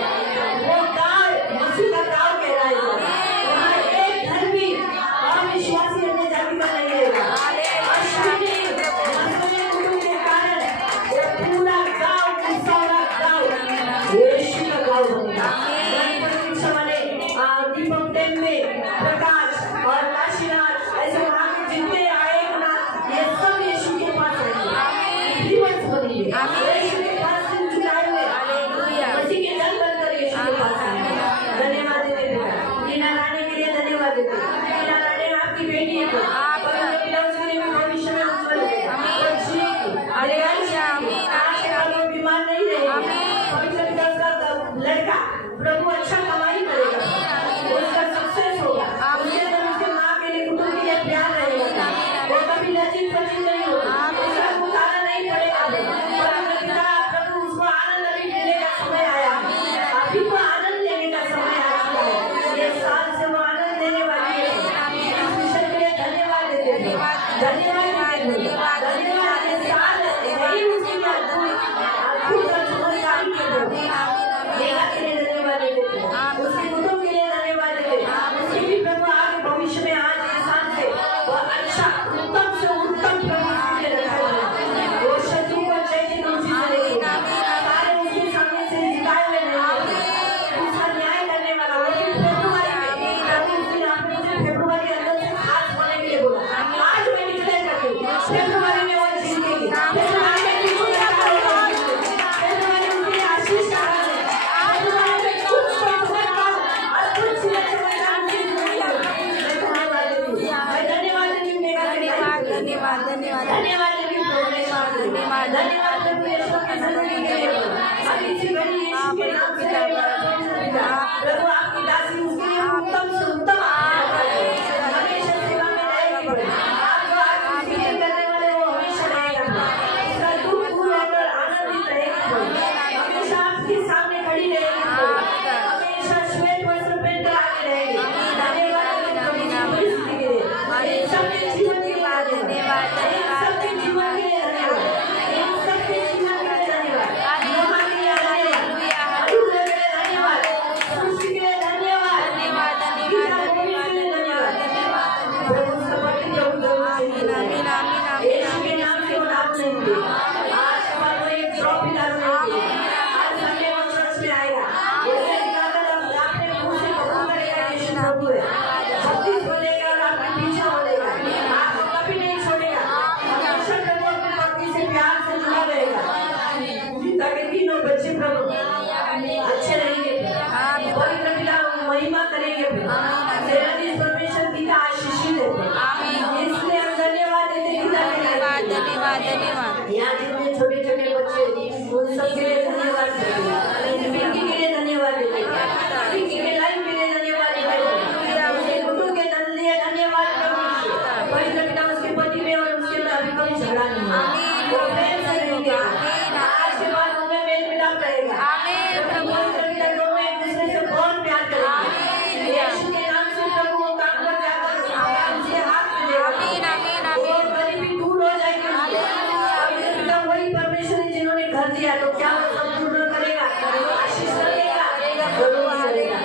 वो गाँव मसीह का गाँव कहलाएगा वहाँ एक घर भी अविश्वासी अन्य जाति का नहीं रहेगा अश्विनी मसीह कुटुंब के कारण वो पूरा गाँव दूसरा गाँव यीशु का गाँव बनेगा दीपक टेम में प्रकाश और काशीनाथ ऐसे वहाँ के जितने आएंगे ना ये सब यीशु के पास आएंगे दिवस बनेंगे यीशु के पास सिर झुकाए हुए मसीह के जन बनकर यीशु के पास आएंगे धन्यवाद देते बेटा टीना रानी के लिए धन्यवाद देते टीना रानी आपकी बेटी है उसके लिए भविष्य में उज्जवल है बीमार नहीं रहेगी लड़का प्रभु अच्छा कमाई करेगा उसका सक्सेस होगा उसके अंदर उसके माँ के लिए कुटुंब के लिए प्यार रहेगा वो कभी लज्जित पचित नहीं होगा उसका उतारा नहीं पड़ेगा प्रभु उसको आनंद अभी लेने का समय आया अभी तो आनंद लेने का समय आ चुका है ये साल से वो आनंद लेने वाली है इस विषय के लिए धन्यवाद देते हैं धन्यवाद धन्यवाद ये साल यही उसके लिए अद्भुत चमत्कारी के लिए धन्यवाद देते उसके कुटुंब के लिए धन्यवाद देते उसके भी प्रभु आगे भविष्य में आज के साल से वो अच्छा उत्तम से उत्तम प्रभु के लिए रखा है वो शत्रु को जय की खुशी से लेगा सारे उसके सामने से जिताए हुए नहीं उसका न्याय करने वाला वो भी फरवरी में प्रभु उसने आपने मुझे फरवरी अंदर से खास होने के लिए बोला आज मैं डिक्लेयर करती हूँ फरवरी में वो जीतेगी फरवरी में उसकी आशीष का धन्यवाद प्रभु आपकी दासी उसके लिए उत्तम से उत्तम हमेशा सेवा में रहेगी आपको आज करने वाले वो हमेशा रहेगा उसका दुख दूर होकर आनंदित रहेगी हमेशा आपके सामने खड़ी रहेगी हमेशा श्वेत वस्त्र पहनकर आगे रहेगी धन्यवाद सबके जीवन के बाद सबके जीवन के लिए धन्यवाद सबके जीवन के लिए धन्यवाद सृष्टि के लिए धन्यवाद यीशु के नाम से वो नाम लेंगे आज हमारे एक ट्रॉफी डालेंगे आज संडे वो चर्च में आएगा उसे दिखाकर अपने मुंह से कबूल करेगा यीशु प्रभु है छत्तीस बोलेगा और आपके पीछे बोलेगा आपको कभी नहीं छोड़ेगा हमेशा प्रभु अपनी पत्नी से प्यार से जुड़ा रहेगा ताकि तीनों बच्चे प्रभु अच्छे रहेंगे उन सबके लिए धन्यवाद देते हैं। पिंकी के लिए धन्यवाद देते हैं। पिंकी के लाइफ के लिए धन्यवाद देते हैं। उसके कुटुंब के लिए धन्यवाद प्रभु यीशु। पवित्र पिता उसके पति में और उसके में अभी कोई झगड़ा नहीं है। वो प्रेम से रहेंगे। आज के बाद उनमें मेल मिलाप रहेगा। पवित्र पिता दोनों एक दूसरे से बहुत प्यार करेंगे। यीशु के नाम से प्रभु वो काम पर जाकर उनसे हाथ मिलेगा। वो गरीबी दूर हो जाएगी। पवित्र पिता वही परमेश्वर है जिन्होंने घर दिया तो क्या वो सब दूर करेगा? आशीष करेगा, जरूर करेगा।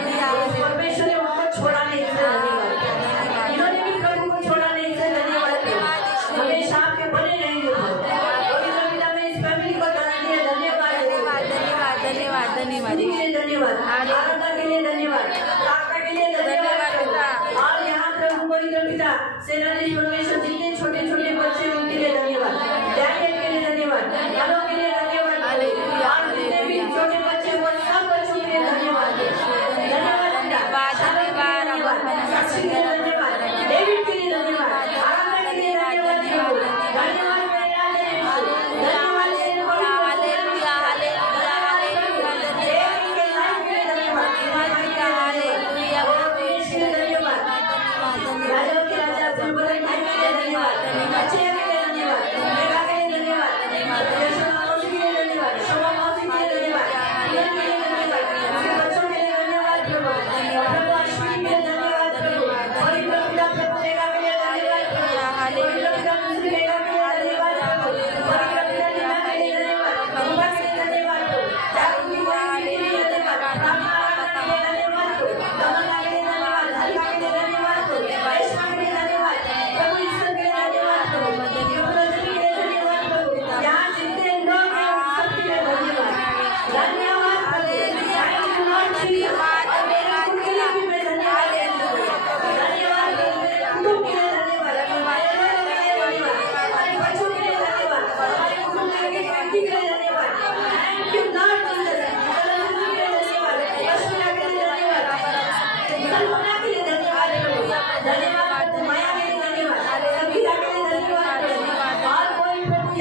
परमेश्वर ने उनको छोड़ा नहीं, इससे धन्यवाद। इन्होंने भी प्रभु को छोड़ा नहीं, इससे धन्यवाद। हमेशा आपके बने रहेंगे। पवित्र पिता में इस फैमिली को धन्यवाद, धन्यवाद के लिए धन्यवाद, आराधना के लिए धन्यवाद, प्रार्थना के लिए धन्यवाद। और यहाँ प्रभु पवित्र पिता सेनाधीश परमेश्वर जितने छोटे छोटे बच्चे उनके लिए धन्यवाद, डैनियल के लिए धन्यवाद, हेलो के लिए धन्यवाद, और जितने भी छोटे बच्चे वो सब बच्चों के लिए धन्यवाद। साक्षी के लिए धन्यवाद, डेविड के लिए धन्यवाद, आराधना के लिए धन्यवाद, धन्यवाद मेरे राजा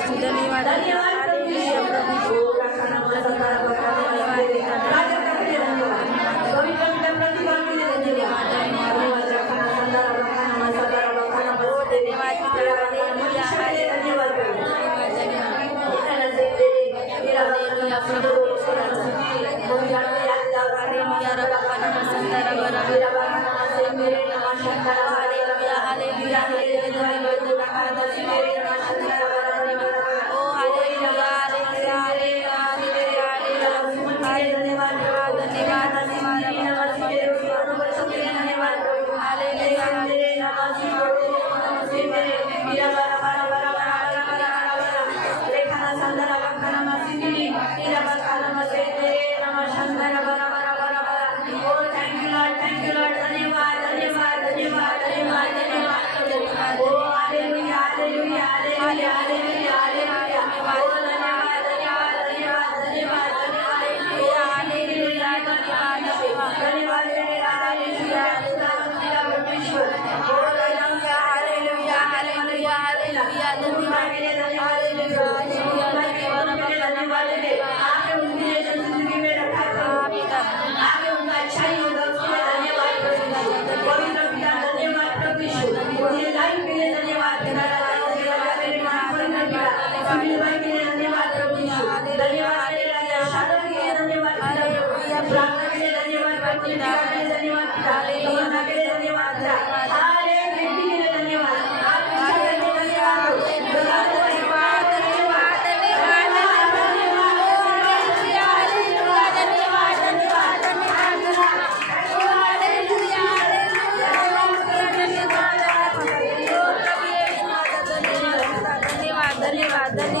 यीशु, धन्यवाद मेरे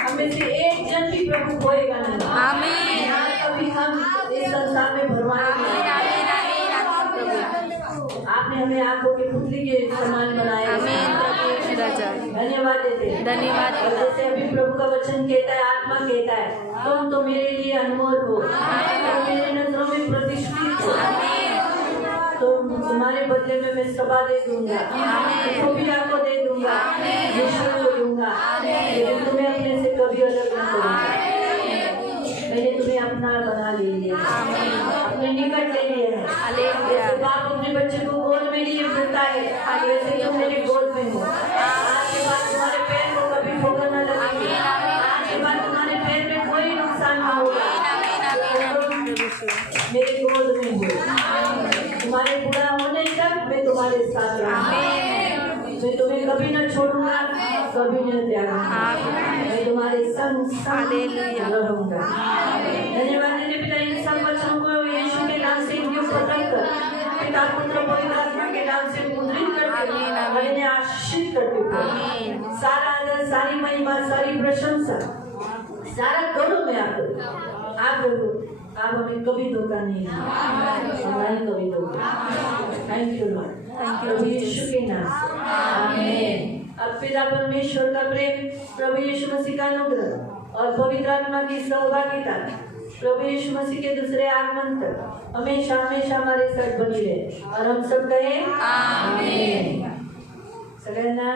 हमें से एक जन भी प्रभु खोएगा नहीं। आमीन। यहाँ कभी हम इस संसार में भरमाएंगे। आपने हमें आंखों के पुतली के समान बनाया। धन्यवाद देते हैं। धन्यवाद। और जैसे अभी प्रभु का वचन कहता है, आत्मा कहता है, तुम तो मेरे लिए अनमोल हो, तुम मेरी नजरों में प्रतिष्ठित हो, तुम तुम्हारे बदले में मैं सबा दे दूंगा, खोबिया को दे दूंगा, यीशु को दूंगा, लेकिन तुम्हें अपने से कभी अलग नहीं करूंगा। मैंने तुम्हें अपना बना ले लिया, अपने निकट ले लिया है। जैसे बाप अपने बच्चे को गोद में लिए फिरता है, वैसे तुम मेरे गोद में हो। आज के बाद तुम्हारे पैर को कभी ठोकर न लगेगी, आज के बाद तुम्हारे पैर में कोई नुकसान न होगा। मेरे गोद में हो, तुम्हारे बुरा होने तक मैं तुम्हारे साथ रहूंगा। मैं तुम्हें कभी न छोड़ूंगा, कभी न त्यागूंगा। मैं तुम्हारे संग रहूंगा। धन्यवाद देने पिता, इन सब वचनों को यीशु के नाम से इनके ऊपर रखकर पिता पुत्र पवित्र आत्मा के नाम से मुद्रित करके और इन्हें आशीषित करके सारा आदर, सारी महिमा, सारी प्रशंसा, सारा गौरव में आप लोग आप हमें कभी धोखा नहीं दिया, हमारे कभी धोखा। थैंक यू लॉर्ड, प्रभु यीशु के नाम से आमीन। अब पिता परमेश्वर का प्रेम, प्रभु यीशु मसीह का अनुग्रह और पवित्र आत्मा की सहभागिता प्रभु यीशु मसीह के दूसरे आगमन तक हमेशा हमेशा हमारे साथ बनी रहे और हम सब कहें आमीन। सगळ्यांना